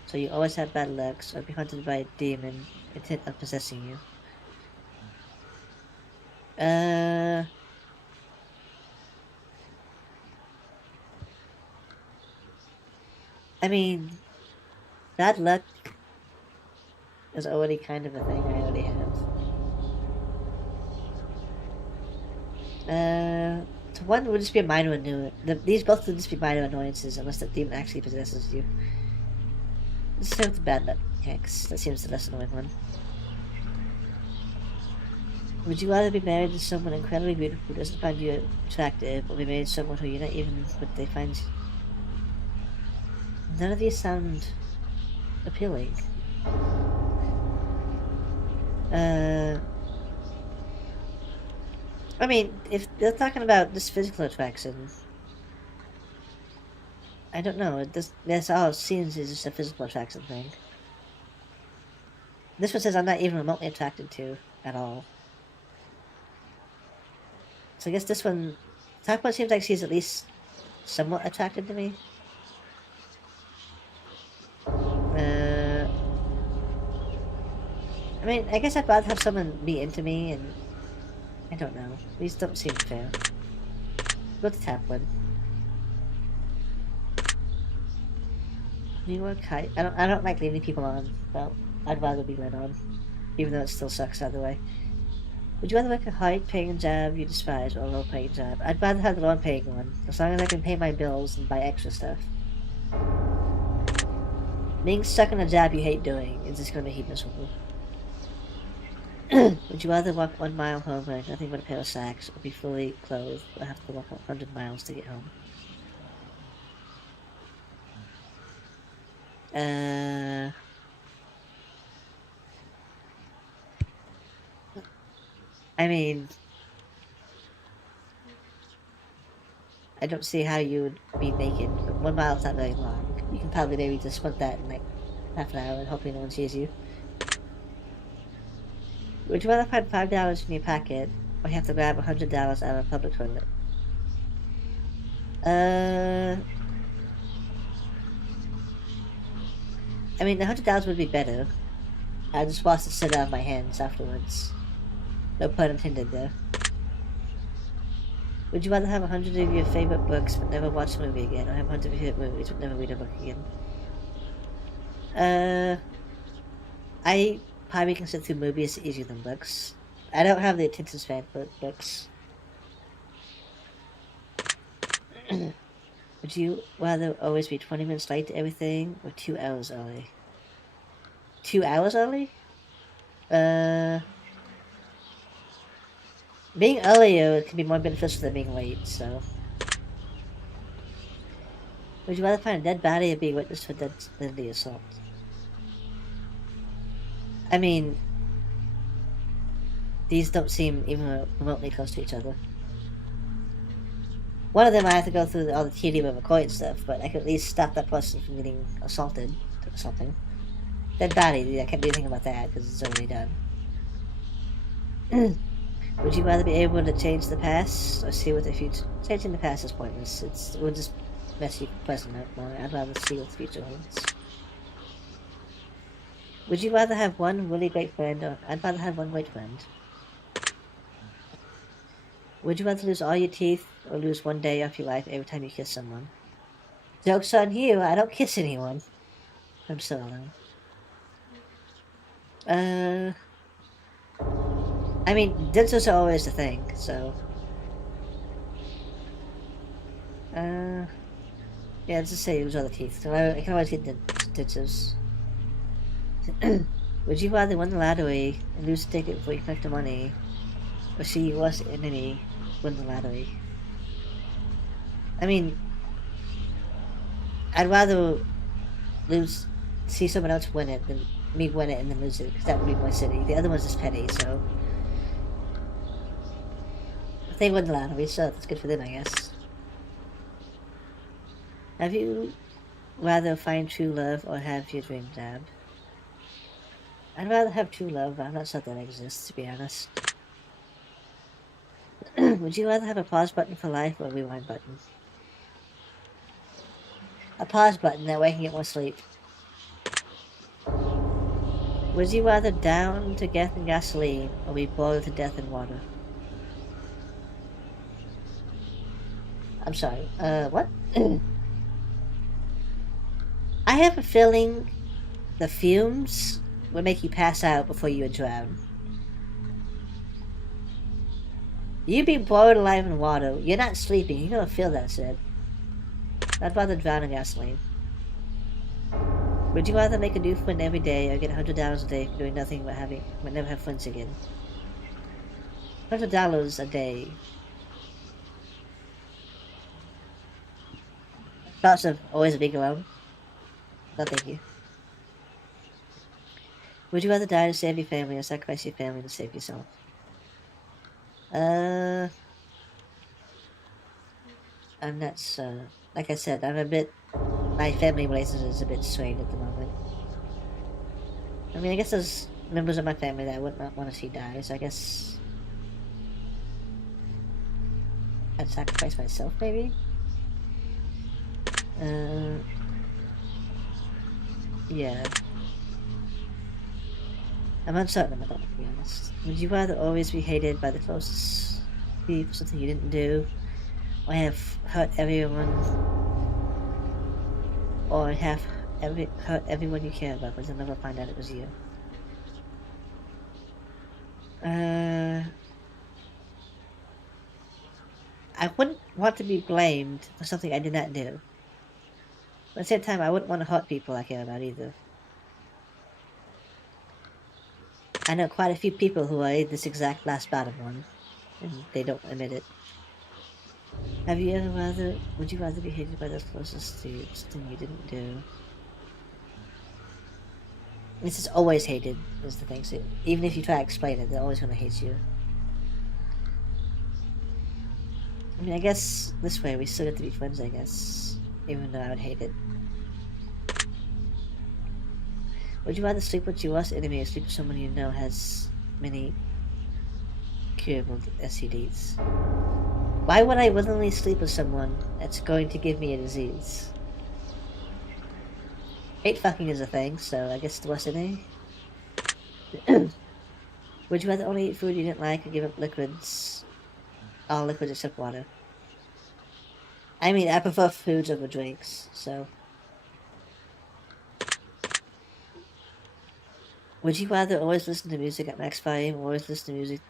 so you always have bad luck, or be hunted by a demon intent on possessing you? I mean, bad luck is already kind of a thing I already have. So one would just be a minor annoyance. These both would just be minor annoyances unless the demon actually possesses you. Let's start with the bad luck hex. That seems the less annoying one. Would you rather be married to someone incredibly beautiful who doesn't find you attractive, or be married to someone who you're not even what they find? None of these sound appealing. I mean, if they're talking about this physical attraction, I don't know. This all seems is just a physical attraction thing. This one says I'm not even remotely attracted to at all. So I guess this one, Takuma seems like she's at least somewhat attracted to me. I mean, I guess I'd rather have someone be into me, and I don't know. These don't seem fair. Go to tap one. New York High. I don't like leaving people on. Well, I'd rather be let on, even though it still sucks either way. Would you rather work a high-paying job you despise or a low-paying job? I'd rather have the low-paying one, as long as I can pay my bills and buy extra stuff. Being stuck in a job you hate doing is just going to make you miserable. Would you rather walk 1 mile home wearing nothing but a pair of socks, or be fully clothed, or have to walk 100 miles to get home? I mean, I don't see how you would be naked, but 1 mile's not very long. You can probably maybe just sprint that in like half an hour and hopefully no one sees you. Would you rather find $5 in your pocket, or have to grab $100 out of a public toilet? I mean, the $100 would be better. I just watched it sit out of my hands afterwards. No pun intended there. Would you rather have 100 of your favorite books but never watch a movie again, or have 100 of your favorite movies but never read a book again? I probably can sit through movies easier than books. I don't have the attention span for books. Would you rather always be 20 minutes late to everything, or 2 hours early? 2 hours early? Being earlier can be more beneficial than being late, so... Would you rather find a dead body or be a witness to a deadly assault? I mean... These don't seem even remotely close to each other. One of them I have to go through all the tedium of recording stuff, but I could at least stop that person from getting assaulted or something. Dead body, I can't do anything about that because it's already done. Would you rather be able to change the past or see what the future... Changing the past is pointless. It will just mess your present up more. I'd rather see what the future holds. Would you rather have one really great friend, or... I'd rather have one great friend. Would you rather lose all your teeth or lose one day off your life every time you kiss someone? Joke's on you, I don't kiss anyone. I'm so alone. I mean, dentures are always a thing, so... yeah, let's just say lose all the teeth. So I can always get dentures. Would you rather win the lottery and lose the ticket before you collect the money, or see your worst enemy win the lottery? I mean, I'd rather see someone else win it than me win it and then lose it, because that would be my city. The other one's just petty, so... If they win the lottery, so that's good for them, I guess. Have you rather find true love or have your dream job? I'd rather have true love, but I'm not certain that exists, to be honest. Would you rather have a pause button for life or a rewind button? A pause button, that way I can get more sleep. Would you rather down to death in gasoline or be boiled to death in water? I'm sorry, what? I have a feeling the fumes would make you pass out before you would drown. You'd be boiled alive in water, you're not sleeping, you're gonna feel that shit. I'd rather drown in gasoline. Would you rather make a new friend every day or get $100 a day for doing nothing but never have friends again? $100 a day. Thoughts of always being alone? No, thank you. Would you rather die to save your family or sacrifice your family to save yourself? I'm not so... Like I said, my family relationship is a bit strained at the moment. I mean, I guess there's members of my family that I would not want to see die, so I guess... I'd sacrifice myself, maybe? Yeah. I'm uncertain about that, to be honest. Would you rather always be hated by the closest people for something you didn't do, or have hurt everyone, or have hurt everyone you care about, but they'll never find out it was you? I wouldn't want to be blamed for something I did not do. But at the same time, I wouldn't want to hurt people I care about either. I know quite a few people who are in this exact last bottom one, and they don't admit it. Would you rather be hated by those closest to you for something you didn't do? This is always hated, is the thing. So even if you try to explain it, they're always going to hate you. I mean, I guess this way we still get to be friends, I guess. Even though I would hate it. Would you rather sleep with your worst enemy or sleep with someone you know has many curable STDs? Why would I willingly sleep with someone that's going to give me a disease? Hate fucking is a thing, so I guess the worst enemy. Would you rather only eat food you didn't like or give up liquids? All liquids except water. I mean, I prefer foods over drinks, so. Would you rather always listen to music at max volume or always listen to music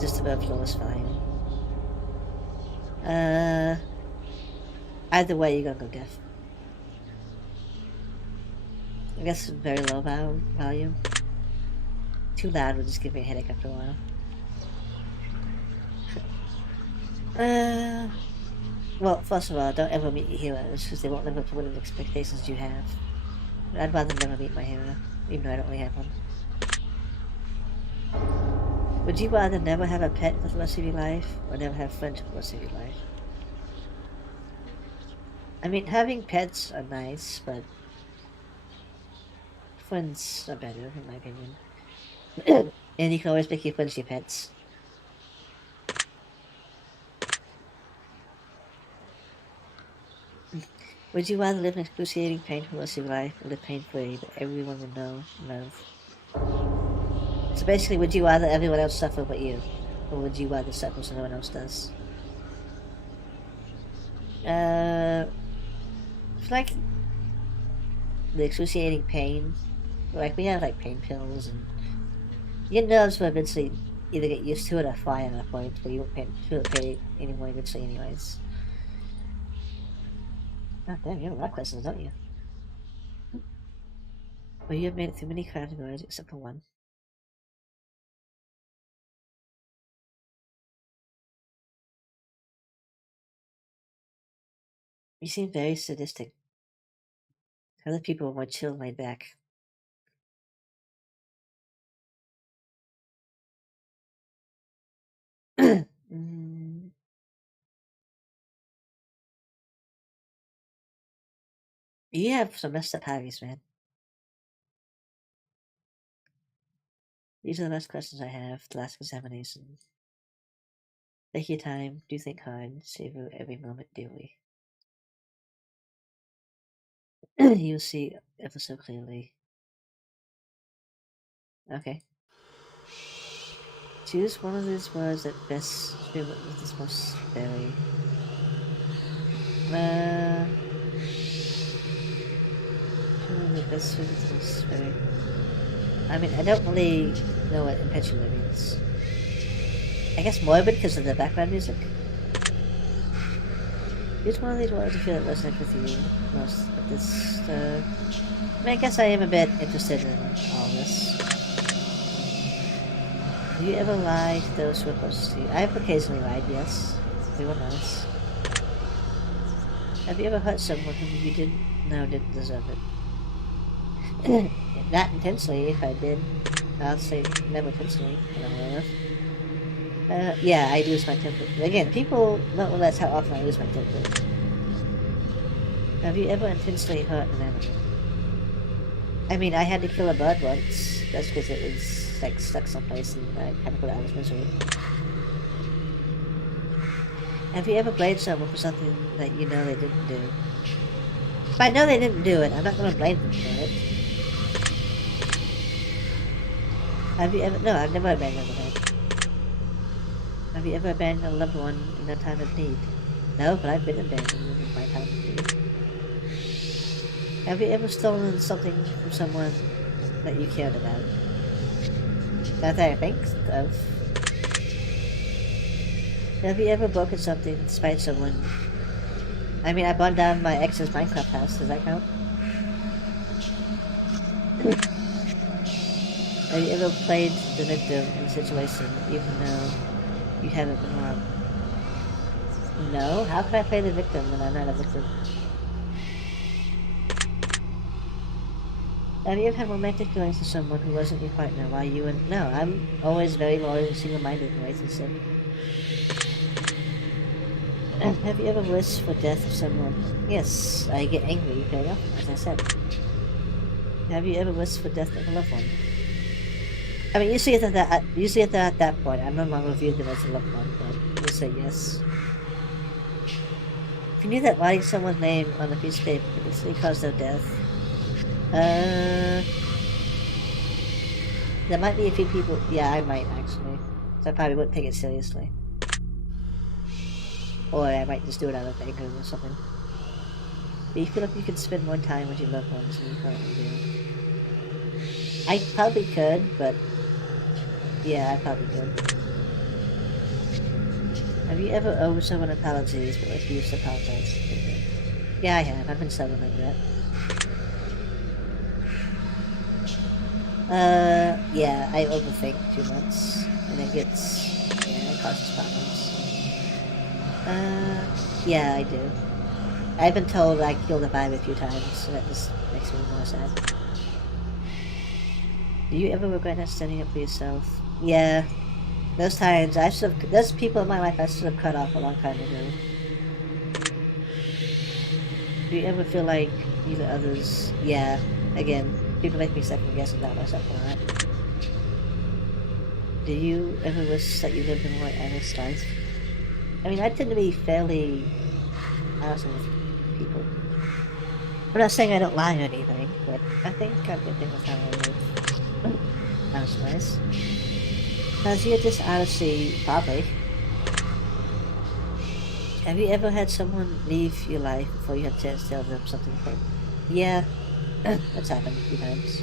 just above lowest volume? Either way, you're gonna go deaf. I guess very low volume. Too loud would just give me a headache after a while. Well, first of all, don't ever meet your heroes, because they won't live up to whatever expectations you have. I'd rather never meet my hero, even though I don't really have one. Would you rather never have a pet for the rest of your life, or never have friends for the rest of your life? I mean, having pets are nice, but friends are better, in my opinion. And you can always make your friends your pets. Would you rather live in excruciating pain for the rest of your life, or live pain-free, but everyone will know and love? So basically, would you rather everyone else suffer but you? Or would you rather suffer so no one else does? It's like the excruciating pain. Like, we have, like, pain pills, and your nerves will eventually either get used to it or fly at a point where you won't feel the pain anymore eventually anyways. Oh, damn, you have a lot of questions, don't you? Well, you have made it through many categories except for one. You seem very sadistic. Other people are more chill and laid back. Mm. You have some messed up hobbies, man. These are the last questions I have, the last examination. Take your time, do think hard, savor every moment dearly. You'll see ever so clearly. Okay. Choose one of these words that best feel with this most very. The best feel with this very. I mean, I don't really know what impetula means. I guess morbid because of the background music. Use one of these words to feel it resonate with you most at this. I mean, I guess I am a bit interested in all this. Do you ever lie to those who are closest to you? I have occasionally lied, yes. Everyone knows. Have you ever hurt someone whom you didn't know didn't deserve it? Not intentionally, if I did. I'll say never intentionally, that I'm aware of. Yeah, I lose my temper. Again, people don't realize how often I lose my temper. Have you ever intentionally hurt an animal? I mean, I had to kill a bird once. That's because it was like stuck someplace and I had to put it out of its misery. Have you ever blamed someone for something that you know they didn't do? If I know they didn't do it, I'm not going to blame them for it. Have you ever? No, I've never abandoned that. Have you ever abandoned a loved one in a time of need? No, but I've been abandoned in my time of need. Have you ever stolen something from someone that you cared about? Not that I think of. Have you ever broken something despite someone? I mean, I burned down my ex's Minecraft house. Does that count? Have you ever played the victim in a situation even though you haven't been harmed? No? How can I play the victim when I'm not a victim? Have you ever had romantic feelings for someone who wasn't your partner while you and... No, I'm always very loyal and single-minded in relationship. Have you ever wished for death of someone? Yes, I get angry very often, as I said. Have you ever wished for death of a loved one? I mean, usually at that point, I'm no longer viewed them as a loved one, but we'll say yes. If you knew that writing someone's name on a piece of paper could instantly cause their death, there might be a few people... Yeah, I might, actually. So I probably wouldn't take it seriously. Or I might just do it out of anger or something. Do you feel like you could spend more time with your loved ones than you currently do? I probably could, but... Yeah, I probably could. Have you ever owed someone apologies but refused to apologize? Yeah, I have. I've been stubborn like that. Yeah, I overthink too much, and it causes problems. Yeah, I do. I've been told I killed a vibe a few times, so that just makes me more sad. Do you ever regret not standing up for yourself? Yeah. Those times, those people in my life I should have cut off a long time ago. Do you ever feel like you let others... Yeah. Again, people make me second guess and doubt myself a lot. Do you ever wish that you lived a more honest life? I mean, I tend to be fairly honest with people. I'm not saying I don't lie or anything, but I think I'm good with how I live. Honest-wise. Because you're just honestly, probably. Have you ever had someone leave your life before you had a chance to tell them something important? Yeah, that's happened a few times.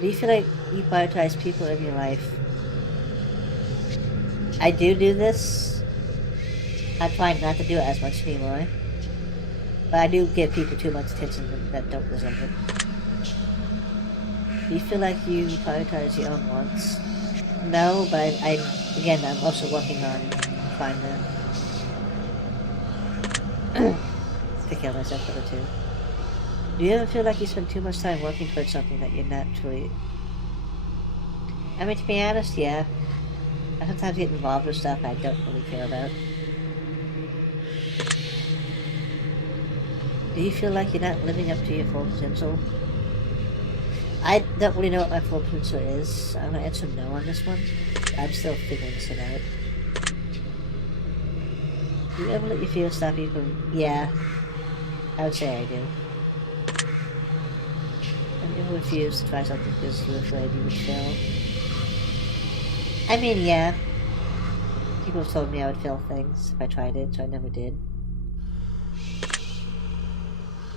Do you feel like you prioritize people in your life? I do this. I try not to do it as much anymore. But I do give people too much attention that don't deserve it. Do you feel like you prioritize your own wants? No, but I'm also working on finding that. Take care of myself better too. Do you ever feel like you spend too much time working towards something that you're not truly... I mean, to be honest, yeah. I sometimes get involved with stuff I don't really care about. Do you feel like you're not living up to your full potential? I don't really know what my full potential is. I'm gonna answer no on this one. I'm still figuring this out. Do you ever let your fears stop you from... Yeah. I would say I do. Have you ever refused to try something because you were afraid you would fail? I mean, yeah. People have told me I would fail things if I tried it, so I never did.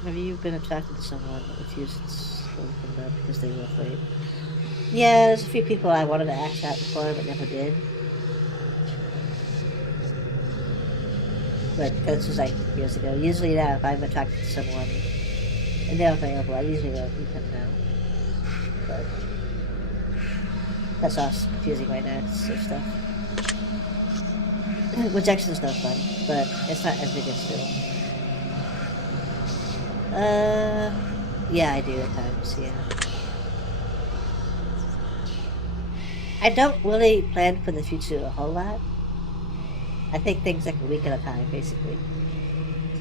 Have you been attracted to someone that refused from them because they were afraid? Yeah, there's a few people I wanted to ask out before, but never did. But this was like years ago. Usually now, if I'm attracted to someone and they're available, I usually go keep them now. But that's all confusing right now, it's so stuff. Rejection's no fun, but it's not as big as still. Yeah, I do at times, yeah. I don't really plan for the future a whole lot. I think things like a week at a time, basically.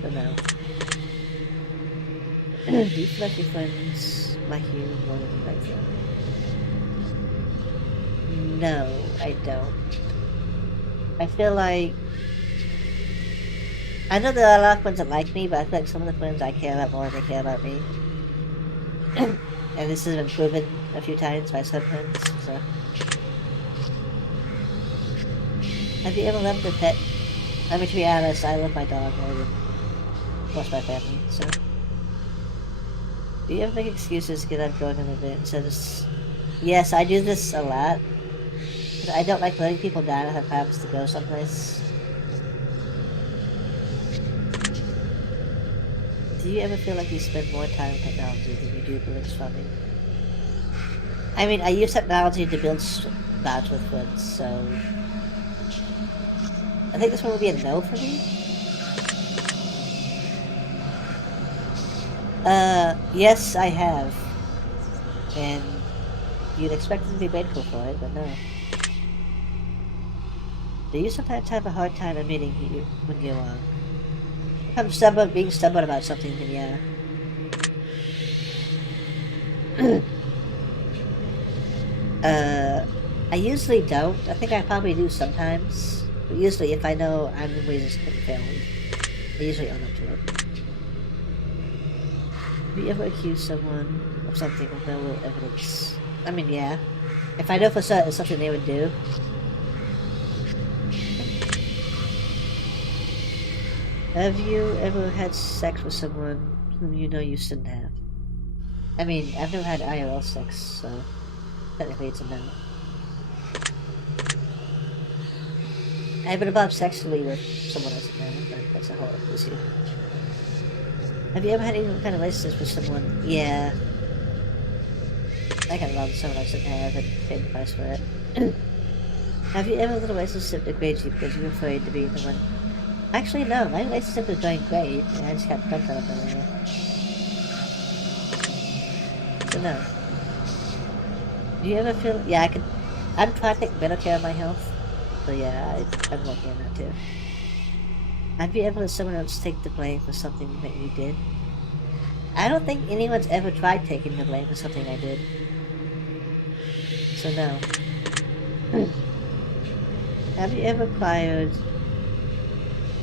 So no. Do you feel like your friends like you more than you like them? No, I don't. I feel like... I know there are a lot of friends that like me, but I feel like some of the friends I care about more than they care about me. And this has been proven a few times by some friends, so... Have you ever loved a pet? I mean, to be honest, I love my dog more than most of my family, so... Do you ever make excuses to get out going on an event instead of... Yes, I do this a lot. I don't like letting people down if I promise to go someplace. Do you ever feel like you spend more time on technology than you do building swimming? I mean, I use technology to build bonds with friends, so... I think this one would be a no for me. Yes, I have. And you'd expect me to be grateful for it, but no. Do you sometimes have a hard time admitting when you're wrong? If I'm being stubborn about something, then yeah. I usually don't. I think I probably do sometimes. But usually, if I know I'm in ways it's been failed, I usually own up to it. Have you ever accused someone of something with no real evidence? I mean, yeah. If I know for certain it's something they would do. Have you ever had sex with someone whom you know you shouldn't have? I mean, I've never had IRL sex, so technically it's a no. I've been involved sexually with someone else now, but that's a whole other issue. Have you ever had any kind of relationship with someone? Yeah. I got involved with someone I shouldn't have and paid the price for it. Have you ever had a relationship that degrades you because you were afraid to be the one? Actually, no. My relationship was going great, and I just got dumped out of nowhere. So no. Do you ever feel? Yeah, I'm trying to take better care of my health. So yeah, I'm working on that too. Have you ever let someone else take the blame for something that you did? I don't think anyone's ever tried taking the blame for something I did. So no. Have you ever fired?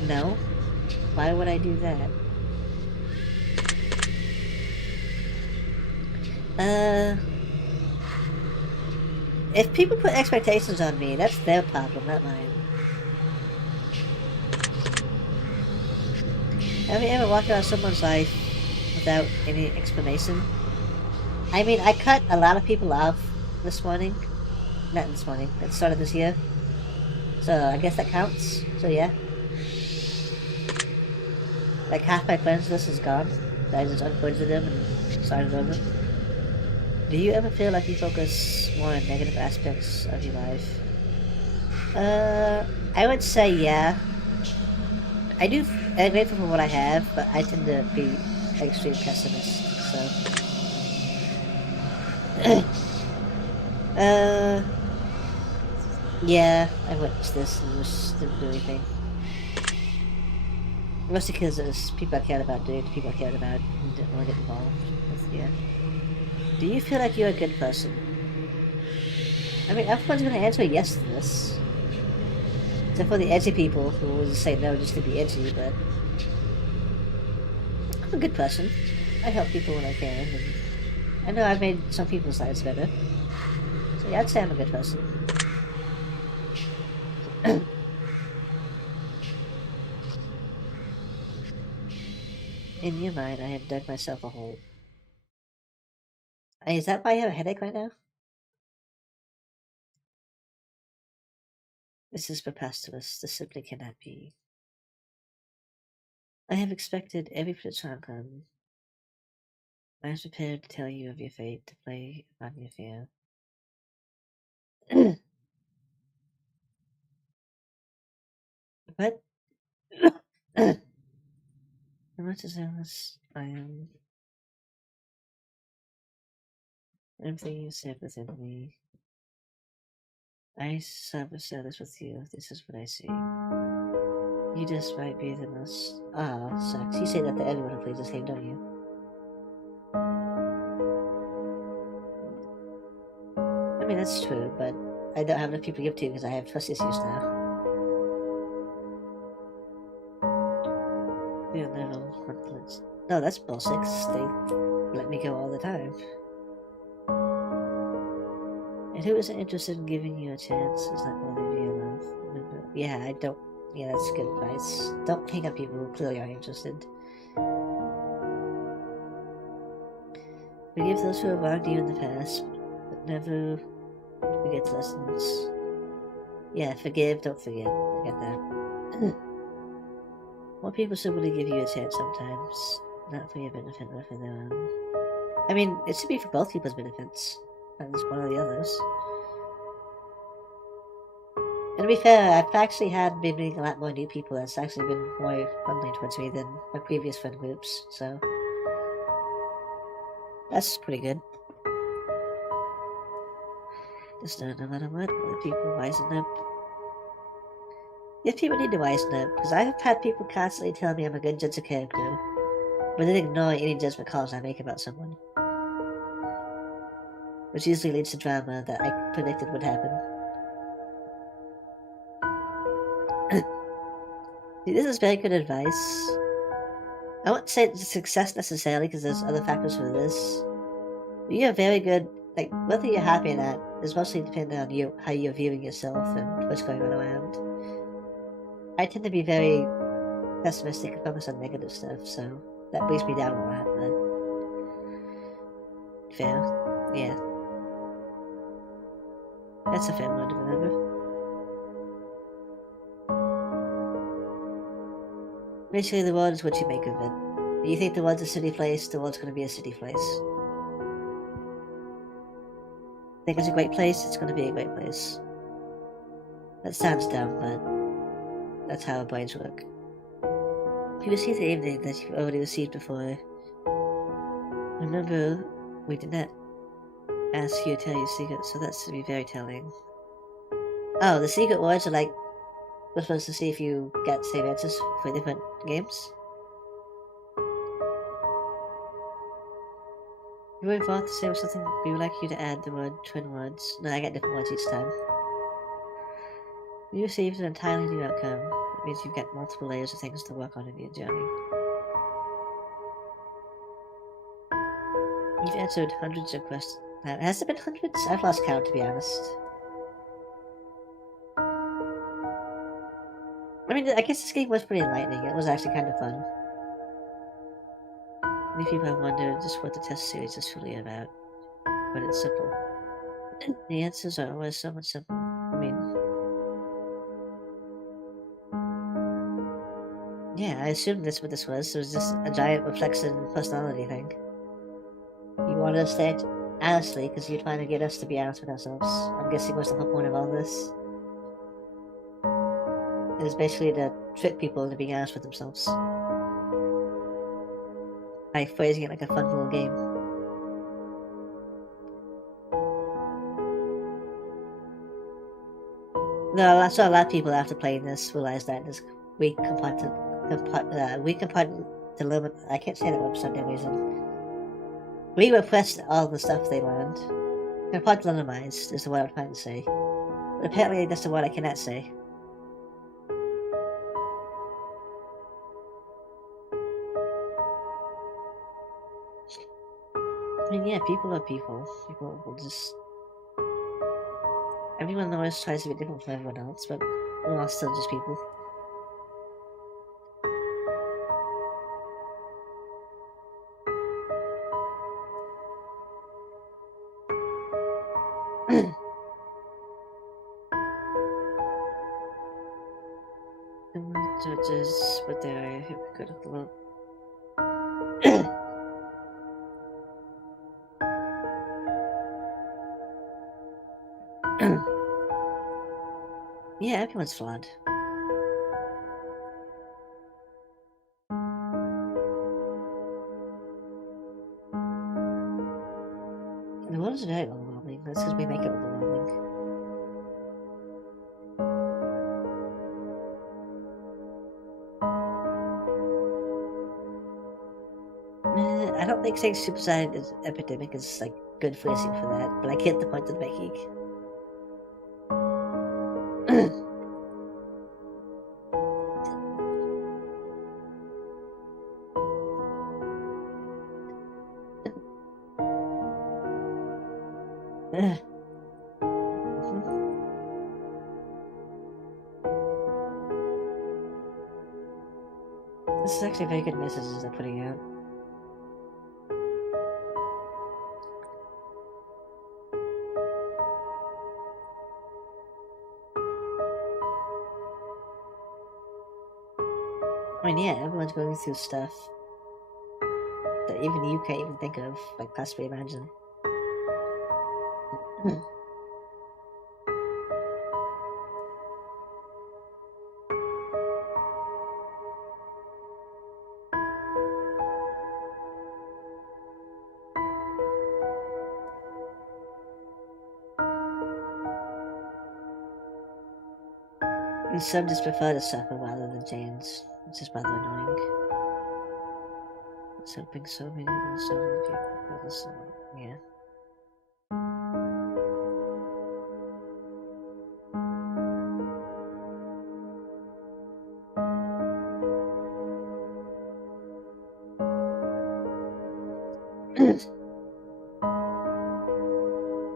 No. Why would I do that? If people put expectations on me, that's their problem, not mine. Have you ever walked out of someone's life without any explanation? I mean, I cut a lot of people off this morning. Not this morning, at the start of this year. So I guess that counts. So yeah. Like half my friends list is gone. I just unfriended them and started over. Do you ever feel like you focus more on negative aspects of your life? I would say yeah. I'm grateful for what I have, but I tend to be an extreme pessimist, so. Yeah, I witnessed this and just didn't do anything. Mostly because it was people I cared about doing, people I cared about, and didn't want to get involved with, yeah. Do you feel like you're a good person? I mean, everyone's gonna answer yes to this. Except for the edgy people who will just say no just to be edgy, but... I'm a good person. I help people when I can, and I know I've made some people's lives better. So yeah, I'd say I'm a good person. In your mind, I have dug myself a hole. Is that why I have a headache right now? This is preposterous. This simply cannot be. I have expected every potential outcome. I was prepared to tell you of your fate, to play upon your fear. But as much as I am everything you said within me, I share this with you. This is what I see. You just might be the most... sucks. You say that to everyone who plays this game, don't you? I mean, that's true, but I don't have enough people to give to because I have trust issues now. Yeah, no, that's bullshit. They let me go all the time. And who isn't interested in giving you a chance is not worthy of your love. Remember, yeah, I don't... Yeah, that's good advice. Don't hang up people who clearly are interested. Forgive those who have wronged you in the past, but never forget lessons. Yeah, forgive, don't forget. I get that. More people should really give you a chance sometimes. Not for your benefit, but for their own. I mean, it should be for both people's benefits. Not just one or the others. And to be fair, I've actually been meeting a lot more new people that's actually been more friendly towards me than my previous friend groups, so... That's pretty good. Just no matter what, the people wisen up. Yeah, people need to wisen up, because I have had people constantly tell me I'm a good judge of character, but then ignore any judgment calls I make about someone. Which usually leads to drama that I predicted would happen. This is very good advice. I wouldn't say it's a success necessarily, because there's other factors for this. But you're very good, like, whether you're happy or not is mostly dependent on you, how you're viewing yourself and what's going on around. I tend to be very pessimistic and focus on negative stuff, so that brings me down a lot, but fair. Yeah. That's a fair one to remember. Basically, the world is what you make of it. If you think the world's a city place, the world's going to be a city place. Think it's a great place, it's going to be a great place. That sounds dumb, but that's how our brains work. You received the evening that you've already received before. Remember, we did not ask you to tell your secret, so that's to be very telling. Oh, the secret words are like, we're supposed to see if you get the same answers for different games? You were involved to say or something, we would like you to add the word twin words. No, I get different words each time. You received an entirely new outcome. That means you've got multiple layers of things to work on in your journey. You've answered hundreds of questions. Has there been hundreds? I've lost count, to be honest. I mean, I guess this game was pretty enlightening. It was actually kind of fun. Many people have wondered just what the test series is really about. But it's simple. The answers are always so much simple. I mean... Yeah, I assumed that's what this was. It was just a giant reflection personality thing. You wanted us to answer honestly, because you're trying to get us to be honest with ourselves. I'm guessing what's the whole point of all this? It's basically to trick people into being honest with themselves. By phrasing it like a fun little game. No, that's what a lot of people after playing this realize that this weak compartment dilemma. I can't say that word for some damn reason. We repressed all the stuff they learned. Compartmentalized is the word I'm trying to say. But apparently that's the word I cannot say. I mean, yeah, people are people. People will just... Everyone always tries to be different from everyone else, but we're all still just people. Judges, but they are hypocritical. Yeah, everyone's flawed. The world is very overwhelming. That's because we make it overwhelming. I don't think saying suicide is epidemic is like good phrasing for that, but I get the point of making. This is actually very good messages they're putting out. I mean, yeah, everyone's going through stuff that even you can't even think of, like possibly imagine. And some just prefer to suffer rather than change, which is rather annoying. It's helping so many people feel this, yeah.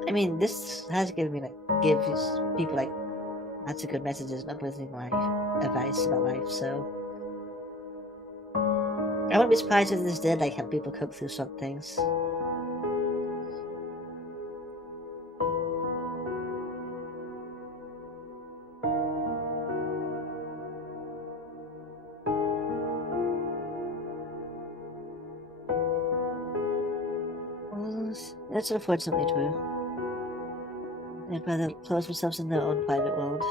I mean, this has given me gives people lots of good messages and uplifting life advice about life. So I wouldn't be surprised if this did like help people cope through some things. Well, that's unfortunately true. They'd rather close themselves in their own private world.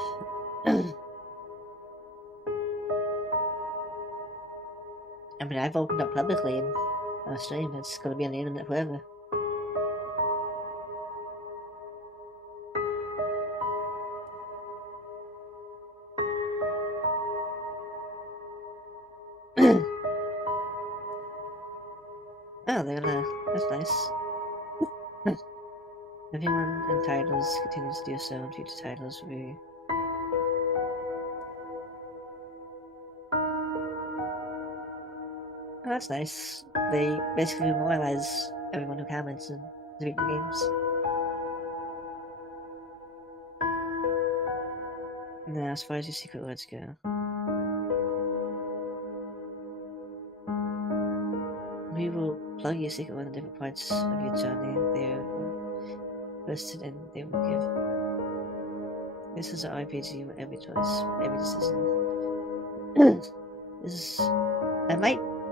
I mean, I've opened up publicly on a stream. It's going to be on the internet forever. Oh, that's nice. Everyone in titles continues to do so, and future titles will be. Oh, that's nice. They basically memorialize everyone who comments in the video games. Now, as far as your secret words go. We will plug your secret word in different parts of your journey. They are listed and they will give. This is an RPG with every choice, every decision.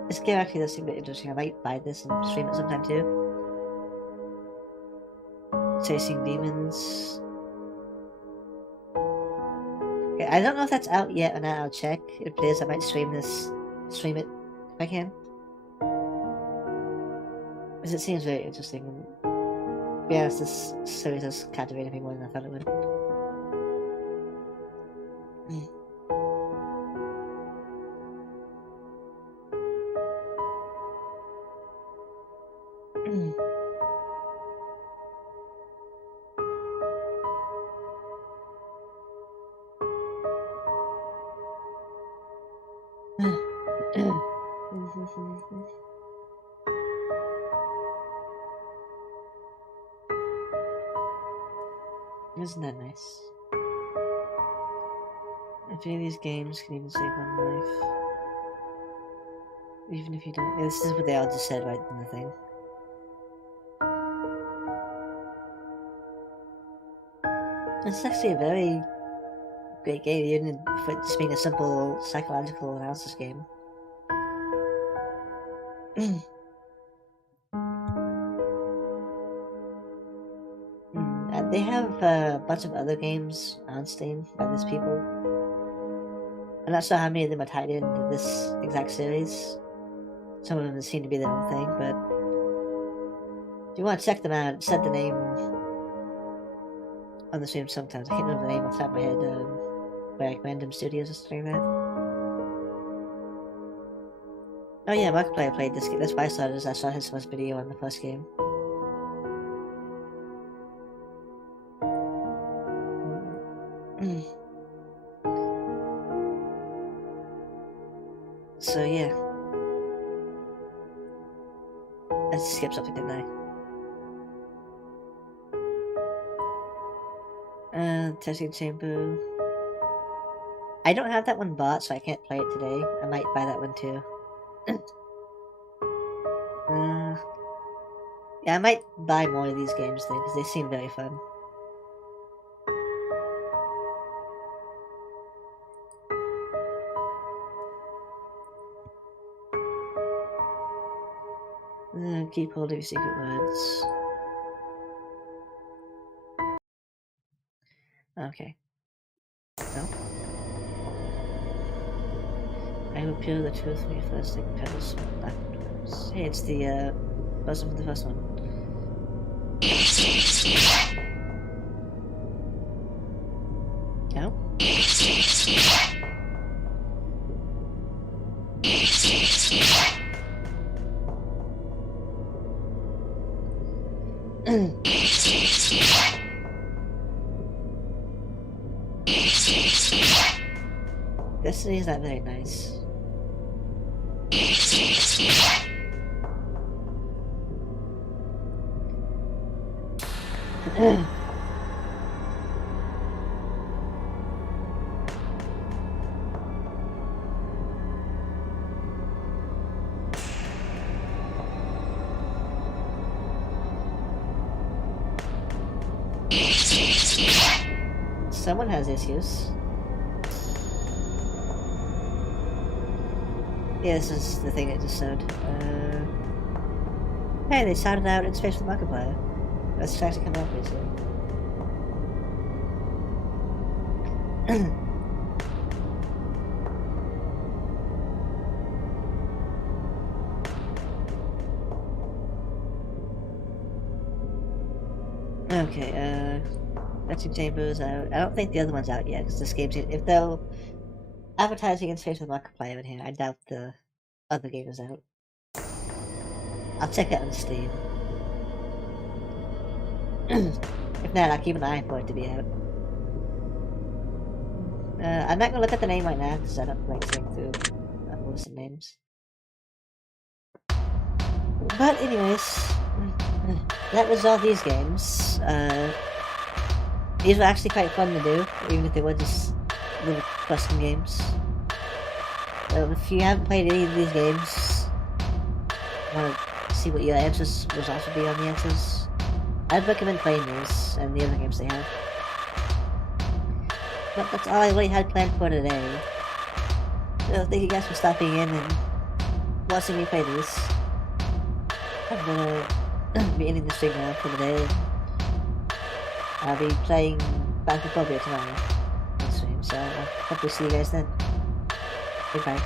This game actually does seem a bit interesting. I might buy this and stream it sometime too. Chasing Demons. Okay, I don't know if that's out yet or not. I'll check. If it is, I might stream it if I can. Because it seems very interesting. And to be honest, this series has captivated me more than I thought it would. Isn't that nice? A few of these games can even save one life. Even if you don't. Yeah, this is what they all just said right in the thing. It's actually a very great game, even for it just being a simple psychological analysis game. They have a bunch of other games on Steam by these people. I'm not sure how many of them are tied into this exact series. Some of them seem to be their own thing, but if you want to check them out, set the name on the stream sometimes. I can't remember the name off the top of my head. Like Random Studios or something like that. Oh yeah, Markiplier played this game. That's why I started this. I saw his first video on the first game. So yeah. I skipped something, didn't I? Testing Chamber. I don't have that one bought, so I can't play it today. I might buy that one too. Yeah, I might buy more of these games then, because they seem very fun. Keep hold of your secret words. Okay. No. I will peel the truth from your first like petals from black words. Hey, it's the person from the first one. No? Destiny is not very nice. Someone has issues. Yeah, this is the thing I just showed. Hey, they shouted out in Space with Markiplier. That's actually coming up pretty soon. Okay, Matching Chambers out. I don't think the other one's out yet, because this game's... If they'll advertising in Space with Markiplier in here, I doubt the other game is out. I'll check it on Steam. If not, I'll keep an eye for it to be out. I'm not gonna look at the name right now, because I don't like seeing through unlisted names. But anyways, that was all these games. These were actually quite fun to do, even if they were just little custom games. If you haven't played any of these games, want to see what your answers will also be on the answers, I'd recommend playing these and the other games they have. But that's all I really had planned for today. So thank you guys for stopping in and watching me play these. I'm gonna be ending the stream now for the day. I'll be playing Phasmophobia tomorrow on stream, so I'll hopefully see you guys then. Goodbye.